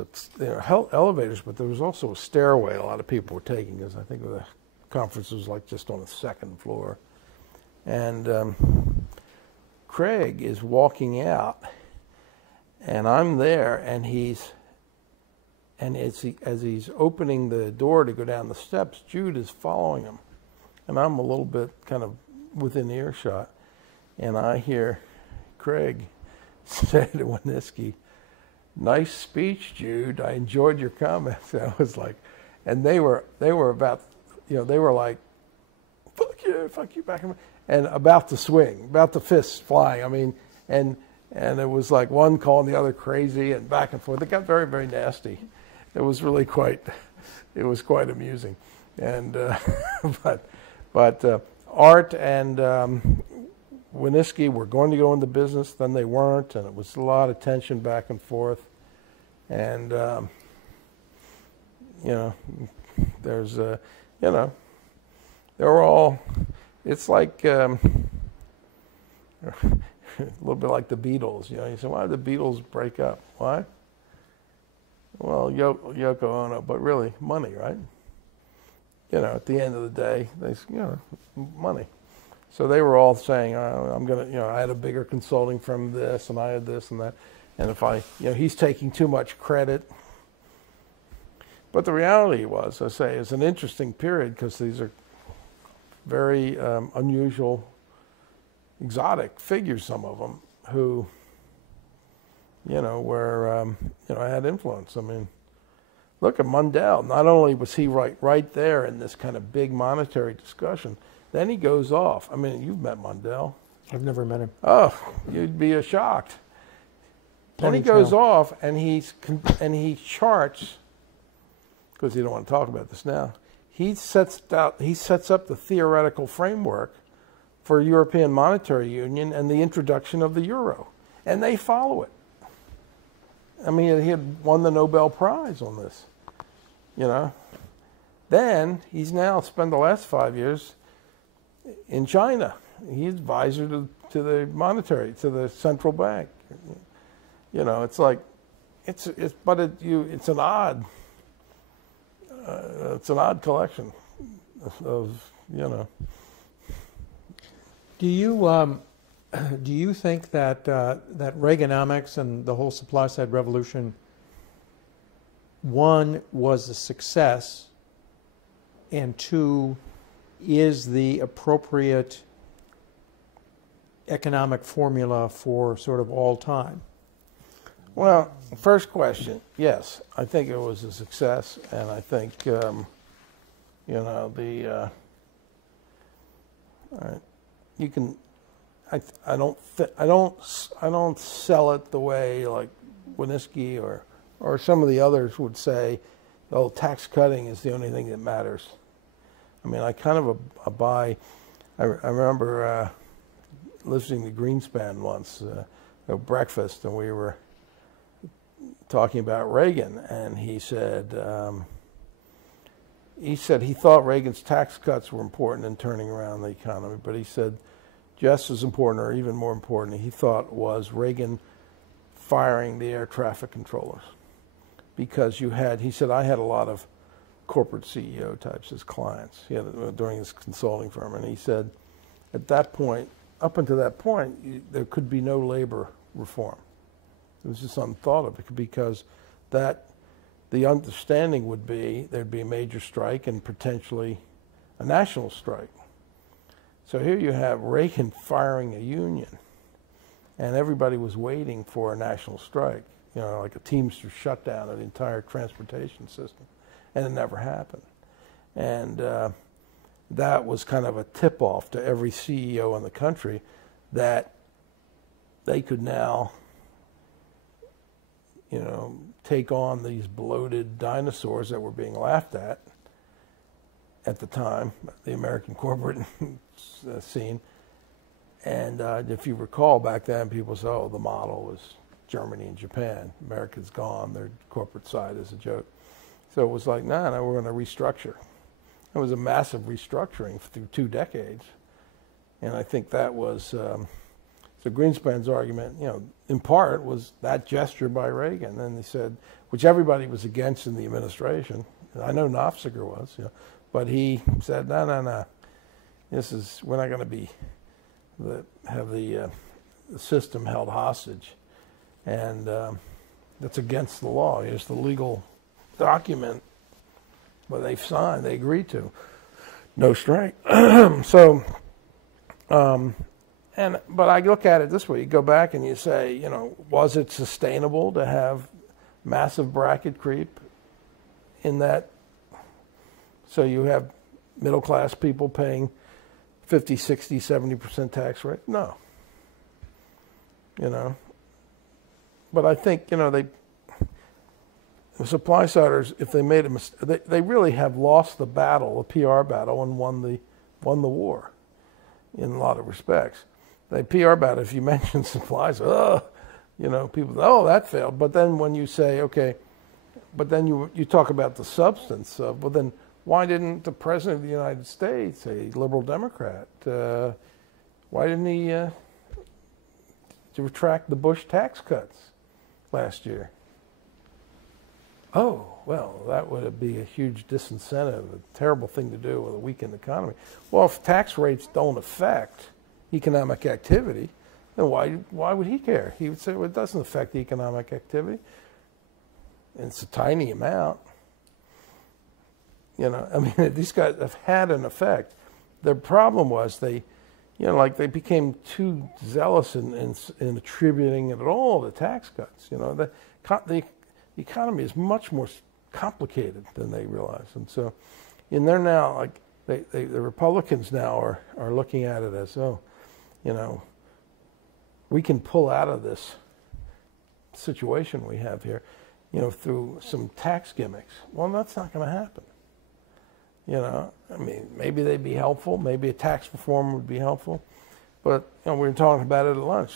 elevators, but there was also a stairway a lot of people were taking, because I think the conference was like just on the second floor. And Craig is walking out, and I'm there, and as he's opening the door to go down the steps, Jude is following him, and I'm a little bit kind of within earshot, and I hear Craig say to Winooski, "Nice speech, Jude. I enjoyed your comments." And I was like, and they were about, they were like, fuck you, back and about to swing, about the fists flying. And it was like one calling the other crazy and back and forth. It got very, very nasty. It was really quite amusing. And but Art and Winooski were going to go into business, then they weren't, and it was a lot of tension back and forth. And there's they were all. It's like a little bit like the Beatles. You say, why did the Beatles break up? Why? Well, Yoko Ono, but really money, right? At the end of the day, money. So they were all saying, I'm going to, I had a bigger consulting firm this, and I had this and that. And if he's taking too much credit. But the reality was, I say, it's an interesting period because these are very unusual, exotic figures, some of them, who, were, had influence. I mean, look at Mundell. Not only was he right there in this kind of big monetary discussion, then he goes off. I mean, you've met Mundell. I've never met him. Oh, you'd be shocked. Then he goes off and he charts, because you don't want to talk about this now. He sets up the theoretical framework for European monetary union and the introduction of the euro, and they follow it. I mean, he had won the Nobel Prize on this, Then he's now spent the last 5 years in China. He's advisor to the central bank. It's like, it's an odd collection of. Do you think that that Reaganomics and the whole supply side revolution, one, was a success, and two, is the appropriate economic formula for sort of all time? Well, first question, yes, I think it was a success, and I think you can. I don't sell it the way like Winitsky or some of the others would say. Oh, tax cutting is the only thing that matters. I mean, I kind of buy. I remember listening to Greenspan once at breakfast, and we were talking about Reagan, and he said he thought Reagan's tax cuts were important in turning around the economy, but he said just as important, or even more important, he thought was Reagan firing the air traffic controllers, because he said, I had a lot of corporate CEO types as clients during his consulting firm, and he said at that point, up until that point, there could be no labor reform. It was just unthought of, because the understanding would be there'd be a major strike and potentially a national strike. So here you have Reagan firing a union, and everybody was waiting for a national strike, like a Teamster shutdown of the entire transportation system, and it never happened. And that was kind of a tip-off to every CEO in the country that they could now take on these bloated dinosaurs that were being laughed at the time, the American corporate scene. And if you recall back then, people said, oh, the model was Germany and Japan. America's gone. Their corporate side is a joke. So it was like, no, we're going to restructure. It was a massive restructuring through 2 decades. And I think that was, so Greenspan's argument, in part was that gesture by Reagan. And he said, which everybody was against in the administration. I know Nofziger was, but he said, no. We're not going to have the system held hostage. And that's against the law. Here's the legal document where they've signed, they agreed to. No strike. So, but I look at it this way. You go back and you say, was it sustainable to have massive bracket creep in that? So you have middle class people paying 50, 60, 70% tax rate? No. But I think, the supply siders, if they made a mistake, they really have lost the battle, the PR battle, and won the war in a lot of respects. The PR battle, if you mention supplies, people, that failed. But then when you say, okay, but then you talk about the substance of, well, then why didn't the President of the United States, a liberal Democrat, why didn't he to retract the Bush tax cuts last year? Oh, well, that would be a huge disincentive, a terrible thing to do with a weakened economy. Well, if tax rates don't affect economic activity, then why would he care? He would say, well, it doesn't affect economic activity. And it's a tiny amount. I mean, these guys have had an effect. Their problem was they became too zealous in attributing it all to tax cuts. The economy is much more complicated than they realize, and so, they're now like the Republicans now are looking at it as, we can pull out of this situation we have here, through some tax gimmicks. Well, that's not going to happen. I mean, maybe they'd be helpful. Maybe a tax reform would be helpful. But we were talking about it at lunch.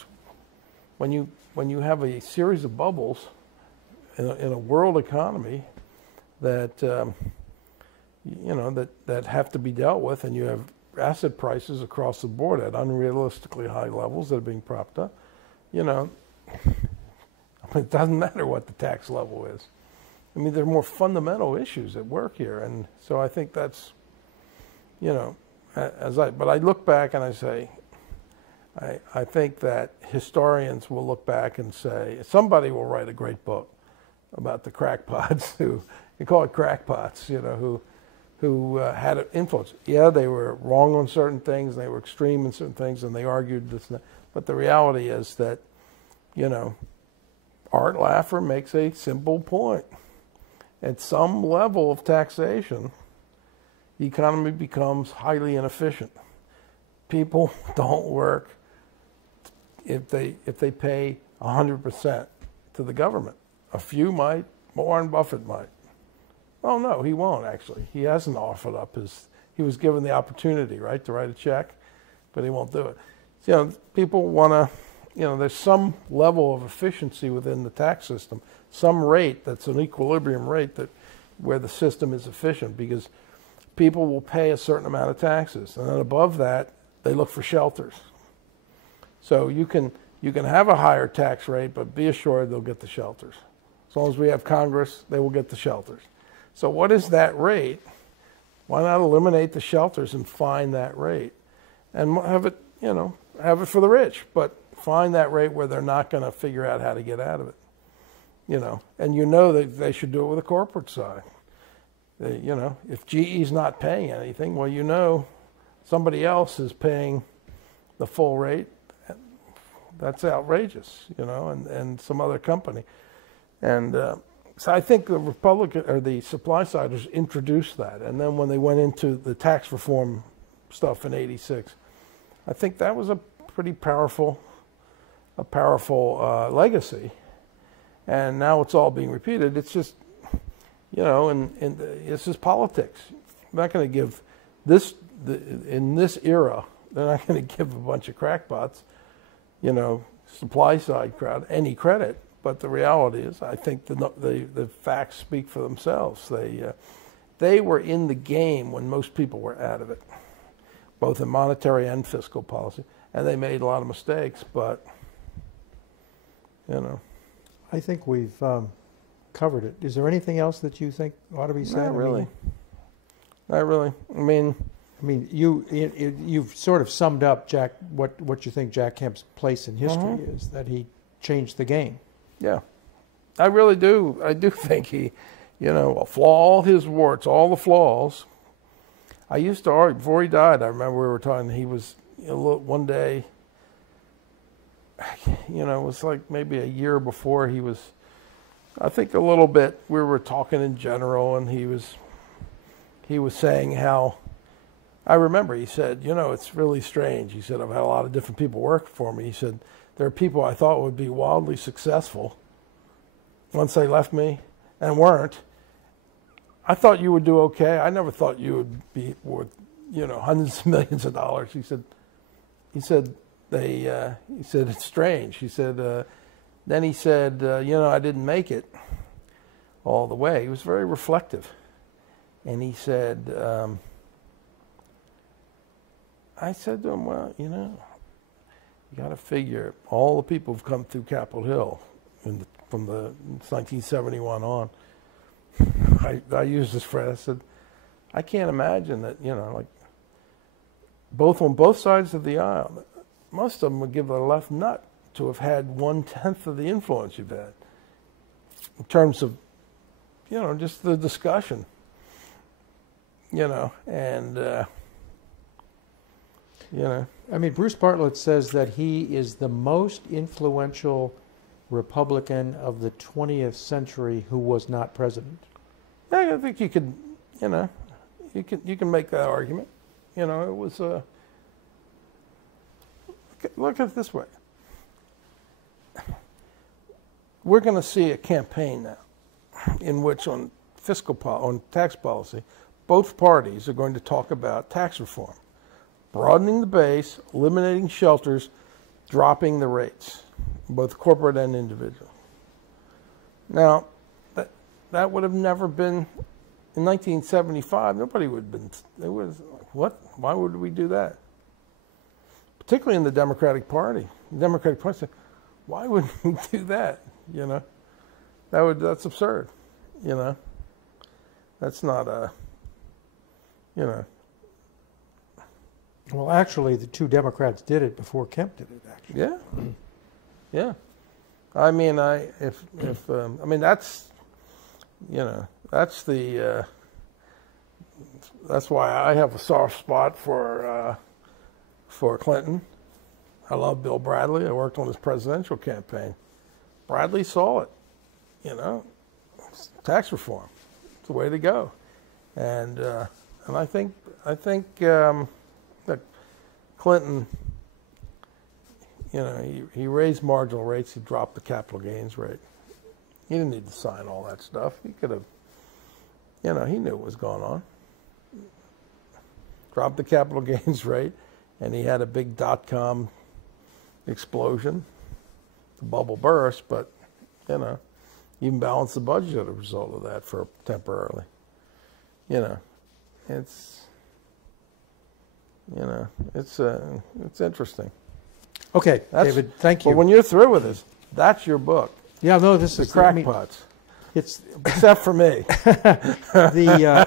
When you have a series of bubbles in a world economy that that have to be dealt with, and you have asset prices across the board at unrealistically high levels that are being propped up, it doesn't matter what the tax level is. I mean, there are more fundamental issues at work here, and so I think that's, but I look back and I say, I think that historians will look back and say, somebody will write a great book about the crackpots they call it crackpots, who had an influence. Yeah, they were wrong on certain things, they were extreme in certain things, and they argued this and that. But the reality is that, Art Laffer makes a simple point. At some level of taxation, the economy becomes highly inefficient. People don't work if they pay 100% to the government. A few might, Warren Buffett might. Oh no, he won't actually. He hasn't offered up he was given the opportunity, right, to write a check, but he won't do it. So, people want to, there's some level of efficiency within the tax system, some rate that's an equilibrium rate where the system is efficient, because people will pay a certain amount of taxes, and then above that, they look for shelters. So you can have a higher tax rate, but be assured they'll get the shelters. As long as we have Congress, they will get the shelters. So what is that rate? Why not eliminate the shelters and find that rate, and have it, have it for the rich, but find that rate where they're not going to figure out how to get out of it. And that they should do it with the corporate side. If GE's not paying anything, well, somebody else is paying the full rate. That's outrageous, and some other company. And so I think the Republican or the supply siders introduced that. And then when they went into the tax reform stuff in '86, I think that was a pretty powerful legacy. And now it's all being repeated. It's just, it's just politics. I'm not going to give in this era, they're not going to give a bunch of crackpots, supply side crowd any credit. But the reality is, I think the facts speak for themselves. They were in the game when most people were out of it, both in monetary and fiscal policy, and they made a lot of mistakes. But I think we've covered it. Is there anything else that you think ought to be said? Not really. Not really. I mean, you've sort of summed up, Jack, what you think Jack Kemp's place in history is, that he changed the game. Yeah, I really do. I do think he, for all his warts, all the flaws. I used to argue, before he died, I remember we were talking, he was, one day, it was like maybe a year before he was, I think a little bit, we were talking in general, and he was saying how, I remember he said, it's really strange. He said, I've had a lot of different people work for me. He said, there are people I thought would be wildly successful once they left me and weren't. I thought you would do okay. I never thought you would be worth, hundreds of millions of dollars. He said it's strange. He said, then he said, I didn't make it all the way. He was very reflective. And he said, I said to him, well, you got to figure all the people who've come through Capitol Hill from the 1971 on. I used this phrase. I said, I can't imagine that, like on both sides of the aisle, most of them would give a left nut to have had 1/10 of the influence you've had in terms of, just the discussion. and I mean, Bruce Bartlett says that he is the most influential Republican of the 20th century who was not president. I think you could, you can make that argument. It was look at it this way. We're going to see a campaign now in which on on tax policy, both parties are going to talk about tax reform, broadening the base, eliminating shelters, dropping the rates, both corporate and individual. Now, that would have never been, in 1975, nobody would have been, it was like, what? Why would we do that? Particularly in the Democratic Party. The Democratic Party said, why would we do that? That's absurd. That's not a, Well, actually, the two Democrats did it before Kemp did it, actually. Yeah. Yeah. I mean, that's, that's why I have a soft spot for Clinton. I love Bill Bradley. I worked on his presidential campaign. Bradley saw it, tax reform. It's the way to go. And I think that Clinton, he raised marginal rates. He dropped the capital gains rate. He didn't need to sign all that stuff. He could have, he knew what was going on. Dropped the capital gains rate, and he had a big dot-com explosion. The bubble burst, but, even balanced the budget as a result of that for temporarily. It's interesting. Okay, David, thank you. But when you're through with this, that's your book. Yeah, no, this The is Crackpots. It's except for me. the